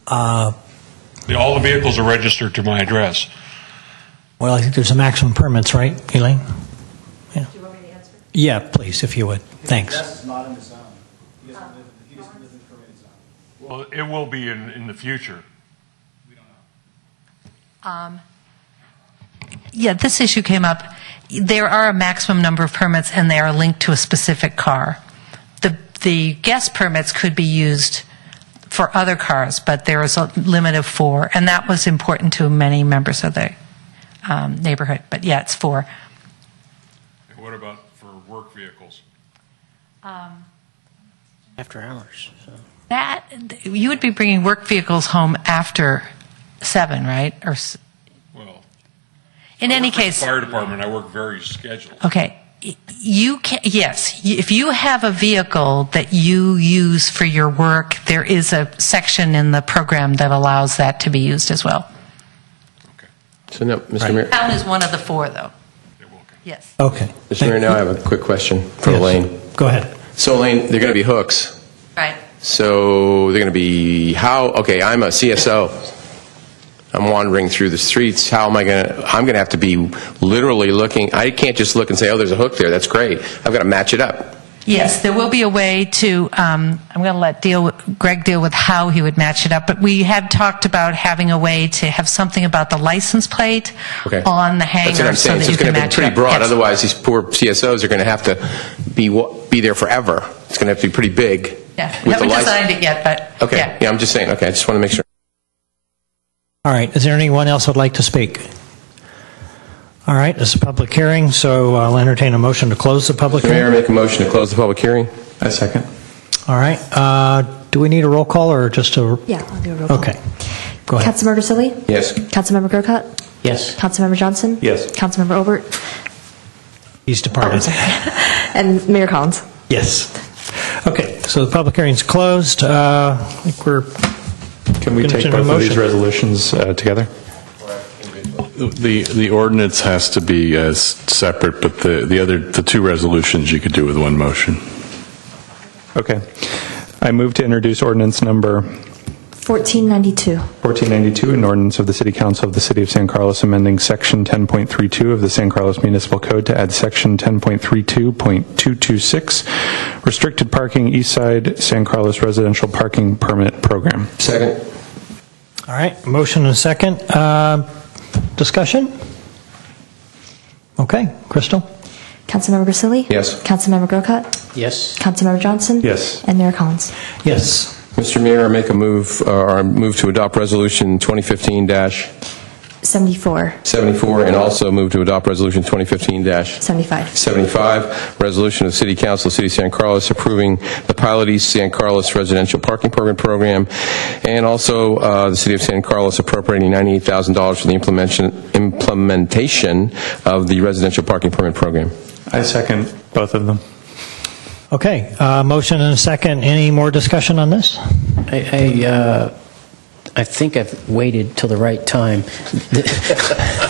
All the vehicles are registered to my address. Well, I think there's a maximum permits, right, Elaine? Yeah. Do you want me to answer? Yeah, please, if you would. Thanks. That's not in the zone. He doesn't live in the permitted zone. Well, it will be in the future. Yeah, this issue came up. There are a maximum number of permits, and they are linked to a specific car. The guest permits could be used for other cars, but there is a limit of 4, and that was important to many members of the neighborhood. But yeah, it's 4. And what about for work vehicles? After hours. So. That you would be bringing work vehicles home after 7, right? Or in any case, fire department. I work very scheduled. Okay, you can. Yes, if you have a vehicle that you use for your work, there is a section in the program that allows that to be used as well. So now, Mr. Mayor. Town is one of the 4, though. Yes. Okay. Mr. Mayor, now I have a quick question for Elaine. Go ahead. So, Elaine, they're going to be hooks. Right. So they're going to be how? Okay, I'm a CSO. I'm wandering through the streets. How am I going to? I'm going to have to be literally looking. I can't just look and say, "Oh, there's a hook there. That's great." I've got to match it up. Yes, there will be a way to. I'm going to let Greg deal with how he would match it up. But we have talked about having a way to have something about the license plate on the hanger. That's what I'm saying. So it's going to be pretty broad. Otherwise, these poor CSOs are going to have to be there forever. It's going to have to be pretty big. Yeah, With we haven't the license- designed it yet, but Okay, yeah, I'm just saying, okay, I just want to make sure. All right, is there anyone else who would like to speak? All right, this is a public hearing, so I'll entertain a motion to close the public Mr. Mayor, hearing. make a motion to close the public hearing. I second. All right, do we need a roll call or just a? Yeah, I'll do a roll call. Okay, go ahead. Councilmember Grisilli? Yes. Councilmember Grocott? Yes. Councilmember Johnson? Yes. Councilmember Obert? He's departed. And Mayor Collins? Yes. Okay, so the public hearing's closed. I think we're. Can we take both of these resolutions together? The ordinance has to be separate, but the two resolutions you could do with one motion. Okay. I move to introduce ordinance number 1492. 1492, an ordinance of the City Council of the City of San Carlos amending Section 10.32 of the San Carlos Municipal Code to add Section 10.32.226, restricted parking East Side San Carlos residential parking permit program. Second. All right, motion and a second. Discussion? Okay, Crystal? Councilmember Grisilli? Yes. Councilmember Grocott? Yes. Councilmember Johnson? Yes. And Mayor Collins? Yes. Mr. Mayor, I make a move, or I move to adopt Resolution 2015-74, and also move to adopt Resolution 2015-75, resolution of the City Council of the City of San Carlos approving the Pilot East San Carlos residential parking permit program, and also the City of San Carlos appropriating $98,000 for the implementation of the residential parking permit program. I second both of them. Okay, motion and a second. Any more discussion on this? I think I've waited till the right time.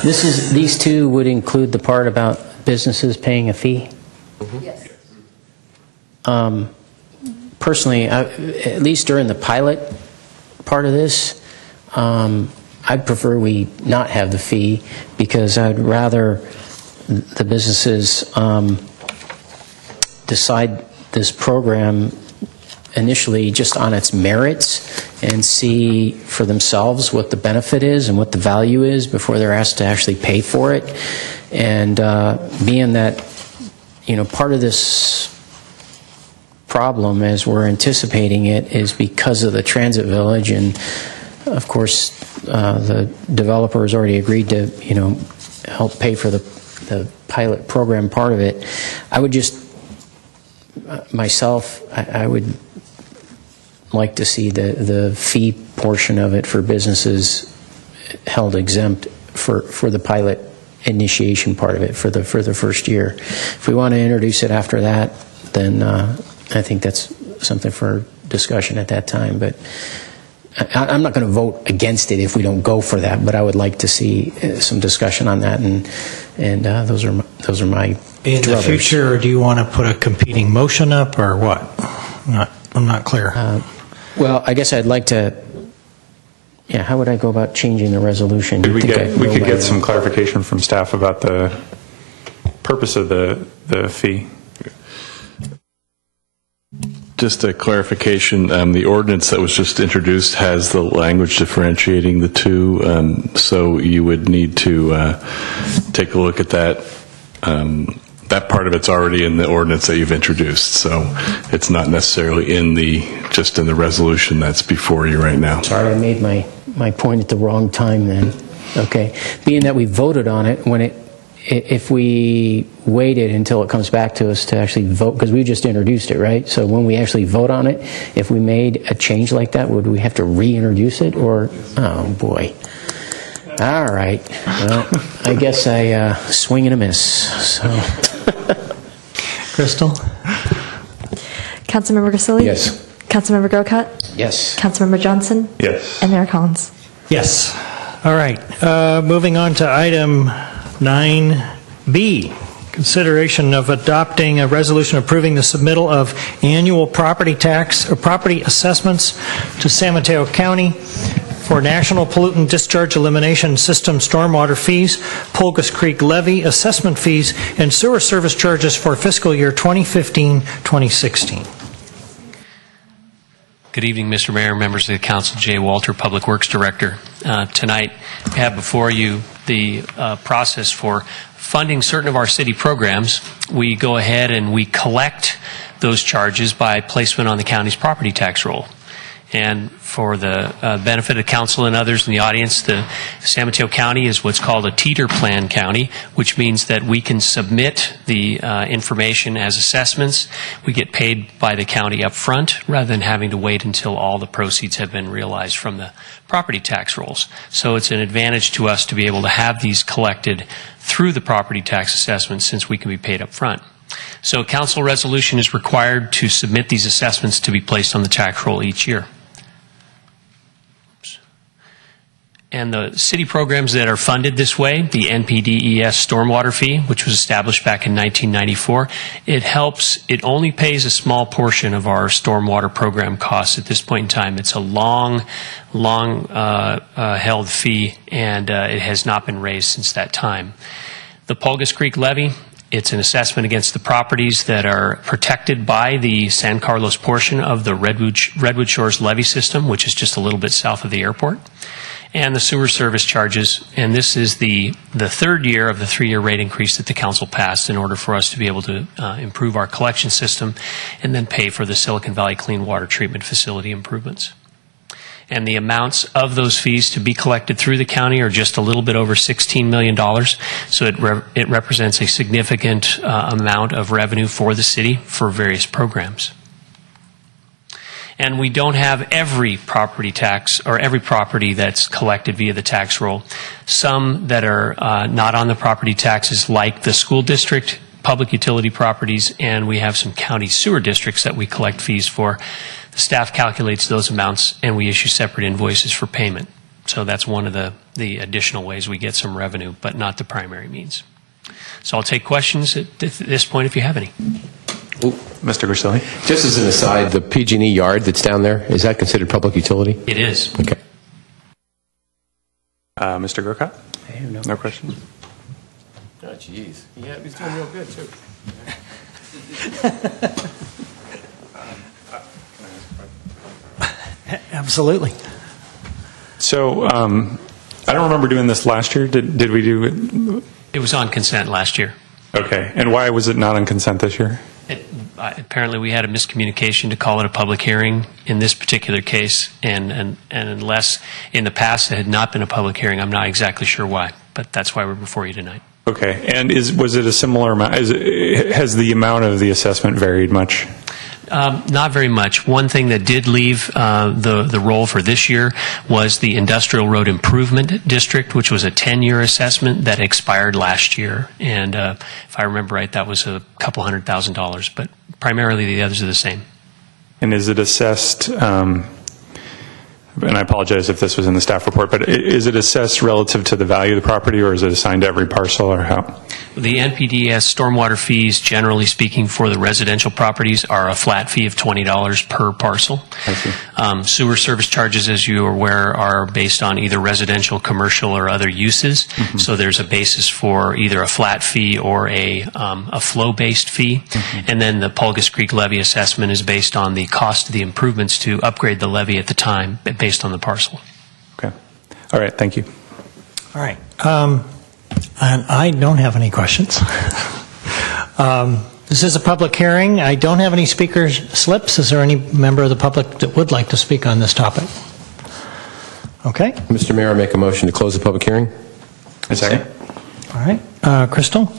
These two would include the part about businesses paying a fee? Yes. Personally, at least during the pilot part of this, I'd prefer we not have the fee because I'd rather the businesses decide this program initially just on its merits and see for themselves what the benefit is and what the value is before they're asked to actually pay for it. And being that, part of this problem as we're anticipating it is because of the transit village, and of course the developer has already agreed to, help pay for the pilot program part of it. I would just myself, I would like to see the fee portion of it for businesses held exempt for the pilot initiation part of it for the first year. If we want to introduce it after that, then I think that's something for discussion at that time. But I'm not going to vote against it if we don't go for that. But I would like to see some discussion on that, and those are my in the future, or do you want to put a competing motion up, or what? I'm not clear. Well, I guess I'd like to. Yeah, how would I go about changing the resolution? We could get some clarification from staff about the purpose of the fee. Just a clarification, the ordinance that was just introduced has the language differentiating the two, so you would need to take a look at that. That part of it's already in the ordinance that you've introduced, so it's not necessarily just in the resolution that's before you right now. Sorry, I made my point at the wrong time then. Okay. Being that we voted on it, if we waited until it comes back to us to actually vote, because we just introduced it, right? So when we actually vote on it, if we made a change like that, would we have to reintroduce it, or, oh boy. All right. Well, I guess I swing and a miss. So. Crystal? Councilmember Grisilli? Yes. Councilmember Grocott? Yes. Councilmember Johnson? Yes. And Mayor Collins? Yes. All right. Moving on to item 9B. Consideration of adopting a resolution approving the submittal of annual property tax or property assessments to San Mateo County for National Pollutant Discharge Elimination System stormwater fees, Pulgas Creek levy, assessment fees, and sewer service charges for fiscal year 2015-2016. Good evening, Mr. Mayor, members of the Council. Jay Walter, Public Works Director. Tonight, we have before you the process for funding certain of our city programs. We go ahead and we collect those charges by placement on the county's property tax roll. And for the benefit of council and others in the audience, the San Mateo County is what's called a teeter plan county, which means that we can submit the information as assessments. We get paid by the county up front rather than having to wait until all the proceeds have been realized from the property tax rolls. So it's an advantage to us to be able to have these collected through the property tax assessment since we can be paid up front. So a council resolution is required to submit these assessments to be placed on the tax roll each year. And the city programs that are funded this way, the NPDES stormwater fee, which was established back in 1994, it only pays a small portion of our stormwater program costs at this point in time. It's a long held fee, and it has not been raised since that time. The Pulgas Creek levy, it's an assessment against the properties that are protected by the San Carlos portion of the Redwood Shores levee system, which is just a little bit south of the airport. And the sewer service charges, and this is the third year of the 3-year rate increase that the council passed in order for us to be able to improve our collection system and then pay for the Silicon Valley Clean Water Treatment Facility improvements. And the amounts of those fees to be collected through the county are just a little bit over $16 million. So it represents a significant amount of revenue for the city for various programs. And we don't have every property tax or every property that's collected via the tax roll. Some that are not on the property taxes, like the school district, public utility properties, and we have some county sewer districts that we collect fees for. The staff calculates those amounts, and we issue separate invoices for payment. So that's one of the additional ways we get some revenue, but not the primary means. So I'll take questions at this point if you have any. Ooh. Mr. Grisilli. Just as an aside, the PG&E yard that's down there, is that considered public utility? It is. Okay. Mr. Grocott? No questions? Oh, jeez. Yeah, he's doing real good, too. Absolutely. So I don't remember doing this last year. Did we do it? It was on consent last year. Okay. And why was it not on consent this year? Apparently we had a miscommunication to call it a public hearing in this particular case, and unless in the past it had not been a public hearing, I'm not exactly sure why, but that's why we're before you tonight. Okay. And was it a similar amount? Has the amount of the assessment varied much? Not very much. One thing that did leave the role for this year was the Industrial Road Improvement District, which was a 10-year assessment that expired last year. And if I remember right, that was a couple $100,000. But primarily the others are the same. And is it assessed, and I apologize if this was in the staff report, but is it assessed relative to the value of the property, or is it assigned to every parcel, or how? The NPDES stormwater fees, generally speaking, for the residential properties are a flat fee of $20 per parcel. I see. Sewer service charges, as you are aware, are based on either residential, commercial, or other uses. Mm-hmm. So there's a basis for either a flat fee or a flow-based fee. Mm-hmm. And then the Pulgas Creek levy assessment is based on the cost of the improvements to upgrade the levee at the time, based on the parcel. Okay. All right. Thank you. All right. And I don't have any questions. This is a public hearing. I don't have any speaker slips. Is there any member of the public that would like to speak on this topic? Okay. Mr. Mayor, I make a motion to close the public hearing. A second. All right. Crystal?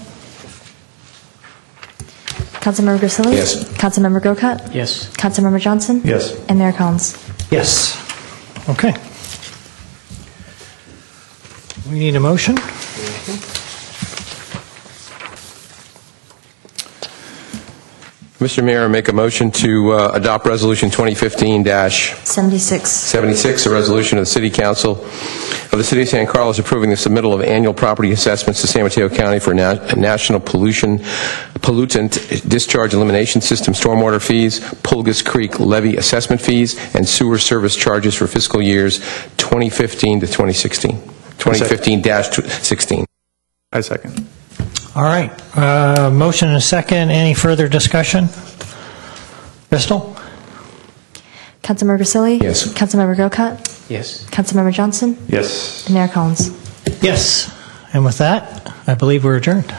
Councilmember Grisilli? Yes. Councilmember Grocott? Yes. Councilmember Johnson? Yes. And Mayor Collins? Yes. Okay. We need a motion. Mr. Mayor, I make a motion to adopt Resolution 2015-76, a resolution of the City Council of the City of San Carlos approving the submittal of annual property assessments to San Mateo County for National Pollutant Discharge Elimination System stormwater fees, Pulgas Creek levy assessment fees, and sewer service charges for fiscal years 2015 to 2016. 2015-16. I second. All right. Motion and a second. Any further discussion? Crystal? Councilmember Grisilli? Yes. Councilmember Grocott? Yes. Councilmember Johnson? Yes. And Mayor Collins? Yes. And with that, I believe we're adjourned.